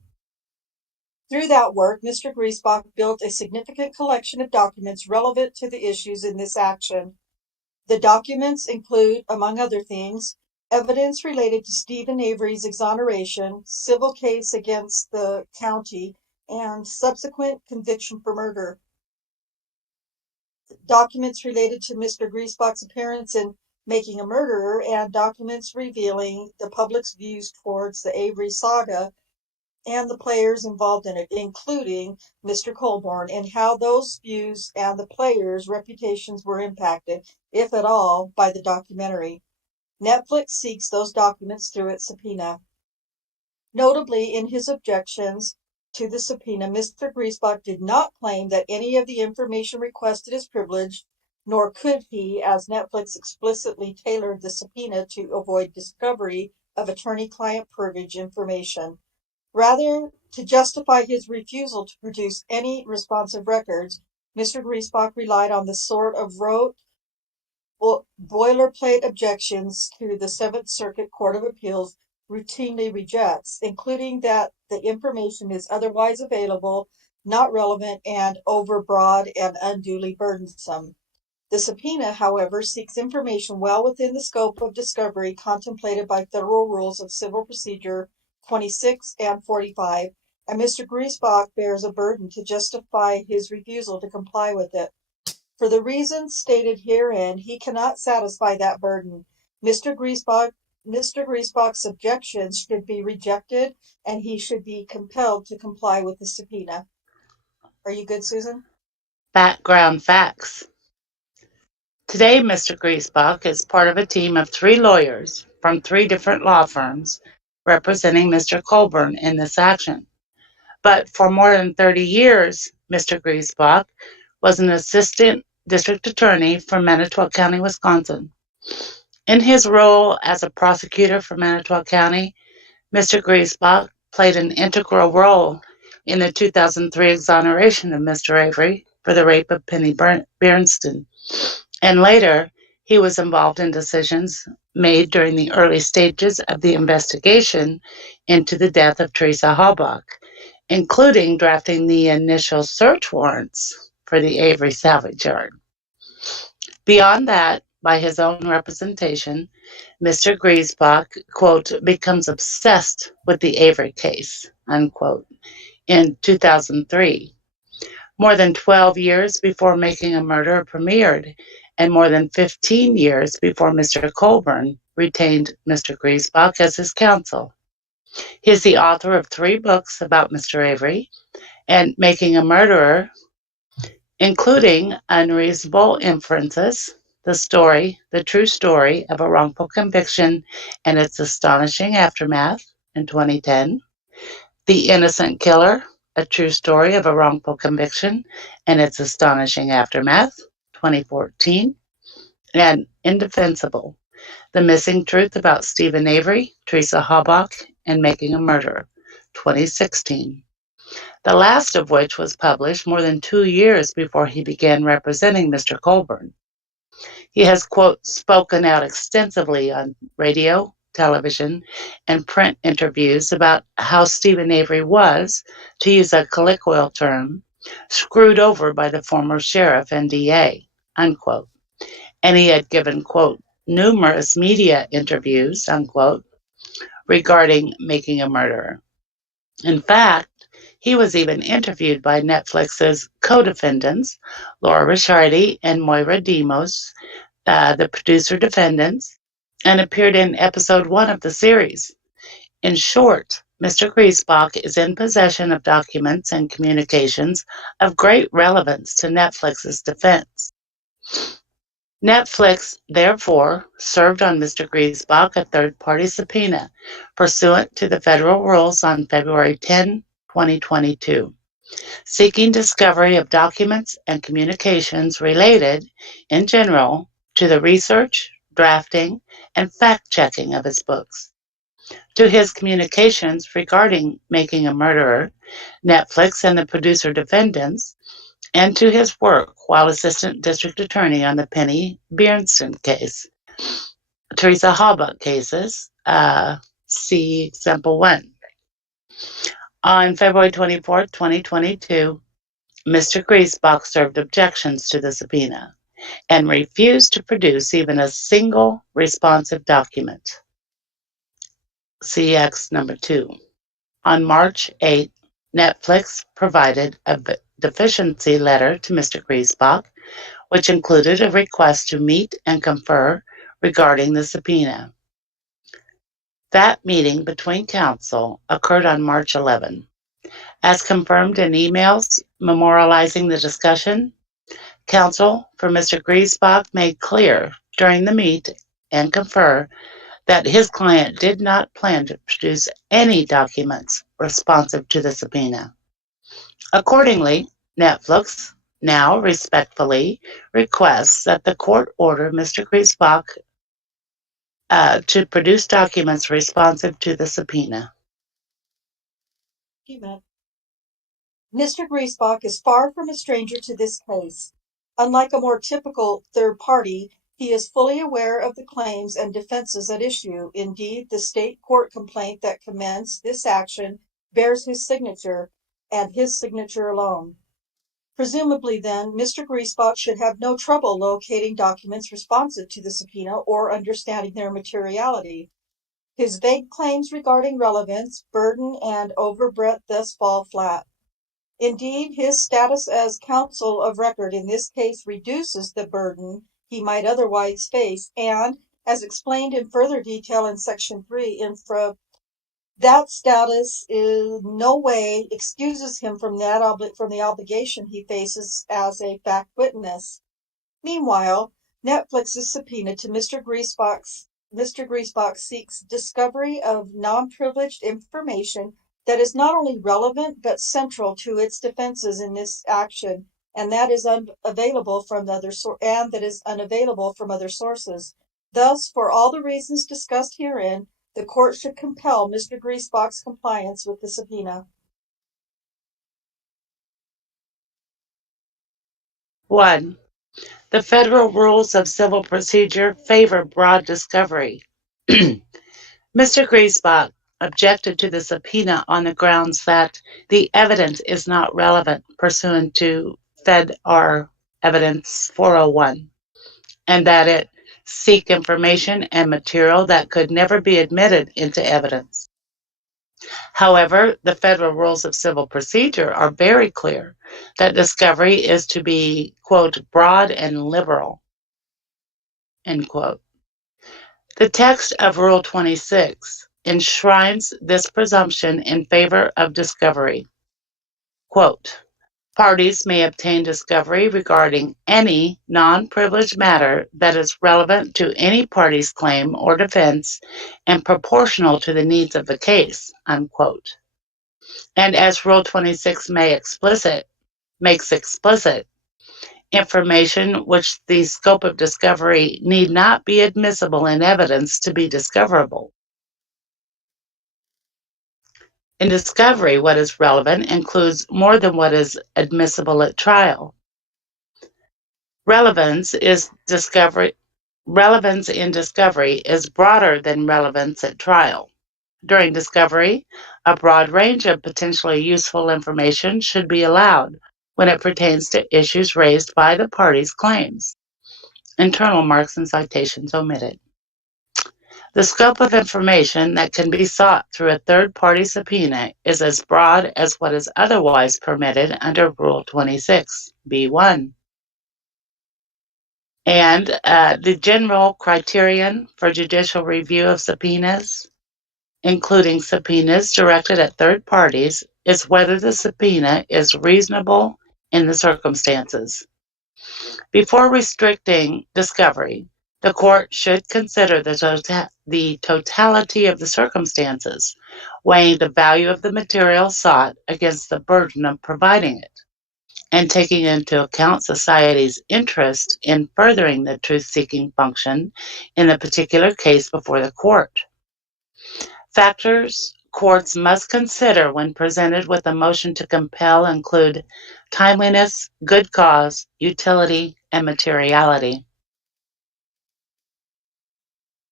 Through that work, Mr. Griesbach built a significant collection of documents relevant to the issues in this action. The documents include, among other things, evidence related to Stephen Avery's exoneration, civil case against the county, and subsequent conviction for murder. Documents related to Mr. Griesbach's appearance in Making a Murderer, and documents revealing the public's views towards the Avery saga and the players involved in it, including Mr. Colborn, and how those views and the players' reputations were impacted, if at all, by the documentary. Netflix seeks those documents through its subpoena. Notably, in his objections to the subpoena, Mr. Griesbach did not claim that any of the information requested is privileged, nor could he, as Netflix explicitly tailored the subpoena to avoid discovery of attorney-client privilege information. Rather, to justify his refusal to produce any responsive records, Mr. Griesbach relied on the sort of rote, boilerplate objections to the Seventh Circuit Court of Appeals routinely rejects, including that the information is otherwise available, not relevant, and overbroad and unduly burdensome. The subpoena, however, seeks information well within the scope of discovery contemplated by Federal Rules of Civil Procedure 26 and 45, and Mr. Griesbach bears a burden to justify his refusal to comply with it. For the reasons stated herein, he cannot satisfy that burden. Mr. Griesbach's objections should be rejected, and he should be compelled to comply with the subpoena. Are you good, Susan? Background facts. Today, Mr. Griesbach is part of a team of 3 lawyers from 3 different law firms representing Mr. Colborn in this action. But for more than 30 years, Mr. Griesbach was an assistant district attorney for Manitowoc County, Wisconsin. In his role as a prosecutor for Manitowoc County, Mr. Griesbach played an integral role in the 2003 exoneration of Mr. Avery for the rape of Penny Bernstein. And later, he was involved in decisions made during the early stages of the investigation into the death of Teresa Halbach, including drafting the initial search warrants for the Avery salvage yard. Beyond that, by his own representation, Mr. Griesbach, quote, becomes obsessed with the Avery case, unquote, in 2003. More than 12 years before Making a Murderer premiered, and more than 15 years before Mr. Colborn retained Mr. Griesbach as his counsel. He is the author of 3 books about Mr. Avery and Making a Murderer, including Unreasonable Inferences, the true story of a wrongful conviction and its astonishing aftermath in 2010, The Innocent Killer, a true story of a wrongful conviction and its astonishing aftermath, 2014, and Indefensible, The Missing Truth About Stephen Avery, Teresa Halbach, and Making a Murderer, 2016. The last of which was published more than 2 years before he began representing Mr. Colborn. He has, quote, spoken out extensively on radio, television, and print interviews about how Stephen Avery was, to use a colloquial term, screwed over by the former sheriff and DA, unquote. And he had given, quote, numerous media interviews, unquote, regarding Making a Murderer. In fact, he was even interviewed by Netflix's co-defendants, Laura Ricciardi and Moira Demos, the producer defendants, and appeared in episode 1 of the series. In short, Mr. Griesbach is in possession of documents and communications of great relevance to Netflix's defense. Netflix, therefore, served on Mr. Griesbach a third-party subpoena pursuant to the federal rules on February 10, 2022, seeking discovery of documents and communications related, in general, to the research, drafting, and fact-checking of his books. To his communications regarding Making a Murderer, Netflix and the producer defendants, and to his work while assistant district attorney on the Penny Bernstein case, Teresa Halbach cases, see example 1. On February 24, 2022, Mr. Griesbach served objections to the subpoena and refused to produce even a single responsive document. CX number 2. On March 8, Netflix provided a deficiency letter to Mr. Griesbach, which included a request to meet and confer regarding the subpoena. That meeting between counsel occurred on March 11. As confirmed in emails memorializing the discussion, counsel for Mr. Griesbach made clear during the meet and confer that his client did not plan to produce any documents responsive to the subpoena. Accordingly, Netflix now respectfully requests that the court order Mr. Griesbach to produce documents responsive to the subpoena. Mr. Griesbach is far from a stranger to this case. Unlike a more typical third party, he is fully aware of the claims and defenses at issue. Indeed, the state court complaint that commenced this action bears his signature, and his signature alone. Presumably then, Mr. Griesbach should have no trouble locating documents responsive to the subpoena or understanding their materiality. His vague claims regarding relevance, burden, and overbreadth thus fall flat. Indeed, his status as counsel of record in this case reduces the burden he might otherwise face, and, as explained in further detail in Section 3 infra, that status in no way excuses him from the obligation he faces as a fact witness. Meanwhile, Netflix's subpoena to Mr. Griesbach seeks discovery of non-privileged information that is not only relevant but central to its defenses in this action, and that is unavailable from other sources. Thus, for all the reasons discussed herein, the court should compel Mr. Griesbach's compliance with the subpoena. 1. The federal rules of civil procedure favor broad discovery. Mr. Griesbach objected to the subpoena on the grounds that the evidence is not relevant pursuant to FedR Evidence 401, and that it seek information and material that could never be admitted into evidence. However, the federal rules of civil procedure are very clear that discovery is to be, quote, broad and liberal, end quote. The text of Rule 26 enshrines this presumption in favor of discovery. Quote, parties may obtain discovery regarding any non-privileged matter that is relevant to any party's claim or defense and proportional to the needs of the case, unquote. And as Rule 26 makes explicit, information which the scope of discovery need not be admissible in evidence to be discoverable. In discovery, what is relevant includes more than what is admissible at trial. Relevance in discovery is broader than relevance at trial. During discovery, a broad range of potentially useful information should be allowed when it pertains to issues raised by the party's claims. Internal marks and citations omitted. The scope of information that can be sought through a third-party subpoena is as broad as what is otherwise permitted under Rule 26(b)(1). And the general criterion for judicial review of subpoenas, including subpoenas directed at third parties, is whether the subpoena is reasonable in the circumstances. Before restricting discovery, the court should consider the totality of the circumstances, weighing the value of the material sought against the burden of providing it, and taking into account society's interest in furthering the truth-seeking function in the particular case before the court. Factors courts must consider when presented with a motion to compel include timeliness, good cause, utility, and materiality.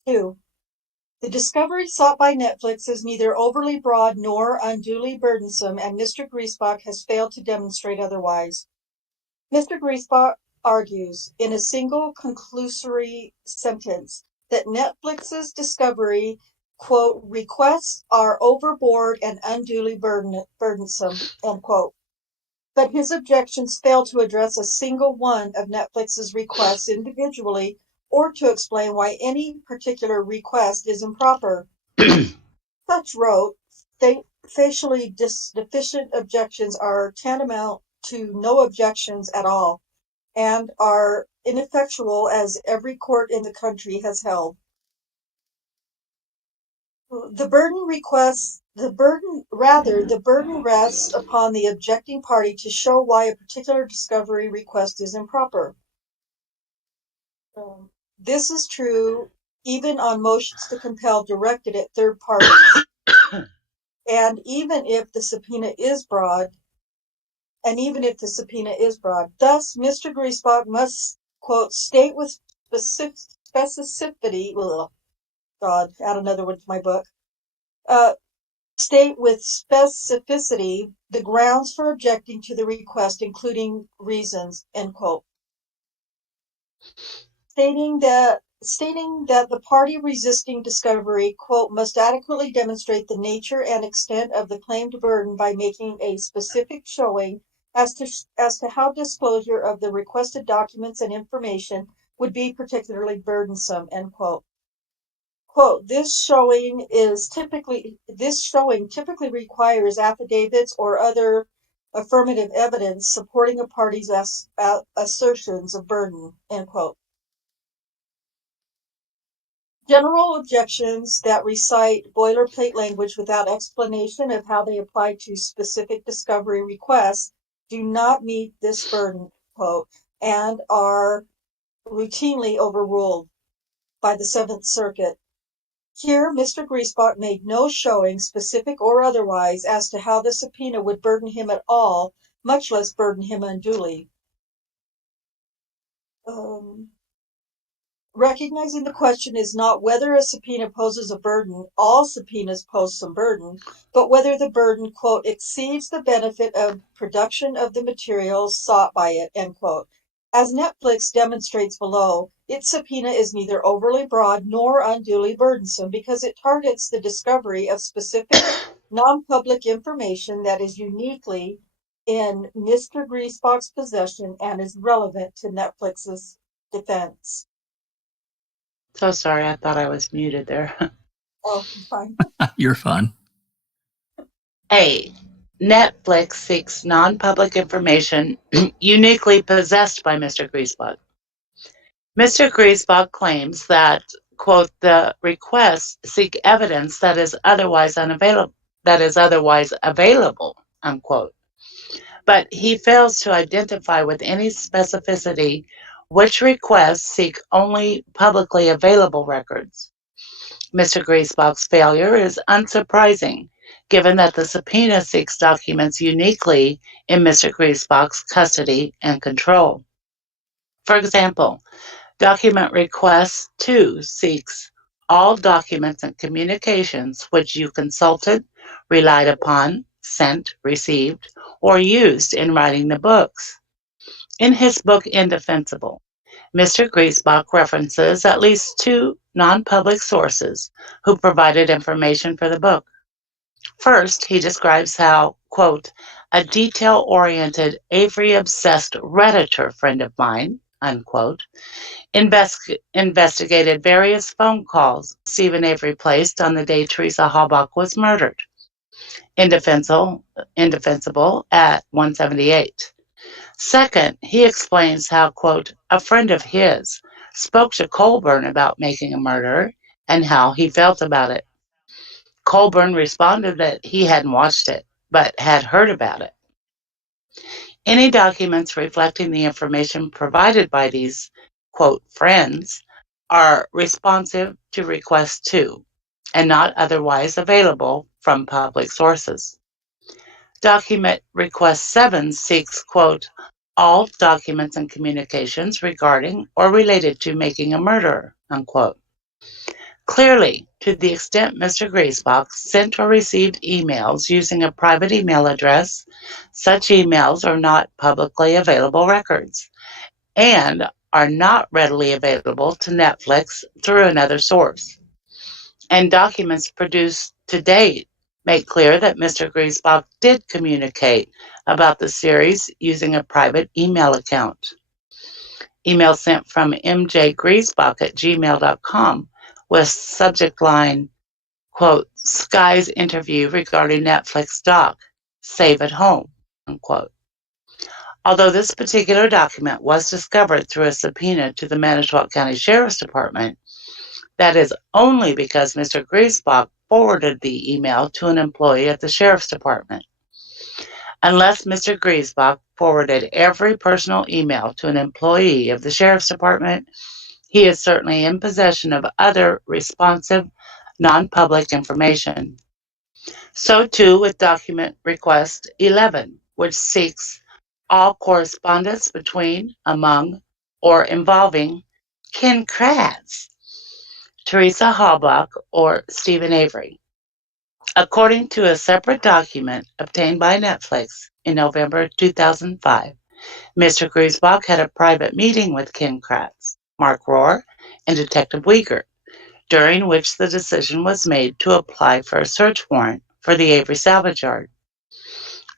2. The discovery sought by Netflix is neither overly broad nor unduly burdensome, and Mr. Griesbach has failed to demonstrate otherwise. Mr. Griesbach argues, in a single conclusory sentence, that Netflix's discovery, quote, requests are overboard and unduly burdensome, end quote. But his objections fail to address a single one of Netflix's requests individually or to explain why any particular request is improper. Such wrote, facially deficient objections are tantamount to no objections at all and are ineffectual, as every court in the country has held. The burden rests upon the objecting party to show why a particular discovery request is improper. This is true even on motions to compel directed at third parties. And even if the subpoena is broad, thus Mr. Griesbach must, quote, state with specificity, God, add another one to my book, state with specificity the grounds for objecting to the request, including reasons, end quote. Stating that the party resisting discovery, quote, must adequately demonstrate the nature and extent of the claimed burden by making a specific showing as to how disclosure of the requested documents and information would be particularly burdensome, end quote. Quote, this showing typically requires affidavits or other affirmative evidence supporting a party's assertions of burden, end quote. General objections that recite boilerplate language without explanation of how they apply to specific discovery requests do not meet this burden, quote, and are routinely overruled by the Seventh Circuit. Here, Mr. Griesbach made no showing, specific or otherwise, as to how the subpoena would burden him at all, much less burden him unduly. Recognizing the question is not whether a subpoena poses a burden, all subpoenas pose some burden, but whether the burden, quote, exceeds the benefit of production of the materials sought by it, end quote. As Netflix demonstrates below, its subpoena is neither overly broad nor unduly burdensome because it targets the discovery of specific non-public information that is uniquely in Mr. Griesbach's possession and is relevant to Netflix's defense. So sorry, I thought I was muted there. Oh, fine. You're fine. A. Netflix seeks non-public information uniquely possessed by Mr. Griesbach. Mr. Griesbach claims that, quote, the requests seek evidence that is otherwise available, unquote. But he fails to identify with any specificity which requests seek only publicly available records. Mr. Griesbach's failure is unsurprising, given that the subpoena seeks documents uniquely in Mr. Griesbach's custody and control. For example, document request 2 seeks all documents and communications which you consulted, relied upon, sent, received, or used in writing the books. In his book, Indefensible, Mr. Griesbach references at least 2 non-public sources who provided information for the book. First, he describes how, quote, a detail-oriented, Avery-obsessed Redditor friend of mine, unquote, investigated various phone calls Stephen Avery placed on the day Teresa Halbach was murdered. Indefensible at 178. Second, he explains how, quote, a friend of his spoke to Colburn about making a murder and how he felt about it. Colburn responded that he hadn't watched it, but had heard about it. Any documents reflecting the information provided by these, quote, friends are responsive to request 2 and not otherwise available from public sources. Document request 7 seeks, quote, all documents and communications regarding or related to making a murder, unquote. Clearly, to the extent Mr. Griesbach sent or received emails using a private email address, such emails are not publicly available records and are not readily available to Netflix through another source. And documents produced to date make clear that Mr. Griesbach did communicate about the series using a private email account. Email sent from mjgriesbach@gmail.com with subject line, quote, Sky's interview regarding Netflix doc, save at home, unquote. Although this particular document was discovered through a subpoena to the Manitowoc County Sheriff's Department, that is only because Mr. Griesbach forwarded the email to an employee at the Sheriff's Department. Unless Mr. Griesbach forwarded every personal email to an employee of the Sheriff's Department, he is certainly in possession of other responsive, non-public information. So too with document request 11, which seeks all correspondence between, among, or involving Ken Kratz, Teresa Halbach, or Stephen Avery. According to a separate document obtained by Netflix in November 2005, Mr. Griesbach had a private meeting with Ken Kratz, Mark Rohr, and Detective Uyghur, during which the decision was made to apply for a search warrant for the Avery salvage yard.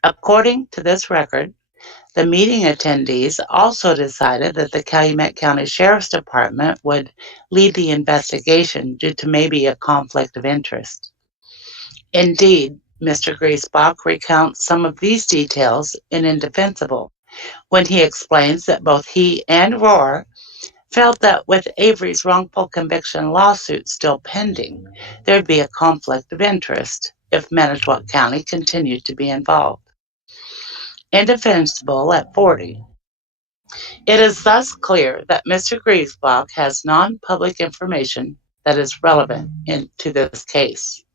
According to this record, the meeting attendees also decided that the Calumet County Sheriff's Department would lead the investigation due to maybe a conflict of interest. Indeed, Mr. Griesbach recounts some of these details in Indefensible, when he explains that both he and Rohr felt that with Avery's wrongful conviction lawsuit still pending, there'd be a conflict of interest if Manitowoc County continued to be involved. Indefensible at 40. It is thus clear that Mr. Griesbach has non-public information that is relevant to this case.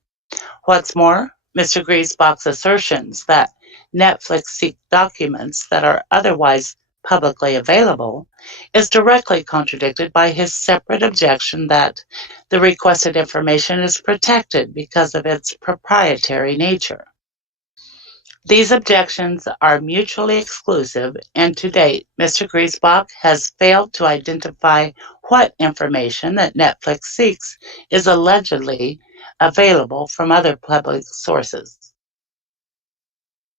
What's more, Mr. Griesbach's assertions that Netflix seeks documents that are otherwise publicly available is directly contradicted by his separate objection that the requested information is protected because of its proprietary nature. These objections are mutually exclusive, and to date, Mr. Griesbach has failed to identify what information that Netflix seeks is allegedly available from other public sources.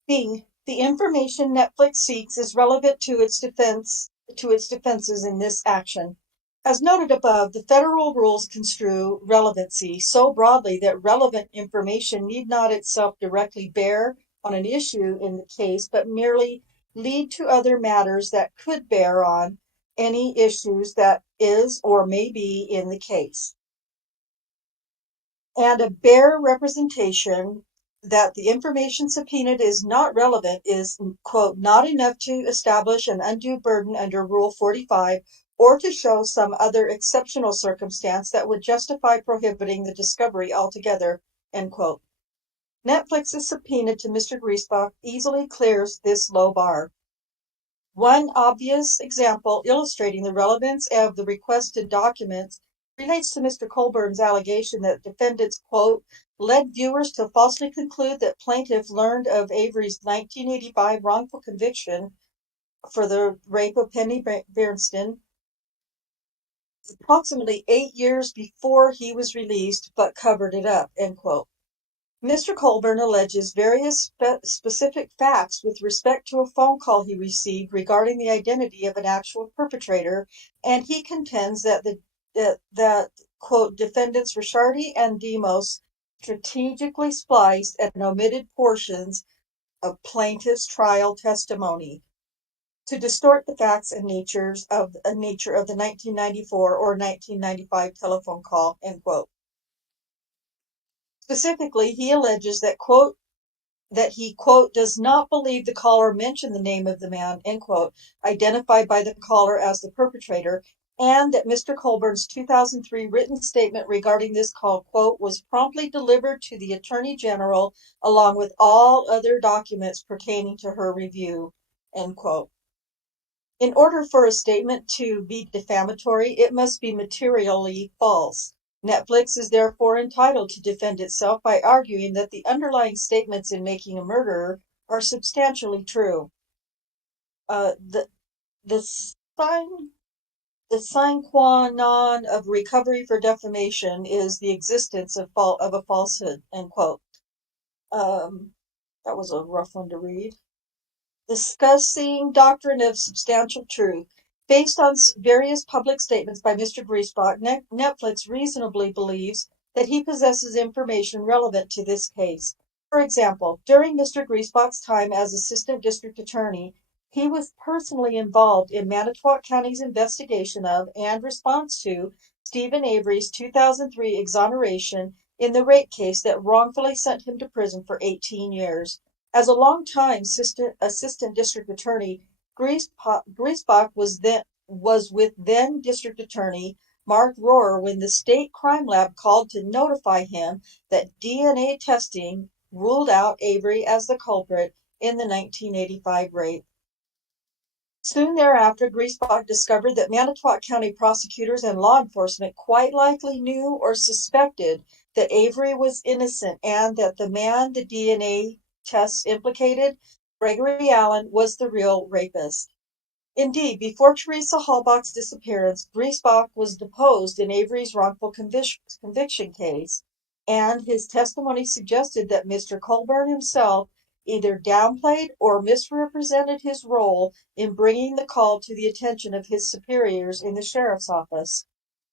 B. The information Netflix seeks is relevant to its defenses in this action. As noted above, the federal rules construe relevancy so broadly that relevant information need not itself directly bear on an issue in the case, but merely lead to other matters that could bear on any issues that is or may be in the case. And a bare representation that the information subpoenaed is not relevant is, quote, not enough to establish an undue burden under Rule 45 or to show some other exceptional circumstance that would justify prohibiting the discovery altogether, end quote. Netflix's subpoena to Mr. Griesbach easily clears this low bar. One obvious example illustrating the relevance of the requested documents relates to Mr. Colburn's allegation that defendants, quote, led viewers to falsely conclude that plaintiff learned of Avery's 1985 wrongful conviction for the rape of Penny Bernston approximately 8 years before he was released, but covered it up, end quote. Mr. Colburn alleges various specific facts with respect to a phone call he received regarding the identity of an actual perpetrator, and he contends that quote, defendants Rishardi and Demos strategically spliced and omitted portions of plaintiff's trial testimony to distort the facts and nature of the 1994 or 1995 telephone call, end quote. Specifically, he alleges that, quote, that he, quote, does not believe the caller mentioned the name of the man, end quote, identified by the caller as the perpetrator, and that Mr. Colburn's 2003 written statement regarding this call, quote, was promptly delivered to the Attorney General along with all other documents pertaining to her review, end quote. In order for a statement to be defamatory, it must be materially false. Netflix is therefore entitled to defend itself by arguing that the underlying statements in Making a Murderer are substantially true. The sign The sine qua non of recovery for defamation is the existence of a falsehood, end quote. That was a rough one to read. Discussing doctrine of substantial truth. Based on various public statements by Mr. Griesbach, Netflix reasonably believes that he possesses information relevant to this case. For example, during Mr. Griesbach's time as Assistant District Attorney, he was personally involved in Manitowoc County's investigation of and response to Stephen Avery's 2003 exoneration in the rape case that wrongfully sent him to prison for 18 years. As a long-time assistant district attorney, Griesbach was with then District Attorney Mark Rohrer when the state crime lab called to notify him that DNA testing ruled out Avery as the culprit in the 1985 rape. Soon thereafter, Griesbach discovered that Manitowoc County prosecutors and law enforcement quite likely knew or suspected that Avery was innocent and that the man the DNA tests implicated, Gregory Allen, was the real rapist. Indeed, before Teresa Halbach's disappearance, Griesbach was deposed in Avery's wrongful conviction case, and his testimony suggested that Mr. Colburn himself either downplayed or misrepresented his role in bringing the call to the attention of his superiors in the sheriff's office.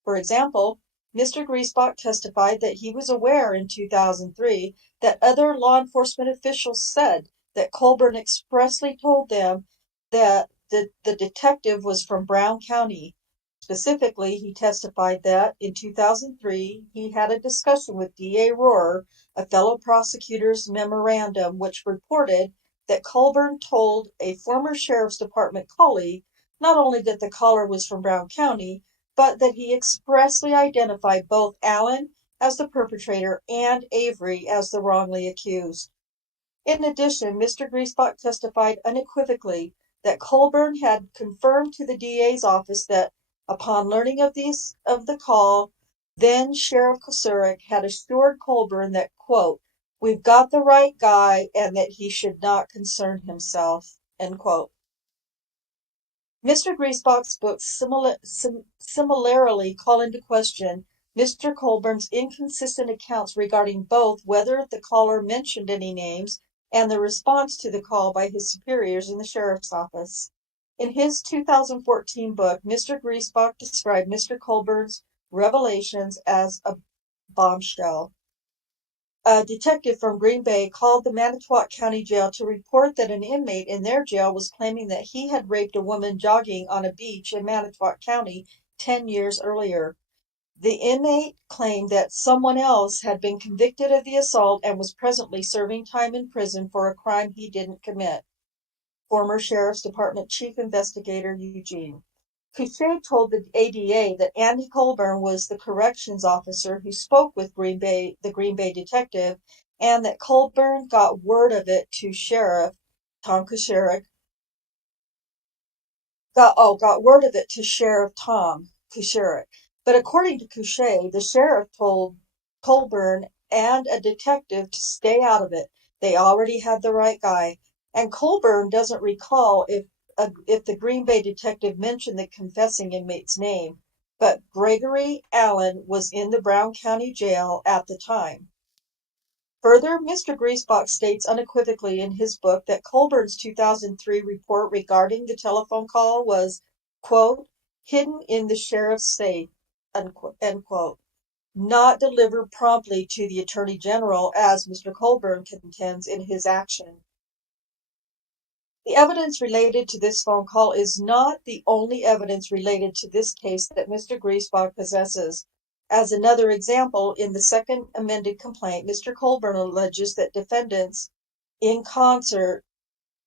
For example, Mr. Griesbach testified that he was aware in 2003 that other law enforcement officials said that Colburn expressly told them that the detective was from Brown County. Specifically, he testified that in 2003 he had a discussion with DA Rohrer, a fellow prosecutor's memorandum, which reported that Colburn told a former sheriff's department colleague not only that the caller was from Brown County, but that he expressly identified both Allen as the perpetrator and Avery as the wrongly accused. In addition, Mr. Griesbach testified unequivocally that Colburn had confirmed to the DA's office that, upon learning of the call, then Sheriff Kosurik had assured Colburn that, quote, "We've got the right guy and that he should not concern himself," end quote. Mr. Griesbach's books similarly call into question Mr. Colburn's inconsistent accounts regarding both whether the caller mentioned any names and the response to the call by his superiors in the sheriff's office. In his 2014 book, Mr. Griesbach described Mr. Colburn's revelations as a bombshell. A detective from Green Bay called the Manitowoc County Jail to report that an inmate in their jail was claiming that he had raped a woman jogging on a beach in Manitowoc County 10 years earlier. The inmate claimed that someone else had been convicted of the assault and was presently serving time in prison for a crime he didn't commit. Former Sheriff's Department Chief Investigator Eugene Couchet told the ADA that Andy Colburn was the corrections officer who spoke with the Green Bay detective, and that Colburn got word of it to Sheriff Tom Kucerik. Got word of it to Sheriff Tom Kucerik. But according to Couchet, the sheriff told Colburn and a detective to stay out of it. They already had the right guy. And Colburn doesn't recall if the Green Bay detective mentioned the confessing inmate's name, but Gregory Allen was in the Brown County Jail at the time. Further, Mr. Griesbach states unequivocally in his book that Colburn's 2003 report regarding the telephone call was, quote, "hidden in the sheriff's safe," end quote, not delivered promptly to the Attorney General as Mr. Colburn contends in his action. The evidence related to this phone call is not the only evidence related to this case that Mr. Griesbach possesses. As another example, in the second amended complaint, Mr. Colburn alleges that defendants, in concert,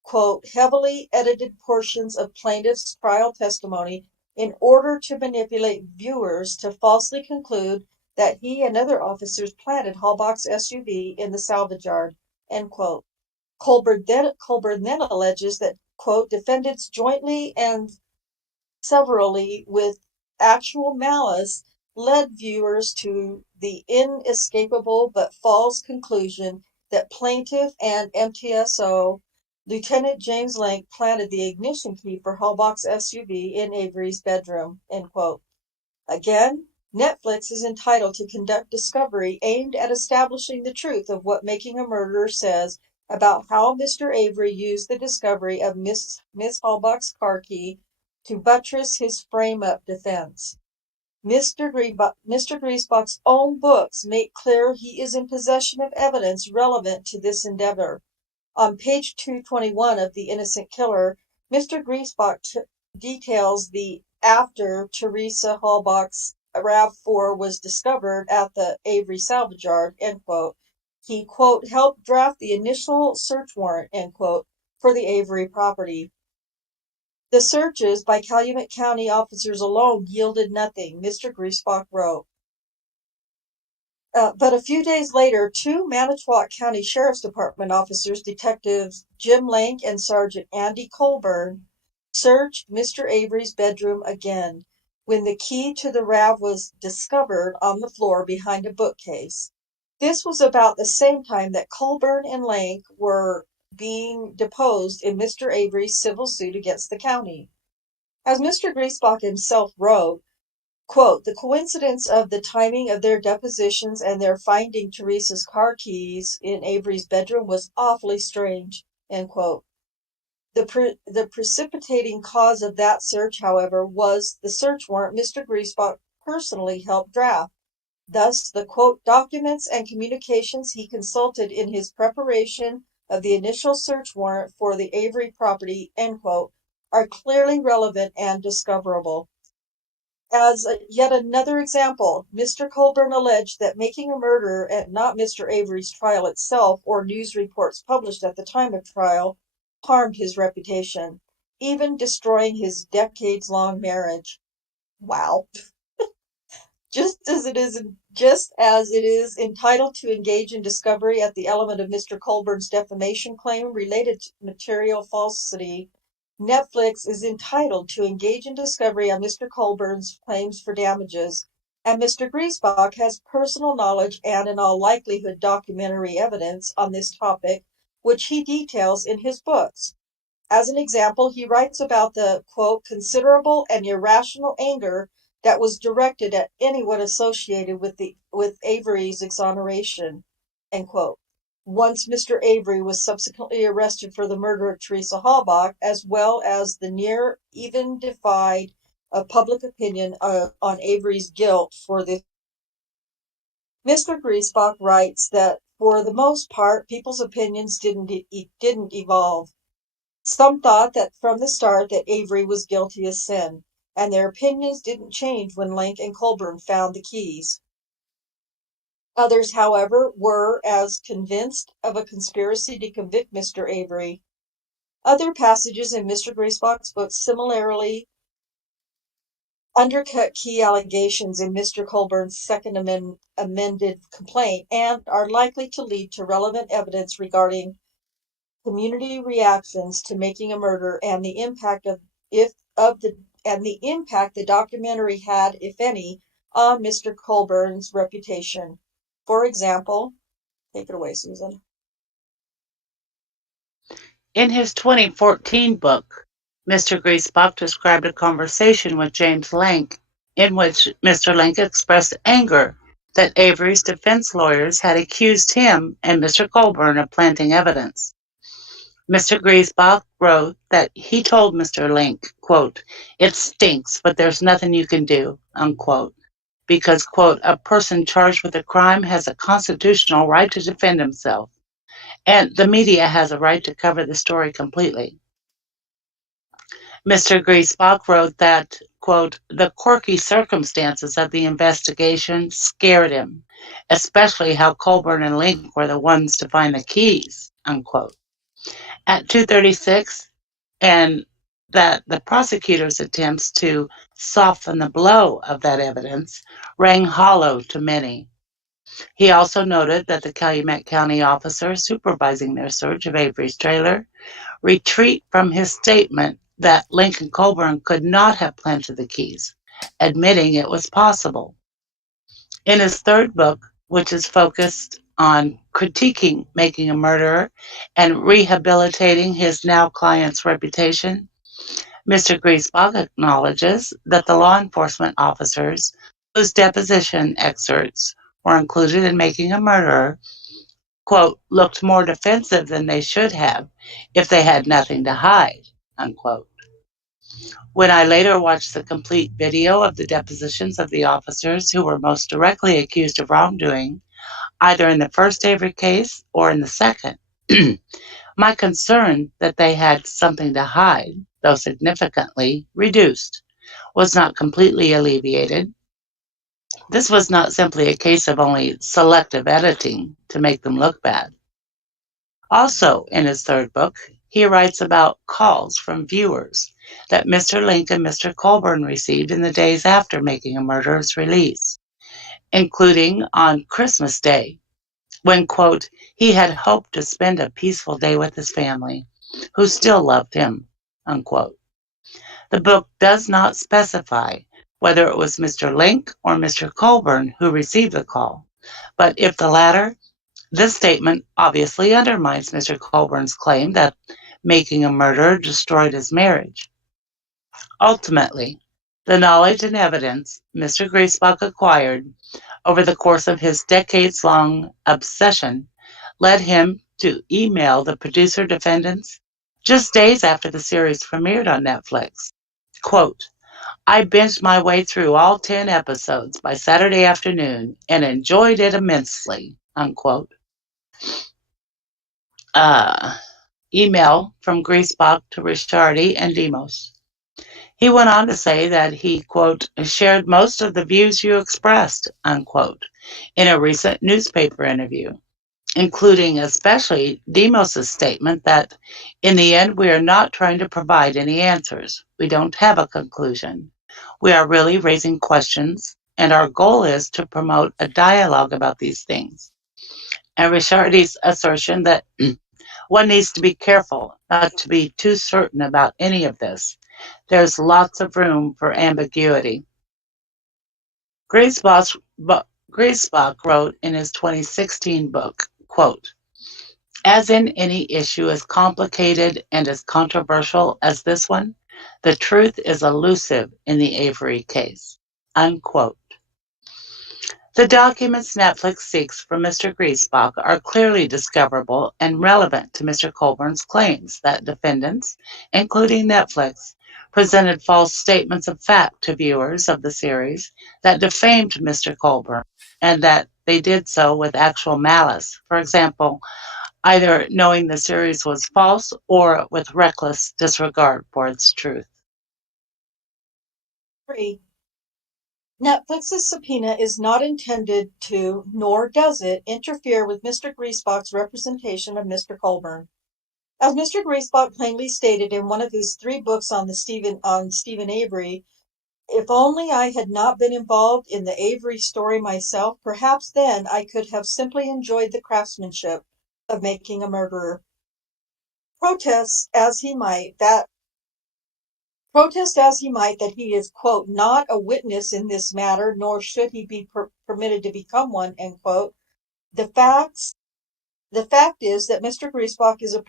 quote, heavily edited portions of plaintiff's trial testimony in order to manipulate viewers to falsely conclude that he and other officers planted Halbach's SUV in the salvage yard, end quote. Colburn then alleges that, quote, defendants jointly and severally with actual malice led viewers to the inescapable but false conclusion that plaintiff and MTSO Lieutenant James Link planted the ignition key for Hallbach's SUV in Avery's bedroom, end quote. Again, Netflix is entitled to conduct discovery aimed at establishing the truth of what Making a Murderer says about how Mr. Avery used the discovery of Miss Hallbach's car key to buttress his frame-up defense. Mr. Griesbach's own books make clear he is in possession of evidence relevant to this endeavor. On page 221 of The Innocent Killer, Mr. Griesbach details the after Teresa Hallbach's RAV4 was discovered at the Avery salvage yard, end quote. He, quote, helped draft the initial search warrant, end quote, for the Avery property. The searches by Calumet County officers alone yielded nothing, Mr. Griesbach wrote. But a few days later, two Manitowoc County Sheriff's Department officers, Detectives Jim Lank and Sergeant Andy Colburn, searched Mr. Avery's bedroom again when the key to the RAV was discovered on the floor behind a bookcase. This was about the same time that Colburn and Lank were being deposed in Mr. Avery's civil suit against the county. As Mr. Griesbach himself wrote, quote, the coincidence of the timing of their depositions and their finding Teresa's car keys in Avery's bedroom was awfully strange, end quote. The precipitating cause of that search, however, was the search warrant Mr. Griesbach personally helped draft. Thus, the, quote, documents and communications he consulted in his preparation of the initial search warrant for the Avery property, end quote, are clearly relevant and discoverable. As yet another example, Mr. Colburn alleged that Making a Murderer and not Mr. Avery's trial itself or news reports published at the time of trial harmed his reputation, even destroying his decades-long marriage. Wow. Just as it is entitled to engage in discovery at the element of Mr. Colburn's defamation claim related to material falsity, Netflix is entitled to engage in discovery on Mr. Colburn's claims for damages, and Mr. Griesbach has personal knowledge and, in all likelihood, documentary evidence on this topic, which he details in his books. As an example, he writes about the, quote, considerable and irrational anger that was directed at anyone associated with Avery's exoneration, end quote. Once Mr. Avery was subsequently arrested for the murder of Teresa Hallbach, as well as the near even divide of public opinion on Avery's guilt for this. Mr. Griesbach writes that for the most part, people's opinions didn't evolve. Some thought that from the start that Avery was guilty of sin, and their opinions didn't change when Lank and Colburn found the keys. Others, however, were as convinced of a conspiracy to convict Mr. Avery. Other passages in Mr. Griesbach's book similarly undercut key allegations in Mr. Colburn's second amended complaint and are likely to lead to relevant evidence regarding community reactions to Making a Murder and the impact the documentary had, if any, on Mr. Colburn's reputation. For example, take it away, Susan. In his 2014 book, Mr. Griesbach described a conversation with James Lank in which Mr. Lank expressed anger that Avery's defense lawyers had accused him and Mr. Colburn of planting evidence. Mr. Griesbach wrote that he told Mr. Lank, quote, it stinks, but there's nothing you can do, unquote, because, quote, a person charged with a crime has a constitutional right to defend himself, and the media has a right to cover the story completely. Mr. Griesbach wrote that, quote, the quirky circumstances of the investigation scared him, especially how Colburn and Link were the ones to find the keys, unquote. At 2:36, and that the prosecutor's attempts to soften the blow of that evidence rang hollow to many. He also noted that the Calumet County officer supervising their search of Avery's trailer retreat from his statement that Lincoln Colburn could not have planted the keys, admitting it was possible. In his third book, which is focused on critiquing Making a Murderer and rehabilitating his now client's reputation, Mr. Griesbach acknowledges that the law enforcement officers whose deposition excerpts were included in Making a Murderer, quote, looked more defensive than they should have if they had nothing to hide, unquote. When I later watched the complete video of the depositions of the officers who were most directly accused of wrongdoing, either in the first Avery case or in the second, my concern that they had something to hide, though significantly reduced, was not completely alleviated. This was not simply a case of only selective editing to make them look bad. Also, in his third book, he writes about calls from viewers that Mr. Link and Mr. Colburn received in the days after Making a Murderer's release, including on Christmas Day, when, quote, he had hoped to spend a peaceful day with his family, who still loved him, unquote. The book does not specify whether it was Mr. Link or Mr. Colburn who received the call, but if the latter, this statement obviously undermines Mr. Colburn's claim that Making a Murderer destroyed his marriage. Ultimately, the knowledge and evidence Mr. Griesbach acquired over the course of his decades-long obsession led him to email the producer defendants just days after the series premiered on Netflix. Quote, I binged my way through all 10 episodes by Saturday afternoon and enjoyed it immensely, unquote. Email from Griesbach to Ricciardi and Demos. He went on to say that he, quote, shared most of the views you expressed, unquote, in a recent newspaper interview, including especially Demos' statement that, in the end, we are not trying to provide any answers. We don't have a conclusion. We are really raising questions, and our goal is to promote a dialogue about these things. And Ricciardi's assertion that one needs to be careful not to be too certain about any of this. There's lots of room for ambiguity. Griesbach wrote in his 2016 book, quote, as in any issue as complicated and as controversial as this one, the truth is elusive in the Avery case, unquote. The documents Netflix seeks from Mr. Griesbach are clearly discoverable and relevant to Mr. Colburn's claims that defendants, including Netflix, presented false statements of fact to viewers of the series that defamed Mr. Colburn, and that they did so with actual malice. For example, either knowing the series was false or with reckless disregard for its truth. 3. Netflix's subpoena is not intended to, nor does it, interfere with Mr. Griesbach's representation of Mr. Colburn. As Mr. Griesbach plainly stated in one of his 3 books on Stephen Avery, if only I had not been involved in the Avery story myself, perhaps then I could have simply enjoyed the craftsmanship of Making a Murderer. Protest as he might that he is, quote, not a witness in this matter, nor should he be permitted to become one, end quote. The fact is that Mr. Griesbach is a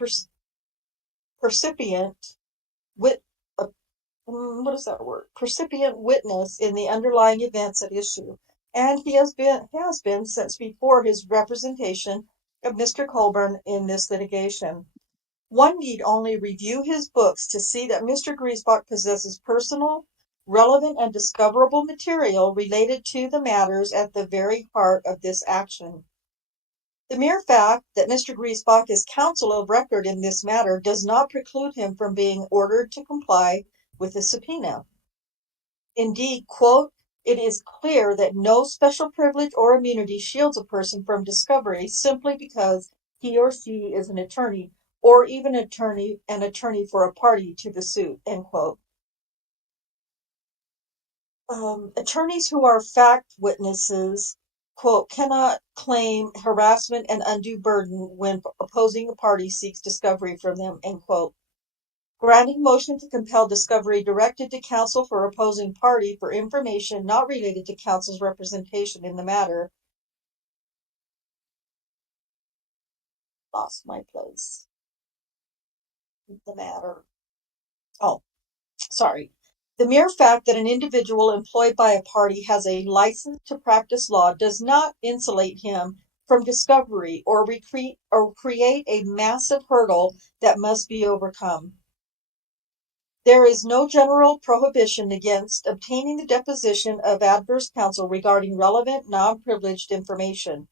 percipient witness in the underlying events at issue, and he has been since before his representation of Mr. Colburn in this litigation. One need only review his books to see that Mr. Griesbach possesses personal, relevant, and discoverable material related to the matters at the very heart of this action. The mere fact that Mr. Griesbach is counsel of record in this matter does not preclude him from being ordered to comply with the subpoena. Indeed, quote, it is clear that no special privilege or immunity shields a person from discovery simply because he or she is an attorney, or even an attorney for a party to the suit, end quote. Attorneys who are fact witnesses, quote, cannot claim harassment and undue burden when opposing a party seeks discovery from them, end quote. Granting motion to compel discovery directed to counsel for opposing party for information not related to counsel's representation in the matter. Lost my place. The matter. Oh, sorry. The mere fact that an individual employed by a party has a license to practice law does not insulate him from discovery or create a massive hurdle that must be overcome. There is no general prohibition against obtaining the deposition of adverse counsel regarding relevant non-privileged information.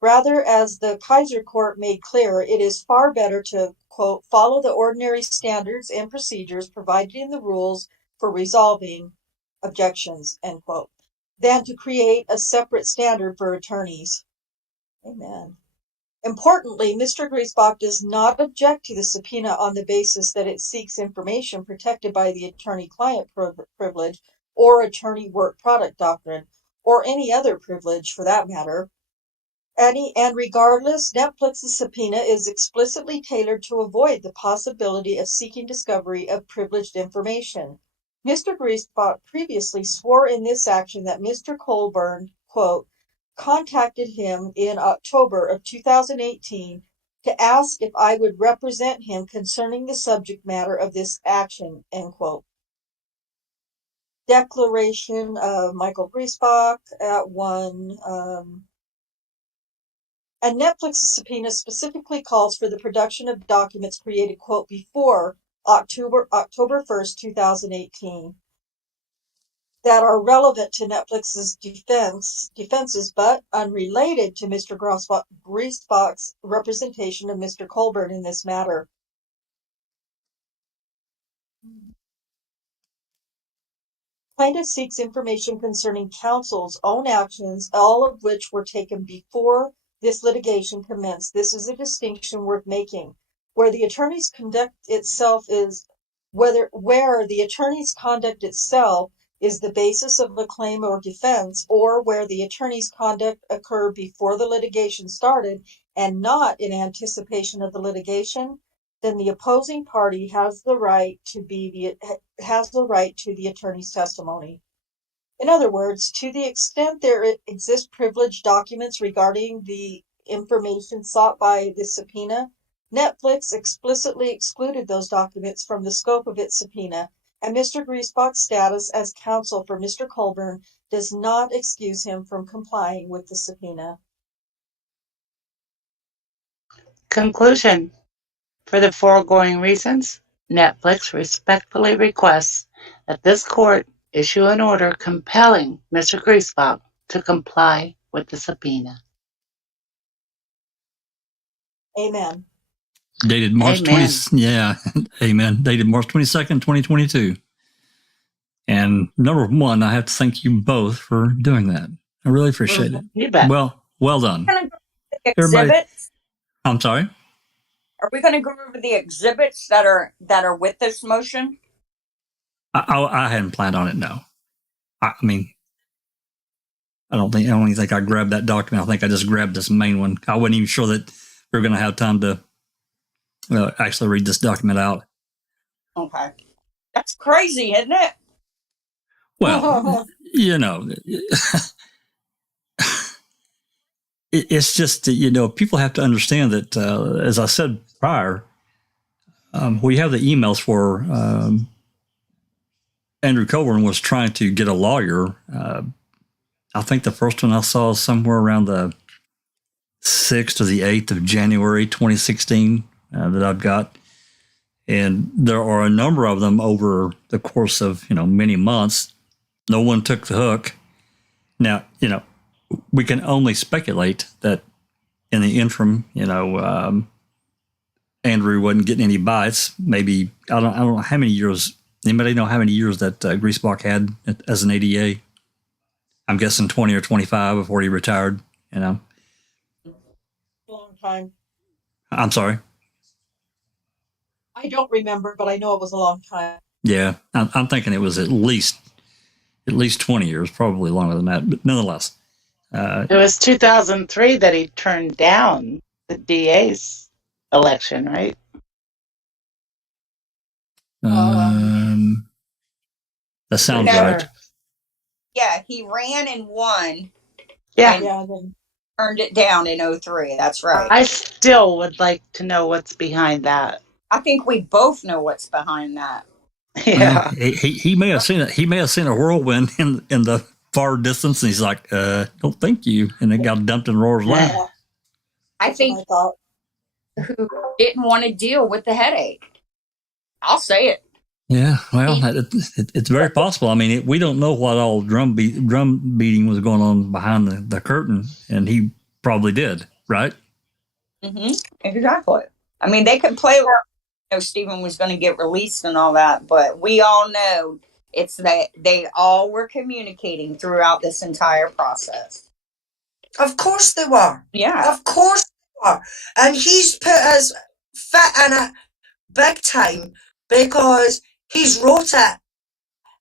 Rather, as the Kaiser Court made clear, it is far better to, quote, follow the ordinary standards and procedures provided in the rules for resolving objections, end quote, than to create a separate standard for attorneys. Amen. Importantly, Mr. Griesbach does not object to the subpoena on the basis that it seeks information protected by the attorney-client privilege or attorney work product doctrine, or any other privilege for that matter. And regardless, Netflix's subpoena is explicitly tailored to avoid the possibility of seeking discovery of privileged information. Mr. Griesbach previously swore in this action that Mr. Colburn, quote, contacted him in October of 2018 to ask if I would represent him concerning the subject matter of this action, end quote. Declaration of Michael Griesbach at 1. And Netflix's subpoena specifically calls for the production of documents created, quote, before October 1st, 2018, that are relevant to Netflix's defenses, but unrelated to Mr. Griesbach's representation of Mr. Colburn in this matter. Plaintiff seeks information concerning counsel's own actions, all of which were taken before this litigation commenced. This is a distinction worth making. Where the attorney's conduct itself is the basis of a claim or defense, or where the attorney's conduct occurred before the litigation started and not in anticipation of the litigation, then the opposing party has the right to the attorney's testimony. In other words, to the extent there exist privileged documents regarding the information sought by the subpoena, Netflix explicitly excluded those documents from the scope of its subpoena, and Mr. Griesbach's status as counsel for Mr. Colburn does not excuse him from complying with the subpoena. Conclusion. For the foregoing reasons, Netflix respectfully requests that this court issue an order compelling Mr. Griesbach to comply with the subpoena. Amen. Dated March 20th. Yeah. Amen. Dated March 22nd, 2022. And number one, I have to thank you both for doing that. I really appreciate it. You bet. Well done. Everybody, I'm sorry? are we going to go over the exhibits that are with this motion? I hadn't planned on it, no. I mean, I don't even think I grabbed that document. I think I just grabbed this main one. I wasn't even sure that we were going to have time to actually read this document out. Okay. That's crazy, isn't it? Well, you know, it's just, you know, people have to understand that, as I said prior, we have the emails for Andrew Colburn was trying to get a lawyer. I think the first one I saw is somewhere around the 6th or the 8th of January 2016 that I've got. And there are a number of them over the course of, many months. No one took the hook. Now, we can only speculate that in the interim, Andrew wasn't getting any bites. Maybe, I don't know how many years. Anybody know how many years that Griesbach had as an ADA? I'm guessing 20 or 25 before he retired, Long time. I'm sorry? I don't remember, but I know it was a long time. Yeah, I'm thinking it was at least 20 years, probably longer than that, but nonetheless. It was 2003 that he turned down the DA's election, right? That sounds Sure. right. Yeah, he ran and won Yeah. and Yeah, then turned it down in 03. That's right. I still would like to know what's behind that. I think we both know what's behind that. Yeah. Well, he may have seen it. He may have seen a whirlwind in the far distance, and he's like, "Don't thank you," and it got dumped in Roar's lap. yeah, I that's think what I thought. who didn't want to deal with the headache. I'll say it. Yeah, well, it's very possible. I mean, we don't know what all drum beating was going on behind the curtain, and he probably did, right? Mm-hmm. Exactly. I mean, they could play like Stephen was going to get released and all that, but we all know it's that they all were communicating throughout this entire process. Of course they were. Yeah. Of course they were. And he's put his foot in it big time because he's wrote it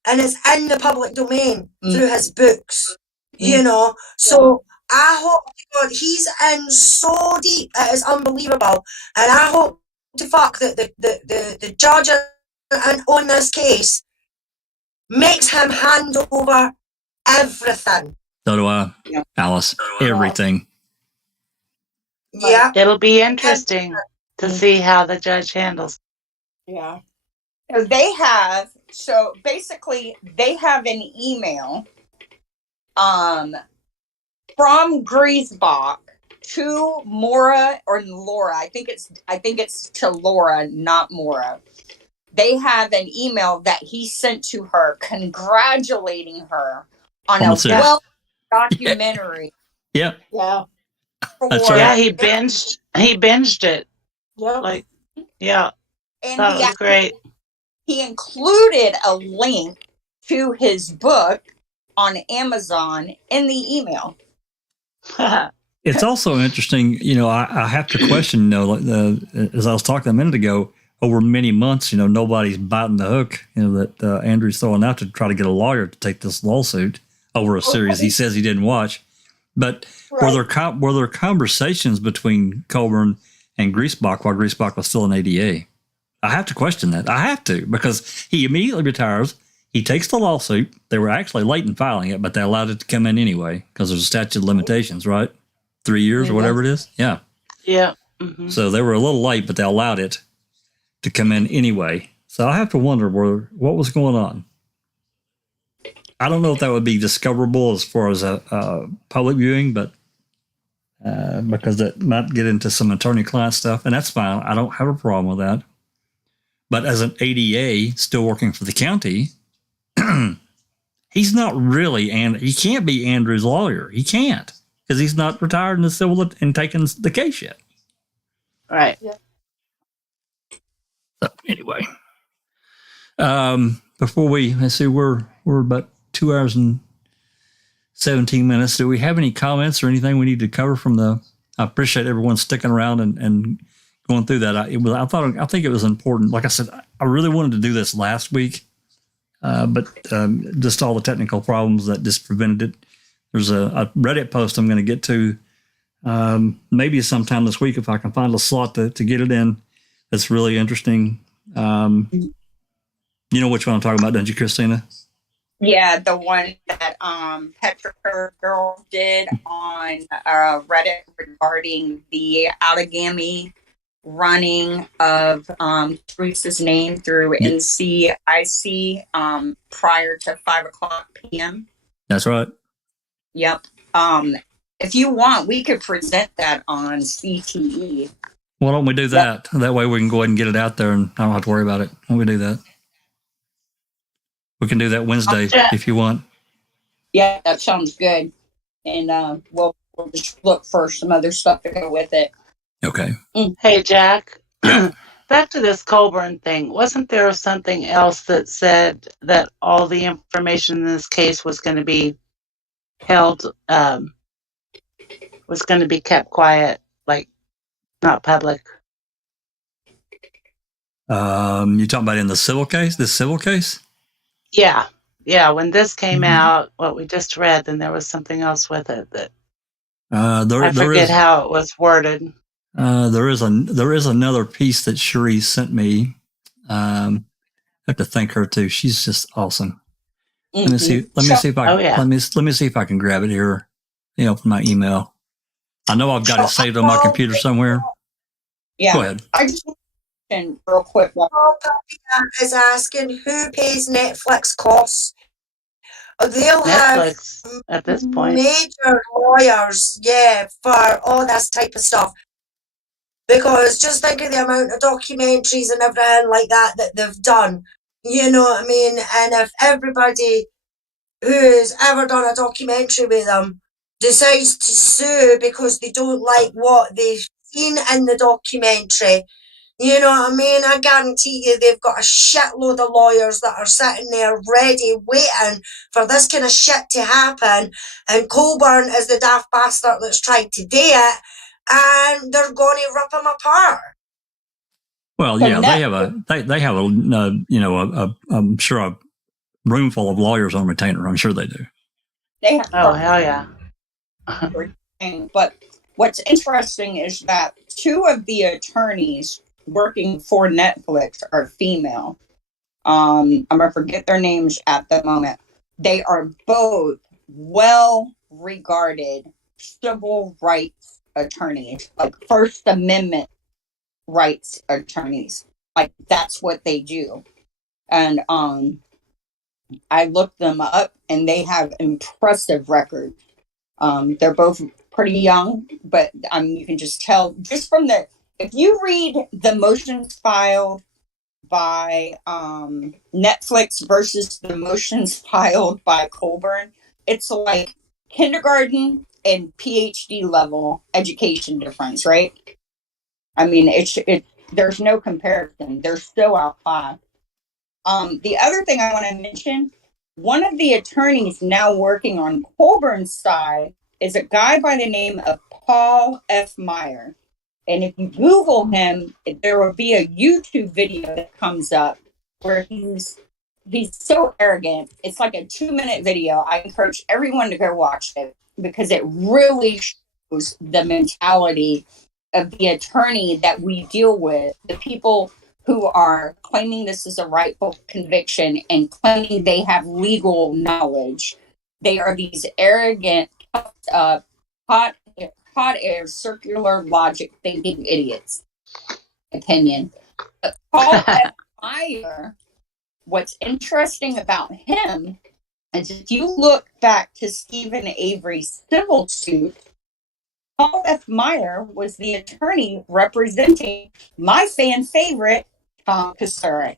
and it's in the public domain through his books, you know. So I hope to God he's in so deep, it is unbelievable. And I hope to fuck that the judge on this case makes him hand over everything. So do I, Alice. Everything. Yeah. It'll be interesting to see how the judge handles. Yeah. They have, so basically they have an email from Griesbach to Maura or Laura. I think it's to Laura, not Maura. They have an email that he sent to her congratulating her on a well documentary. Yep. Yeah. That's right. Yeah, he binged it. Yeah. Like, yeah. And That was great. He included a link to his book on Amazon in the email. It's also interesting, you know, I have to question, you know, as I was talking a minute ago, over many months, you know, nobody's biting the hook, you know, that Andrew's throwing out to try to get a lawyer to take this lawsuit over a series he says he didn't watch. But were there conversations between Colburn and Griesbach while Griesbach was still in ADA? I have to question that. I have to, because he immediately retires. He takes the lawsuit. They were actually late in filing it, but they allowed it to come in anyway because there's a statute of limitations, right? 3 years or whatever it is. Yeah. Yeah. Mm-hmm. So they were a little late, but they allowed it to come in anyway. So I have to wonder what was going on. I don't know if that would be discoverable as far as a public viewing, but because that might get into some attorney-client stuff, and that's fine. I don't have a problem with that. But as an ADA still working for the county, he's not really, and he can't be Andrew's lawyer. He can't, because he's not retired in the civil and taken the case yet. Right. Yeah. So anyway, before let's see, we're about 2 hours and 17 minutes. Do we have any comments or anything we need to cover from I appreciate everyone sticking around and going through that. I think it was important. Like I said, I really wanted to do this last week, but just all the technical problems that just prevented it. There's a Reddit post I'm going to get to maybe sometime this week if I can find a slot to get it in. That's really interesting. You know which one I'm talking about, don't you, Christina? Yeah, the one that Petra Girl did on Reddit regarding the outagami running of Teresa's name through NCIC prior to 5:00 p.m. That's right. Yep. If you want, we could present that on CTE. Why don't we do that? That way we can go ahead and get it out there and I don't have to worry about it. Why don't we do that? We can do that Wednesday if you want. Yeah, that sounds good. And we'll just look for some other stuff to go with it. Okay. Hey, Jack. Back to this Colburn thing. Wasn't there something else that said that all the information in this case was going to be held, was going to be kept quiet, like not public? You talking about in the civil case? The civil case? Yeah. Yeah. When this came out, what we just read, then there was something else with it that I forget how it was worded. There is another piece that Sheree sent me. I have to thank her too. She's just awesome. Let me see. Let me see if I. Oh, yeah. Let me see if I can grab it here. From my email. I know I've got it saved on my computer somewhere. Yeah. Go ahead. I just mentioned real quick. Is asking who pays Netflix costs. They'll Netflix have at this point. major lawyers, for all this type of stuff. Because just think of the amount of documentaries and everything like that they've done. You know what I mean? And if everybody who's ever done a documentary with them decides to sue because they don't like what they've seen in the documentary, you know what I mean? I guarantee you they've got a shitload of lawyers that are sitting there ready, waiting for this kind of shit to happen. And Colburn is the daft bastard that's tried to do it, and they're going to rip him apart. Well, yeah, they have I'm sure a room full of lawyers on retainer. I'm sure they do. They have. Oh, hell yeah. But what's interesting is that two of the attorneys working for Netflix are female. I'm gonna forget their names at the moment. They are both well-regarded civil rights attorneys, like First Amendment rights attorneys. Like that's what they do. And I looked them up, and they have impressive records. They're both pretty young, but you can just tell just from if you read the motions filed by Netflix versus the motions filed by Colburn, it's like kindergarten and PhD level education difference, right? I mean, there's no comparison. They're so outclassed. The other thing I want to mention, one of the attorneys now working on Colburn's side is a guy by the name of Paul F. Meyer. And if you Google him, there will be a YouTube video that comes up where he's so arrogant. It's like a 2-minute video. I encourage everyone to go watch it because it really shows the mentality of the attorney that we deal with, the people who are claiming this is a rightful conviction and claiming they have legal knowledge. They are these arrogant, hot air, circular logic thinking idiots. Opinion. But Paul F. Meyer, what's interesting about him is if you look back to Stephen Avery's civil suit, Paul F. Meyer was the attorney representing my fan favorite, Tom Kassuric.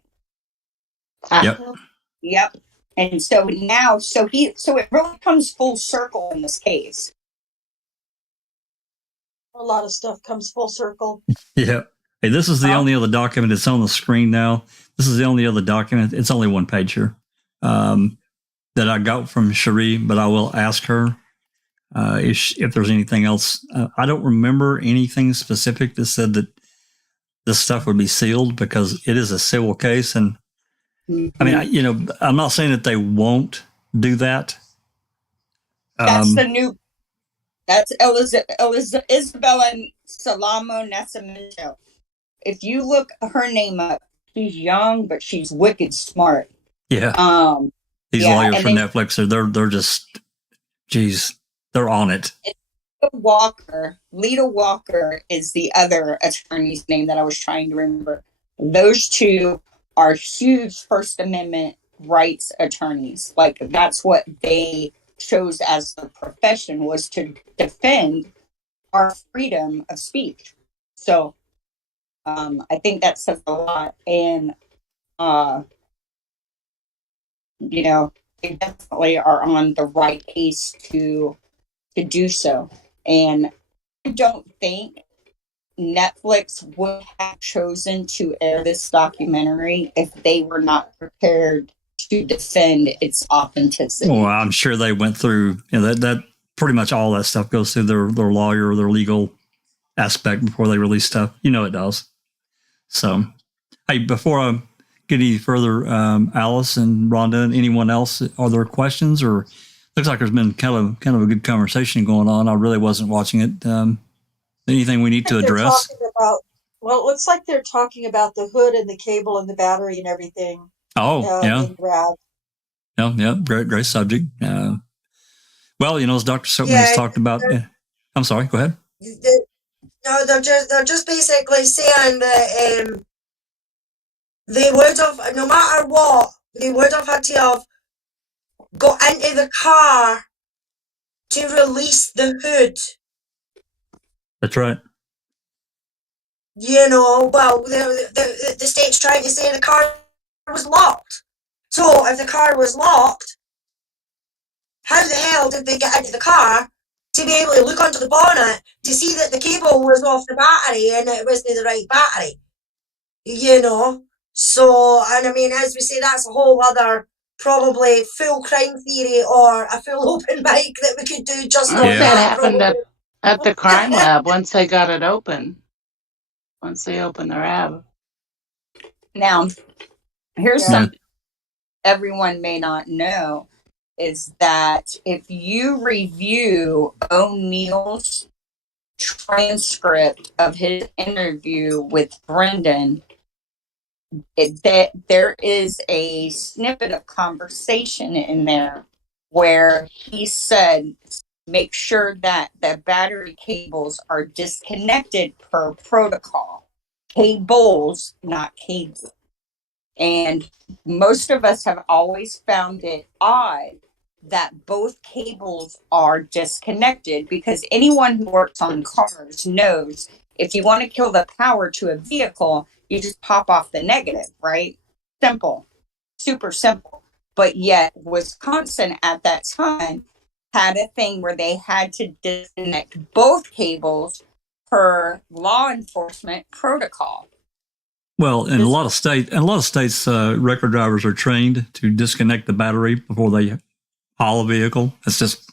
Yep. And so now, so it really comes full circle in this case. A lot of stuff comes full circle. Yeah. Hey, this is the only other document that's on the screen now. This is the only other document. It's only one page here that I got from Cherie, but I will ask her if there's anything else. I don't remember anything specific that said that this stuff would be sealed because it is a civil case. And I mean, I'm not saying that they won't do that. That's Isabella Salamo Nascimento. If you look her name up, she's young, but she's wicked smart. Yeah. These lawyers for Netflix, they're just, geez, they're on it. Lita Walker is the other attorney's name that I was trying to remember. Those two are huge First Amendment rights attorneys. Like that's what they chose as the profession, was to defend our freedom of speech. So I think that says a lot. And they definitely are on the right case to do so. And I don't think Netflix would have chosen to air this documentary if they were not prepared to defend its authenticity. Well, I'm sure they went through that pretty much all that stuff goes through their lawyer or their legal aspect before they release stuff. It does. So, hey, before I get any further, Alice and Rhonda and anyone else, are there questions? Or looks like there's been kind of a good conversation going on. I really wasn't watching it. Anything we need to address? It looks like they're talking about the hood and the cable and the battery and everything. Oh, yeah. Yeah, great subject. Well, as Dr. Silkman has talked about. I'm sorry. Go ahead. No, they're just basically saying that they would have, no matter what, they would have had to have got into the car to release the hood. That's right. Well, the state's trying to say the car was locked. So if the car was locked, how the hell did they get into the car to be able to look under the bonnet to see that the cable was off the battery and it wasn't the right battery? So, and I mean, as we say, that's a whole other probably full crime theory or a full open mic that we could do just on That that. happened at the crime lab once they got it open. Once they opened the lab. Now, here's something everyone may not know is that if you review O'Neill's transcript of his interview with Brendan, that there is a snippet of conversation in there where he said, make sure that the battery cables are disconnected per protocol. Cables, not cables. And most of us have always found it odd that both cables are disconnected, because anyone who works on cars knows if you want to kill the power to a vehicle, you just pop off the negative, right? Simple, super simple. But yet Wisconsin at that time had a thing where they had to disconnect both cables per law enforcement protocol. Well, in a lot of states, record drivers are trained to disconnect the battery before they haul a vehicle. It's just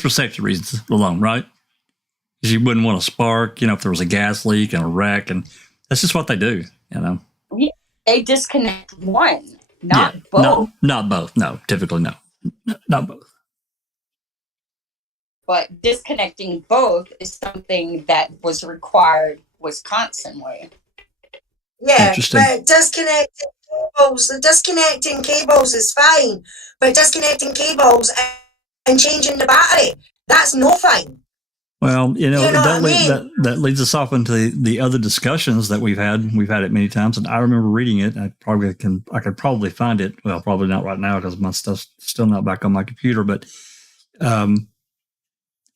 for safety reasons alone, right? Because you wouldn't want to spark, if there was a gas leak and a wreck, and that's just what they do, Yeah, they disconnect one, not both. Not both. No, typically no, not both. But disconnecting both is something that was required Wisconsin way. Yeah, but disconnecting cables is fine, but disconnecting cables and changing the battery, that's no fine. Well, that leads us off into the other discussions that we've had. We've had it many times, and I remember reading it. I could probably find it. Well, probably not right now because my stuff's still not back on my computer. But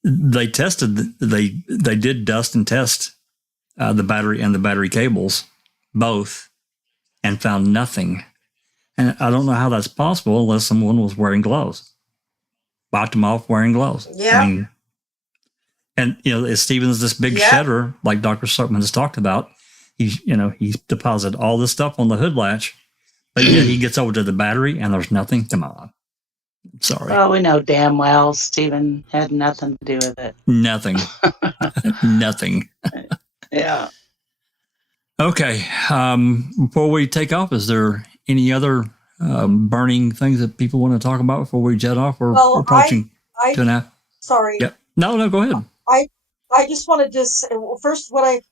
they did dust and test the battery and the battery cables both, and found nothing. And I don't know how that's possible unless someone was wearing gloves. Wiped them off wearing gloves. Yeah. I mean, and as Stephen's this big shedder, like Dr. Silkman has talked about, he deposited all this stuff on the hood latch, but yet he gets over to the battery and there's nothing. Come on. Sorry. Well, we know damn well Stephen had nothing to do with it. Nothing. Nothing. Yeah. Okay. Before we take off, is there any other burning things that people want to talk about before we jet off? We're approaching 2.5. Sorry. Yep. No, go ahead. I just wanted to say, well, first, what I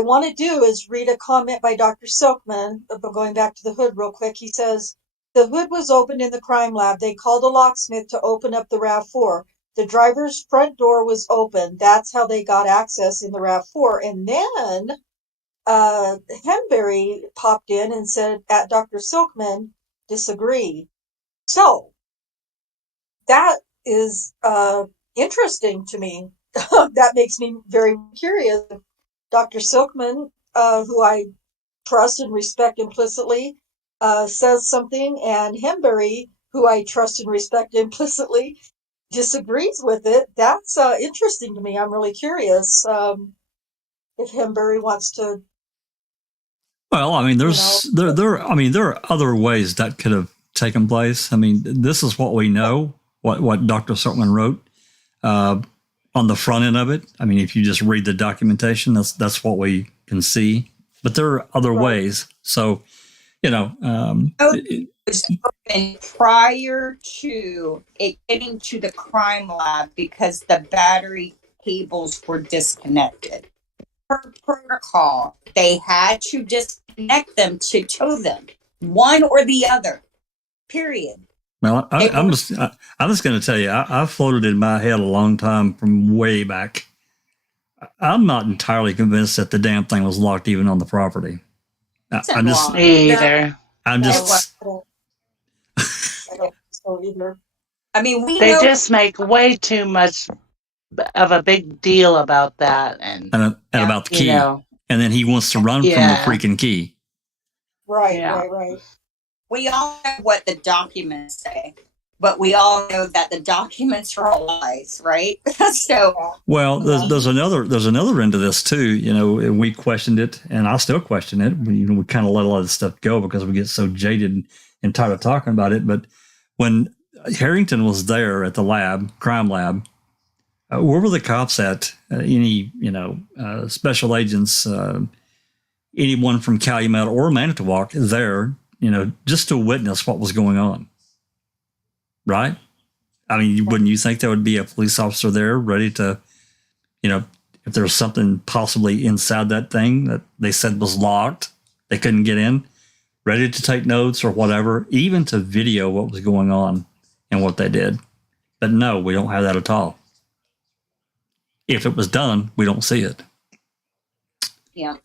want to do is read a comment by Dr. Silkman, going back to the hood real quick. He says, the hood was opened in the crime lab. They called a locksmith to open up the RAV4. The driver's front door was open. That's how they got access in the RAV4. And then Henberry popped in and said, at Dr. Silkman, disagree. So that is interesting to me. That makes me very curious. Dr. Silkman, who I trust and respect implicitly, says something, and Henberry, who I trust and respect implicitly, disagrees with it. That's interesting to me. I'm really curious if Henberry wants to. Well, I mean, there are other ways that could have taken place. I mean, this is what we know. What Dr. Silkman wrote on the front end of it. I mean, if you just read the documentation, that's what we can see. But there are other ways. So, it was open prior to it getting to the crime lab because the battery cables were disconnected. Per protocol, they had to disconnect them to tow them, one or the other. Period. Well, I'm just going to tell you, I floated in my head a long time from way back. I'm not entirely convinced that the damn thing was locked even on the property. I'm just, Me either. I'm just. I don't think so either. I mean, They just make way too much of a big deal about that, and about the key, and then he wants to run from the freaking key. Right. We all know what the documents say, but we all know that the documents are all lies, right? So, well, there's another end to this too. We questioned it, and I still question it. We kind of let a lot of stuff go because we get so jaded and tired of talking about it. But when Harrington was there at the crime lab, where were the cops at? Any special agents, anyone from Calumet or Manitowoc there, just to witness what was going on, right? I mean, wouldn't you think there would be a police officer there ready to, if there's something possibly inside that thing that they said was locked, they couldn't get in, ready to take notes or whatever, even to video what was going on and what they did. But no, we don't have that at all. If it was done, we don't see it. Yeah.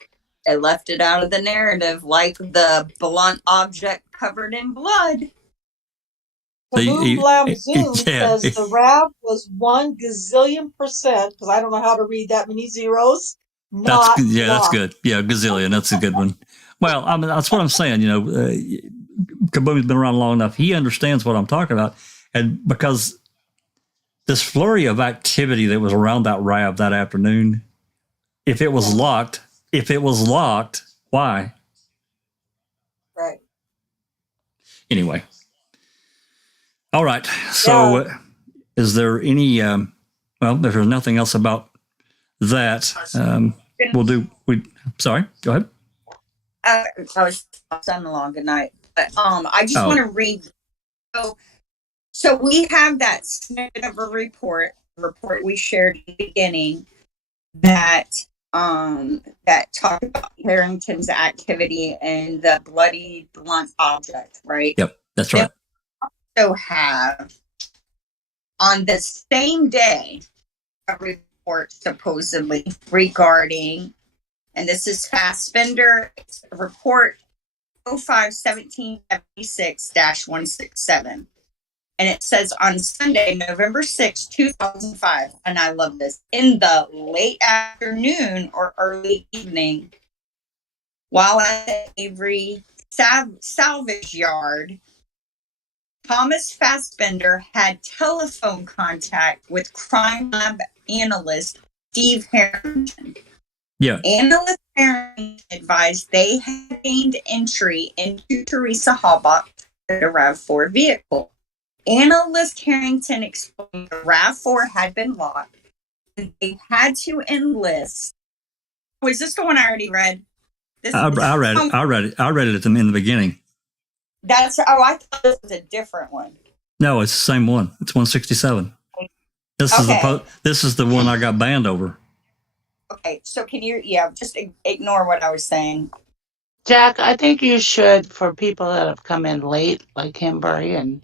They left it out of the narrative like the blunt object covered in blood. Kaboom Blam Zoom says the RAV was 1 gazillion %, because I don't know how to read that many zeros. That's good. Yeah, gazillion. That's a good one. Well, I mean, that's what I'm saying. Kaboom's been around long enough. He understands what I'm talking about. And because this flurry of activity that was around that RAV that afternoon, if it was locked, why? Right. Anyway. All right. So is there any, if there's nothing else about that, sorry, go ahead. I was done a long good night, but I just want to read. So we have that snippet of a report we shared in the beginning that talked about Harrington's activity and the bloody blunt object, right? Yep, that's right. We also have on the same day a report supposedly regarding, and this is Fassbender report 05-1776-167. And it says on Sunday, November 6, 2005, and I love this, in the late afternoon or early evening, while at the Avery salvage yard, Thomas Fassbender had telephone contact with crime lab analyst Steve Harrington. Yeah. Analyst Harrington advised they had gained entry into Teresa Halbach in a RAV4 vehicle. Analyst Harrington explained the RAV4 had been locked and they had to enlist. Was this the one I already read? I read it. I read it in the beginning. I thought this was a different one. No, it's the same one. It's 167. This is the one I got banned over. Okay, so can you just ignore what I was saying. Jack, I think you should, for people that have come in late, like Kimberly and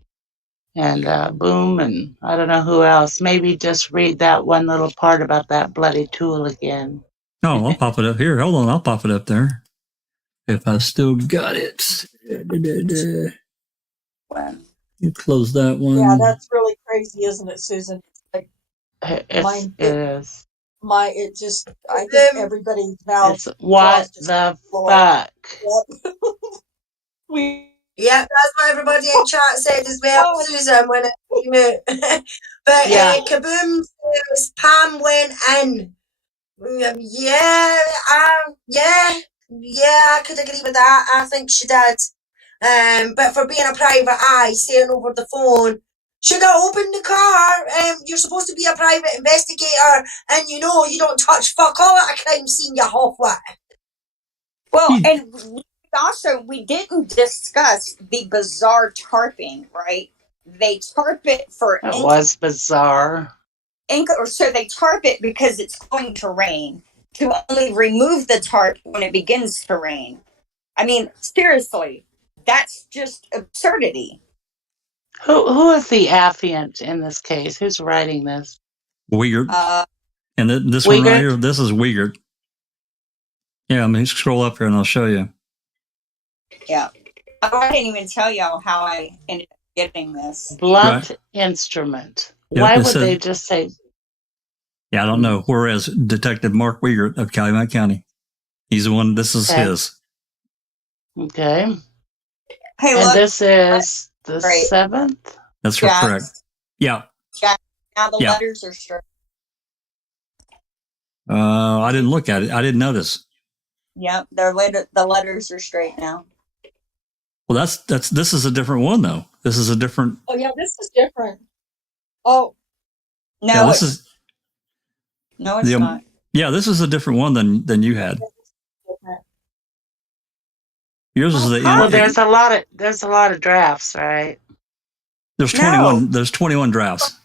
Boom, and I don't know who else, maybe just read that one little part about that bloody tool again. No, I'll pop it up here. Hold on, I'll pop it up there. If I still got it. You close that one. Yeah, that's really crazy, isn't it, Susan? Like, it is. I think everybody's mouth. What the fuck? Yeah, that's what everybody in chat said as well, Susan, when it came out. But Kaboom says Pam went in. I could agree with that. I think she did. But for being a private eye, saying over the phone, should I open the car? You're supposed to be a private investigator, and you don't touch fuck all at a crime scene, you halfwit. Well, and also, we didn't discuss the bizarre tarping, right? They tarp it for... It was bizarre. So they tarp it because it's going to rain, to only remove the tarp when it begins to rain. I mean, seriously, that's just absurdity. Who is the affiant in this case? Who's writing this? Weird. And this Wiegert? one right here, this is Weird. Yeah, I mean, scroll up here and I'll show you. Yeah. I didn't even tell y'all how I ended up getting this. Blunt instrument. Yeah, Why it would said- they just say? Yeah, I don't know. Whereas Detective Mark Weigert of Calumet County, he's the one. This is Okay. his. Okay. Hey, And look. this is the Great. 7th? That's Jack. correct. Yeah. Jack, now the Yeah. letters are straight. I didn't look at it. I didn't notice. Yep, the letters are straight now. Well, this is a different one though. This is a different. Oh yeah, this is different. Oh, No, Yeah, this is. no, it's the, not. Yeah, this is a different one than you had. different. Yours is the Well, end. there's a lot of drafts, right? There's No. 21. There's 21 drafts.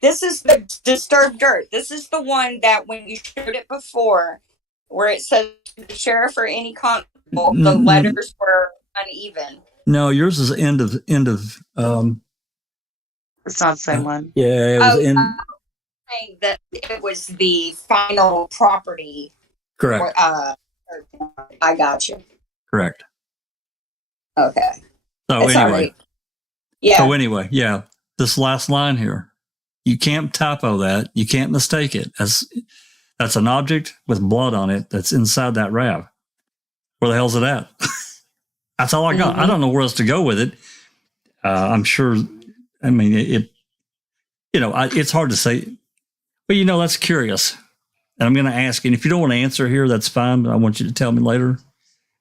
This is the disturbed dirt. This is the one that when you showed it before, where it says the sheriff or any constable, the Mm-mm. letters were uneven. No, yours is end of. It's not the same one. Yeah, it was Oh, end. Saying that it was the final property. Correct. I got you. Correct. Okay. So It's all anyway. right. Yeah. So anyway, yeah, this last line here, you can't typo that. You can't mistake it. That's an object with blood on it that's inside that RAV. Where the hell's it at? That's all I got. I don't know where else to go with it. I'm sure. I mean, it's hard to say. But that's curious. And I'm going to ask you. And if you don't want to answer here, that's fine. But I want you to tell me later.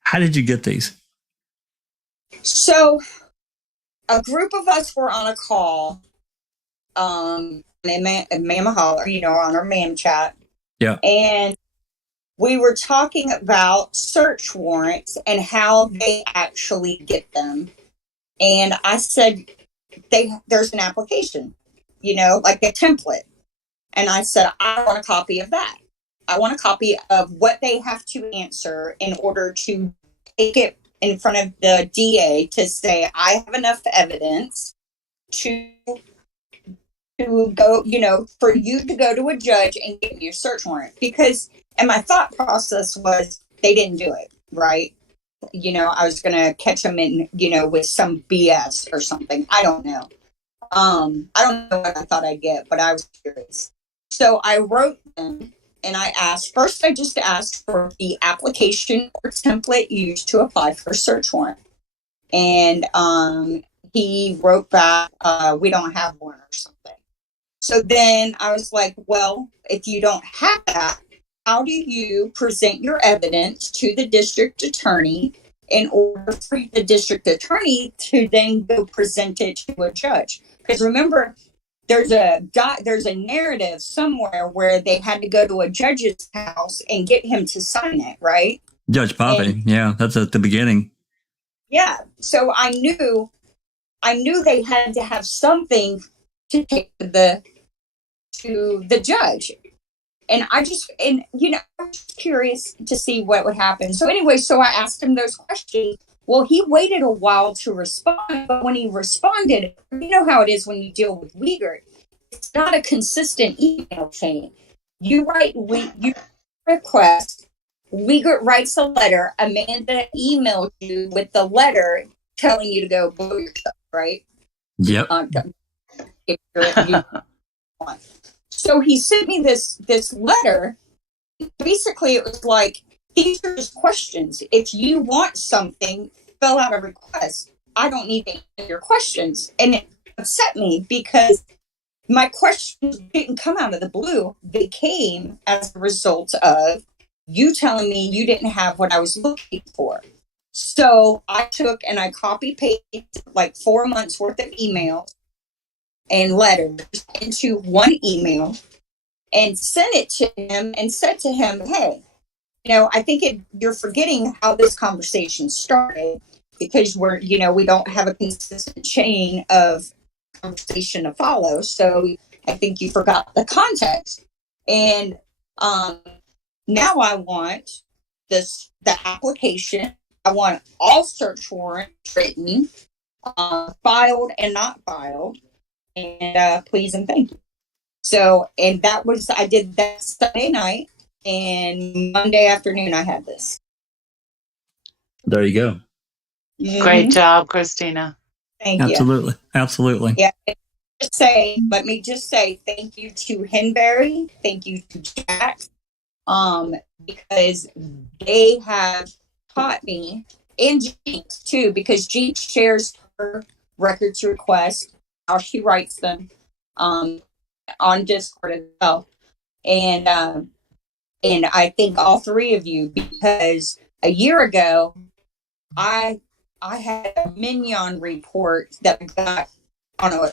How did you get these? So a group of us were on a call in Mamma Holler, on our man chat. Yeah. And we were talking about search warrants and how they actually get them. And I said, there's an application, like a template. And I said, I want a copy of that. I want a copy of what they have to answer in order to take it in front of the DA to say, I have enough evidence to go, for you to go to a judge and give me a search warrant. And my thought process was they didn't do it, right? I was going to catch them in, with some BS or something. I don't know. I don't know what I thought I'd get, but I was curious. So I wrote them and I just asked for the application or template used to apply for a search warrant. And he wrote back, we don't have one or something. So then I was like, well, if you don't have that, how do you present your evidence to the district attorney in order for the district attorney to then go present it to a judge? Because remember, there's a narrative somewhere where they had to go to a judge's house and get him to sign it, right? Judge Poppy. Yeah, that's at the beginning. Yeah. So I knew they had to have something to take to the judge. And I was curious to see what would happen. So anyway, I asked him those questions. Well, he waited a while to respond, but when he responded, you know how it is when you deal with Weigert. It's not a consistent email chain. You request, Weigert writes a letter, Amanda emails you with the letter telling you to go blow yourself, right? Yep. If you want. So he sent me this letter. Basically, it was like, these are just questions. If you want something, fill out a request. I don't need to answer your questions. And it upset me because my questions didn't come out of the blue. They came as a result of you telling me you didn't have what I was looking for. So I took and I copy pasted like 4 months worth of emails and letters into one email and sent it to him and said to him, hey, I think you're forgetting how this conversation started because we don't have a consistent chain of conversation to follow. So I think you forgot the context. And now I want the application. I want all search warrants written. filed and not filed, and please and thank you. So, and I did that Sunday night, and Monday afternoon I had this. There you go. Great job, Christina. Thank you. Absolutely. Absolutely. Yeah. Let me just say thank you to Henberry, thank you to Jack, because they have taught me, and Jinx too, because Jinx shares her records requests, how she writes them, on Discord as well. And I thank all three of you, because a year ago, I had a Mignon report that I got on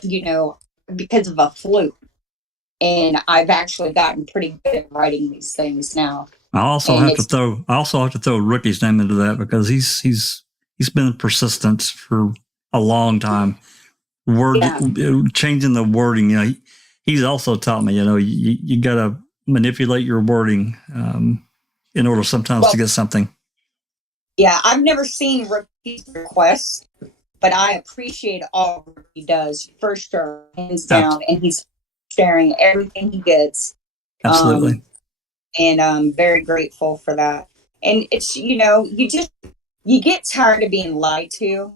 because of a fluke. And I've actually gotten pretty good at writing these things now. I also have to throw Ricky's name into that, because he's been persistent for a long time. Changing the wording, he's also taught me, you got to manipulate your wording in order sometimes to get something. Yeah, I've never seen Ricky's requests, but I appreciate all Ricky does, for sure, hands down. And he's sharing everything he gets. Absolutely. And I'm very grateful for that. And it's, you get tired of being lied to,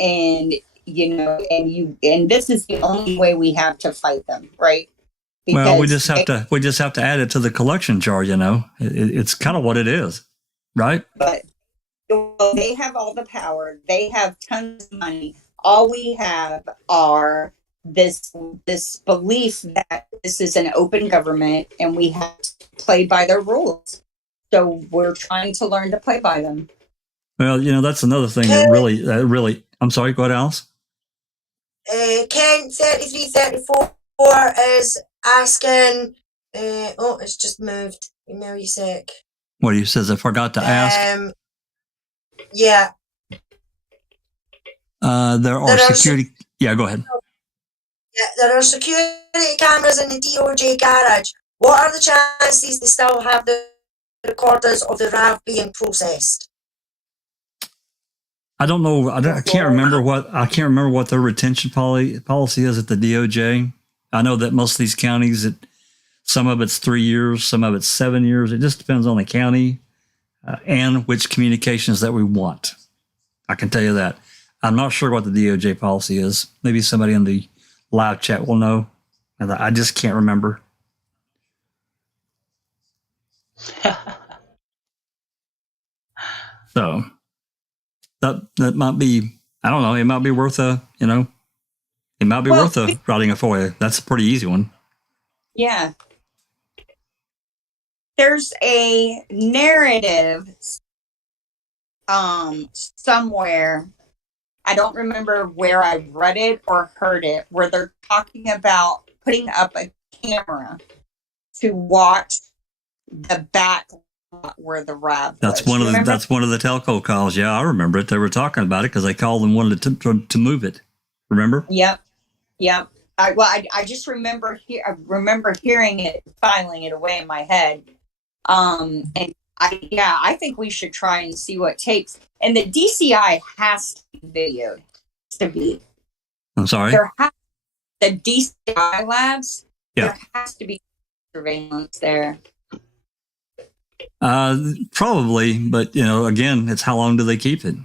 and this is the only way we have to fight them, right? Because well, we just have to add it to the collection charge. It's kind of what it is, right? But they have all the power. They have tons of money. All we have are this belief that this is an open government and we have to play by their rules. So we're trying to learn to play by them. Well, that's another thing that really. I'm sorry. Go ahead, Alice. Ken 3334 is asking. It's just moved. Email you sec. What he says, I forgot to ask. Yeah. There are security. Yeah, go ahead. Yeah, there are security cameras in the DOJ garage. What are the chances they still have the recorders of the RAV being processed? I don't know. I can't remember what their retention policy is at the DOJ. I know that most of these counties, some of it's 3 years, some of it's 7 years. It just depends on the county and which communications that we want. I can tell you that. I'm not sure what the DOJ policy is. Maybe somebody in the live chat will know. And I just can't remember. So that might be, I don't know, it might be worth writing a FOIA. That's a pretty easy one. Yeah. There's a narrative somewhere, I don't remember where I read it or heard it, where they're talking about putting up a camera to watch the back lot where the RAV that's one of the telco calls. Yeah, I remember it. They were talking about it because they called and wanted to move it. Remember? Yep. I just remember hearing it, filing it away in my head. And I think we should try and see what it takes. And the DCI has to be videoed. To be. I'm sorry? The DCI labs, yeah. There has to be surveillance there. Probably, but again, it's how long do they keep it?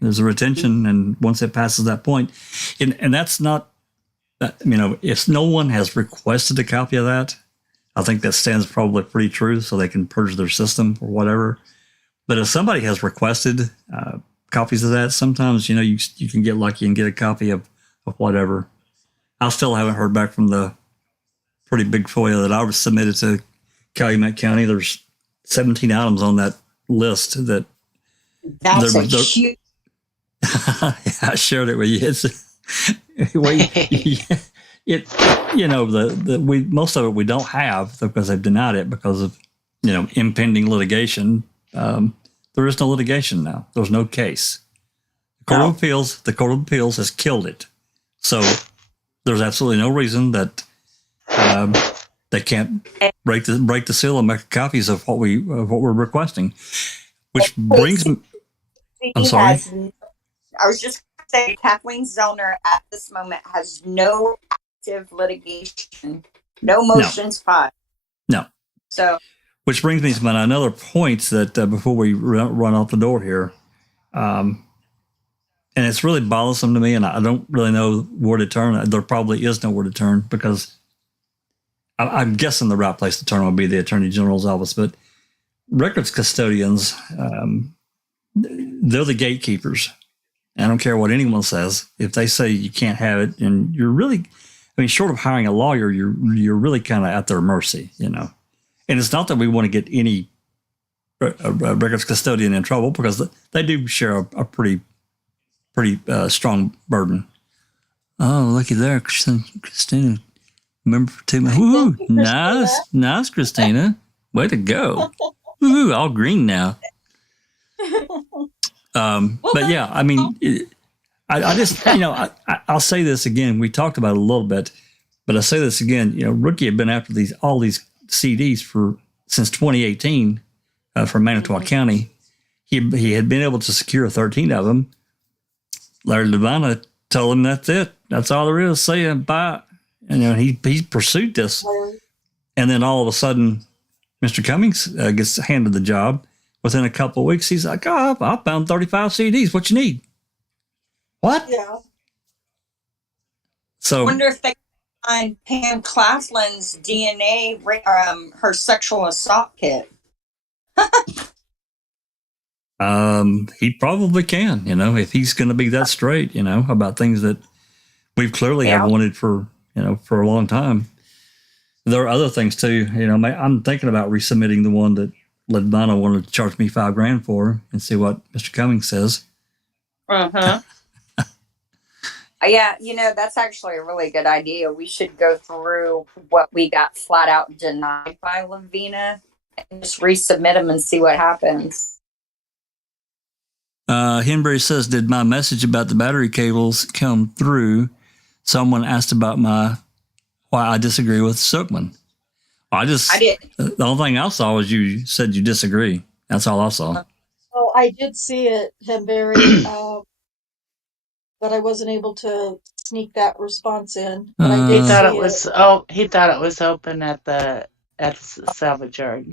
There's a retention, and once it passes that point, and that's not, if no one has requested a copy of that, I think that stands probably pretty true, so they can purge their system or whatever. But if somebody has requested copies of that, sometimes you can get lucky and get a copy of whatever. I still haven't heard back from the pretty big FOIA that I was submitted to Calumet County. There's 17 items on that list that. That's huge. I shared it with you. Most of it we don't have because they've denied it because of impending litigation. There is no litigation now. There's no case. The Court of Appeals has killed it. So there's absolutely no reason that they can't break the seal and make copies of what we're requesting. Which brings me. I'm sorry. I was just say Kathleen Zellner at this moment has no active litigation, no motions filed. No. So, which brings me to my another point that before we run off the door here, and it's really bothersome to me, and I don't really know where to turn. There probably is nowhere to turn because I'm guessing the right place to turn would be the Attorney General's office, but records custodians, they're the gatekeepers. I don't care what anyone says. If they say you can't have it, and you're really, I mean, short of hiring a lawyer, you're really kind of at their mercy, you know. And it's not that we want to get any records custodian in trouble because they do share a pretty strong burden. Oh, looky there, Christina. Remember for 2 minutes. Woo, nice, Christina. Way to go. Woo, all green now. But yeah, I mean, I just, you know, I'll say this again. We talked about it a little bit, but I say this again. You know, Rookie had been after all these CDs since 2018 from Manitowoc County. He had been able to secure 13 of them. Larry Levana told him that's it. That's all there is. Say it, bye. And you know, he pursued this, and then all of a sudden, Mr. Cummings gets handed the job. Within a couple of weeks, he's like, "Oh, I found 35 CDs. What you need?" What? Yeah. I wonder if they find Pam Claflin's DNA, her sexual assault kit. He probably can, you know, if he's going to be that straight, you know, about things that we've clearly have wanted for a long time. There are other things too, you know. I'm thinking about resubmitting the one that Ledvana wanted to charge me $5,000 for, and see what Mr. Cummings says. Yeah, you know, that's actually a really good idea. We should go through what we got flat out denied by Lavina and just resubmit them and see what happens. Henbury says, did my message about the battery cables come through? Someone asked about why I disagree with Silkman. I did. The only thing I saw was you said you disagree. That's all I saw. Oh, I did see it, Henbury, but I wasn't able to sneak that response in. But I did he thought see it was. it. Oh, he thought it was open at the salvage yard.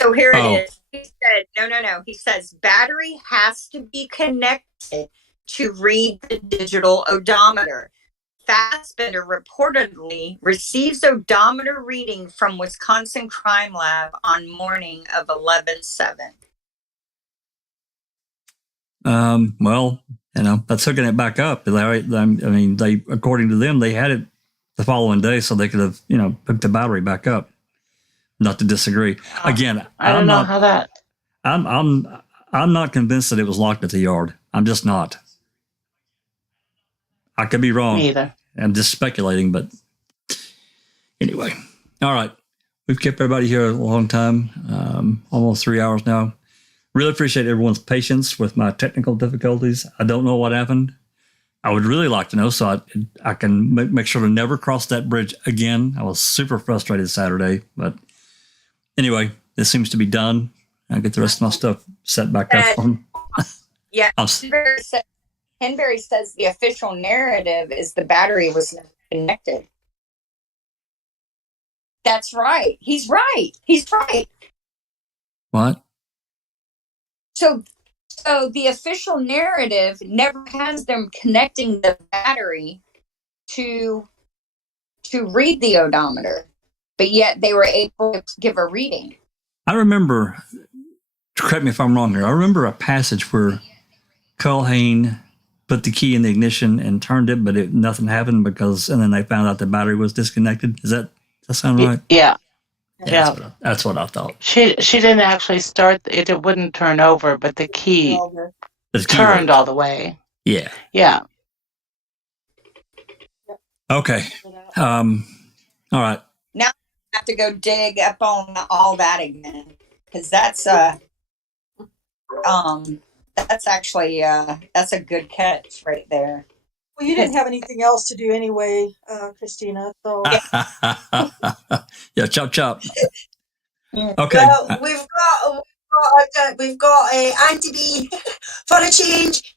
So here it is. He said, no. He says battery has to be connected to read the digital odometer. Fassbender reportedly receives odometer reading from Wisconsin Crime Lab on morning of 11/7. Well, you know, that's hooking it back up. I mean, they according to them, they had it the following day, so they could have, you know, hooked the battery back up. Not to disagree. Again, I don't know how that. I'm not convinced that it was locked at the yard. I'm just not. I could be wrong. Me either. I'm just speculating, but anyway. All right. We've kept everybody here a long time, almost 3 hours now. Really appreciate everyone's patience with my technical difficulties. I don't know what happened. I would really like to know so I can make sure to never cross that bridge again. I was super frustrated Saturday, but anyway, this seems to be done. I'll get the rest of my stuff set back up. Yeah. Henbury says the official narrative is the battery was never connected. That's right. He's right. What? So the official narrative never has them connecting the battery to read the odometer, but yet they were able to give a reading. I remember, correct me if I'm wrong here, I remember a passage where Culhane put the key in the ignition and turned it, but nothing happened and then they found out the battery was disconnected. Does that sound right? Yeah. That's what I thought. She didn't actually start it. It wouldn't turn over, but the key turned all the way. Yeah. Yeah. Okay. All right. Now I have to go dig up on all that again because that's actually that's a good catch right there. Well, you didn't have anything else to do anyway, Christina. So yeah, chop. Okay. Well, we've got Auntie B for a change.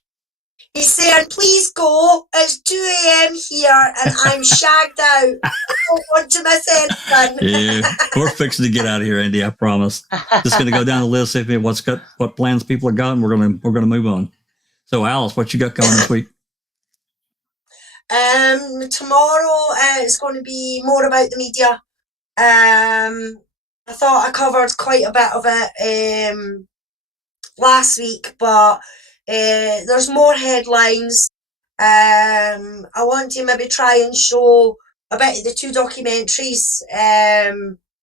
He's saying, please go. It's 2 a.m. here and I'm shagged out. I don't want to miss anything. Yeah, we're fixing to get out of here, Andy. I promise. Just going to go down the list, see what plans people have got, and we're going to move on. So, Alice, what you got going this week? Tomorrow it's going to be more about the media. I thought I covered quite a bit of it last week, but there's more headlines. I want to maybe try and show a bit of the two documentaries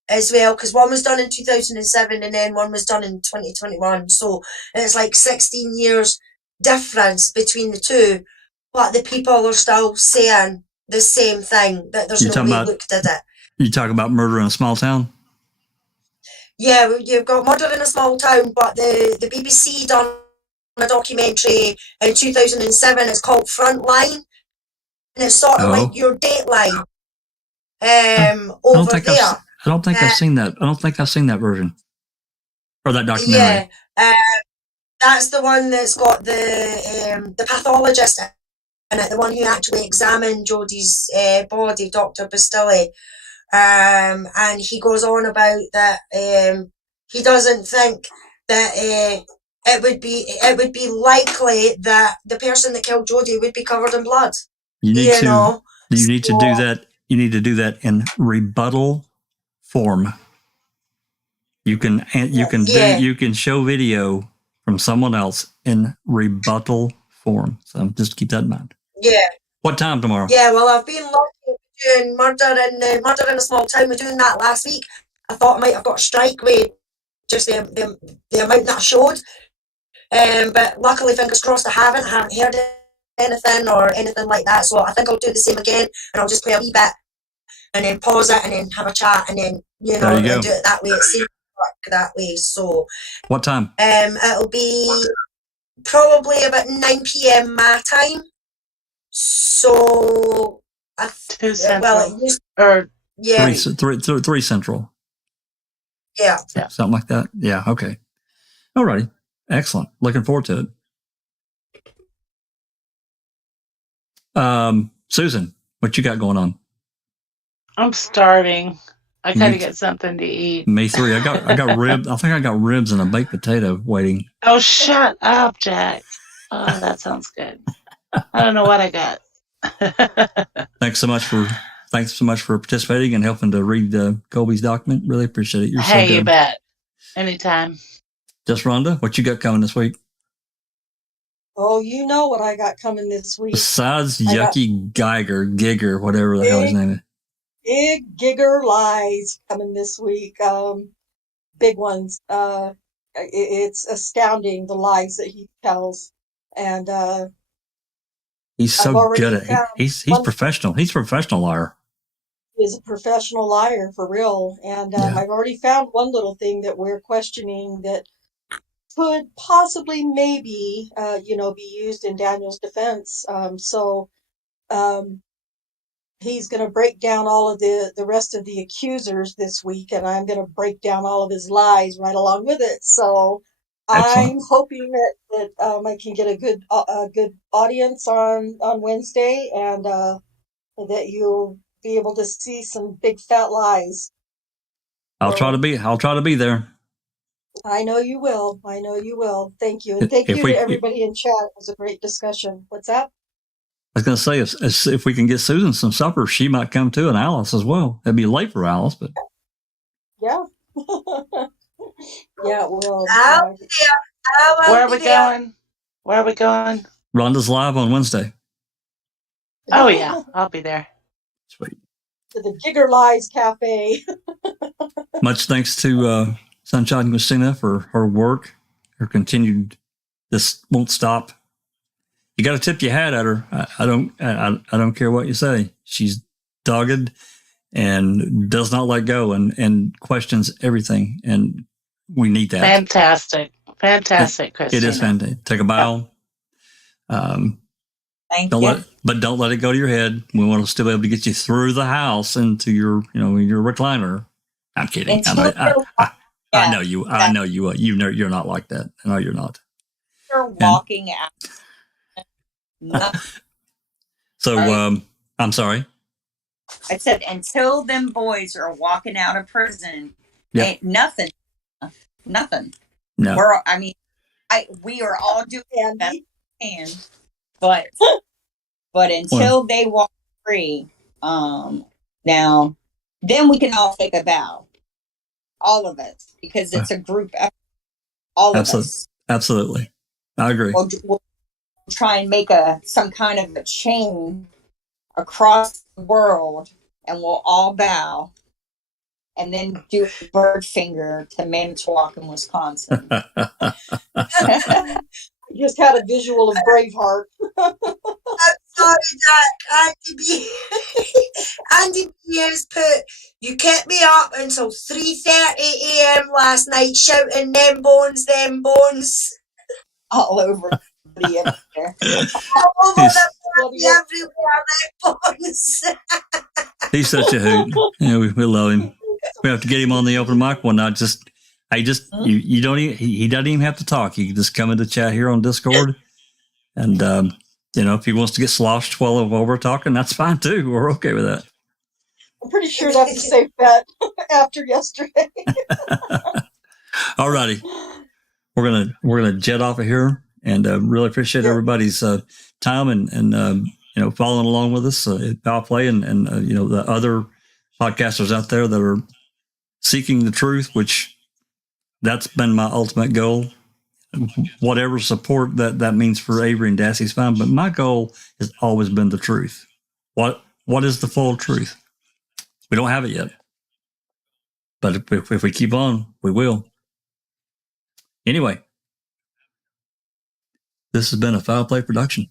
as well, because one was done in 2007 and then one was done in 2021. So it's like 16 years difference between the two, but the people are still saying the same thing, that there's no way Luke did it. You talk about Murder in a Small Town? Yeah, you've got Murder in a Small Town, but the BBC done a documentary in 2007. It's called Frontline, and it's sort of like your Dateline over there. I don't think I've seen that. I don't think I've seen that version or that documentary. Yeah, that's the one that's got the pathologist in it, the one who actually examined Jodie's body, Dr. Bastilli. And he goes on about that he doesn't think that it would be likely that the person that killed Jodie would be covered in blood. You need to do that. You need to do that in rebuttal form. You can show video from someone else in rebuttal form. So just keep that in mind. Yeah. What time tomorrow? Yeah, well, I've been lucky doing Murder in a Small Town. We're doing that last week. I thought I might have got a strike with just the amount that I showed. But luckily, fingers crossed, I haven't heard anything or anything like that. So I think I'll do the same again, and I'll just play a wee bit and then pause it and then have a chat and then do it that way. It seems to work that way. So what time? It'll be probably about 9 p.m. my time. So 2 Central or 3 Central. Yeah, something like that. Yeah. Okay. Alrighty. Excellent. Looking forward to it. Susan, what you got going on? I'm starving. I gotta get something to eat. Me three. I got ribs. I think I got ribs and a baked potato waiting. Oh, shut up, Jack. Oh, that sounds good. I don't know what I got. Thanks so much for participating and helping to read Colby's document. Really appreciate it. You're so good. You bet. Anytime. Just Rhonda, what you got coming this week? Oh, you know what I got coming this week. Besides Geiger, whatever the hell his name is. Big Gigger lies coming this week. Big ones. It's astounding, the lies that he tells. And he's so good at it. He's professional. He's a professional liar. Is a professional liar for real. And I've already found one little thing that we're questioning that could possibly maybe be used in Daniel's defense. He's going to break down all of the rest of the accusers this week, and I'm going to break down all of his lies right along with it. So excellent. I'm hoping that I can get a good audience on Wednesday, and that you'll be able to see some big fat lies. I'll try to be there. I know you will. Thank you. And thank you to everybody in chat. It was a great discussion. What's that? I was going to say, if we can get Susan some supper, she might come too, and Alice as well. It'd be late for Alice, but yeah. Yeah, well. Where are we going? Where are we going? Rhonda's live on Wednesday. Oh, yeah. I'll be there. Sweet. To the Gigger Lies Cafe. Much thanks to Sunshine and Christina for her work, her continued, this won't stop. You got to tip your hat at her. I don't care what you say. She's dogged and does not let go and questions everything. And we need that. Fantastic, Christina. It is fantastic. Take a bow. Thank you. But don't let it go to your head. We want to still be able to get you through the house into your recliner. I'm kidding. I know you. I know you. You're not like that. I know you're not. You're walking out. Nothing. So, Right. I'm sorry. I said, until them boys are walking out of prison, Yep. ain't nothing. Nothing. No. We are all doing the best Andy, we can, but until they walk free, now then we can all take a bow, all of us, because it's a group effort. All of us. Absolutely, I agree. We'll try and make some kind of a chain across the world, and we'll all bow, and then do a bird finger to Manitowoc in Wisconsin. I just had a visual of Braveheart. I'm sorry, Jack. Andy B has put, you kept me up until 3:30 a.m. last night shouting, them bones. All over the everywhere. All over the body, everywhere, them bones. He's such a hoot. Yeah, we love him. We have to get him on the open mic one night. You don't even, he doesn't even have to talk. He can just come into chat here on Discord. And, if he wants to get sloshed while we're talking, that's fine too. We're okay with that. I'm pretty sure that's a safe bet after yesterday. All righty. We're gonna jet off of here, and really appreciate everybody's time and following along with us at Power Play and the other podcasters out there that are seeking the truth, which that's been my ultimate goal. Whatever support that means for Avery and Dassey's fine, but my goal has always been the truth. What is the full truth? We don't have it yet, but if we keep on, we will. Anyway, this has been a Foul Play production.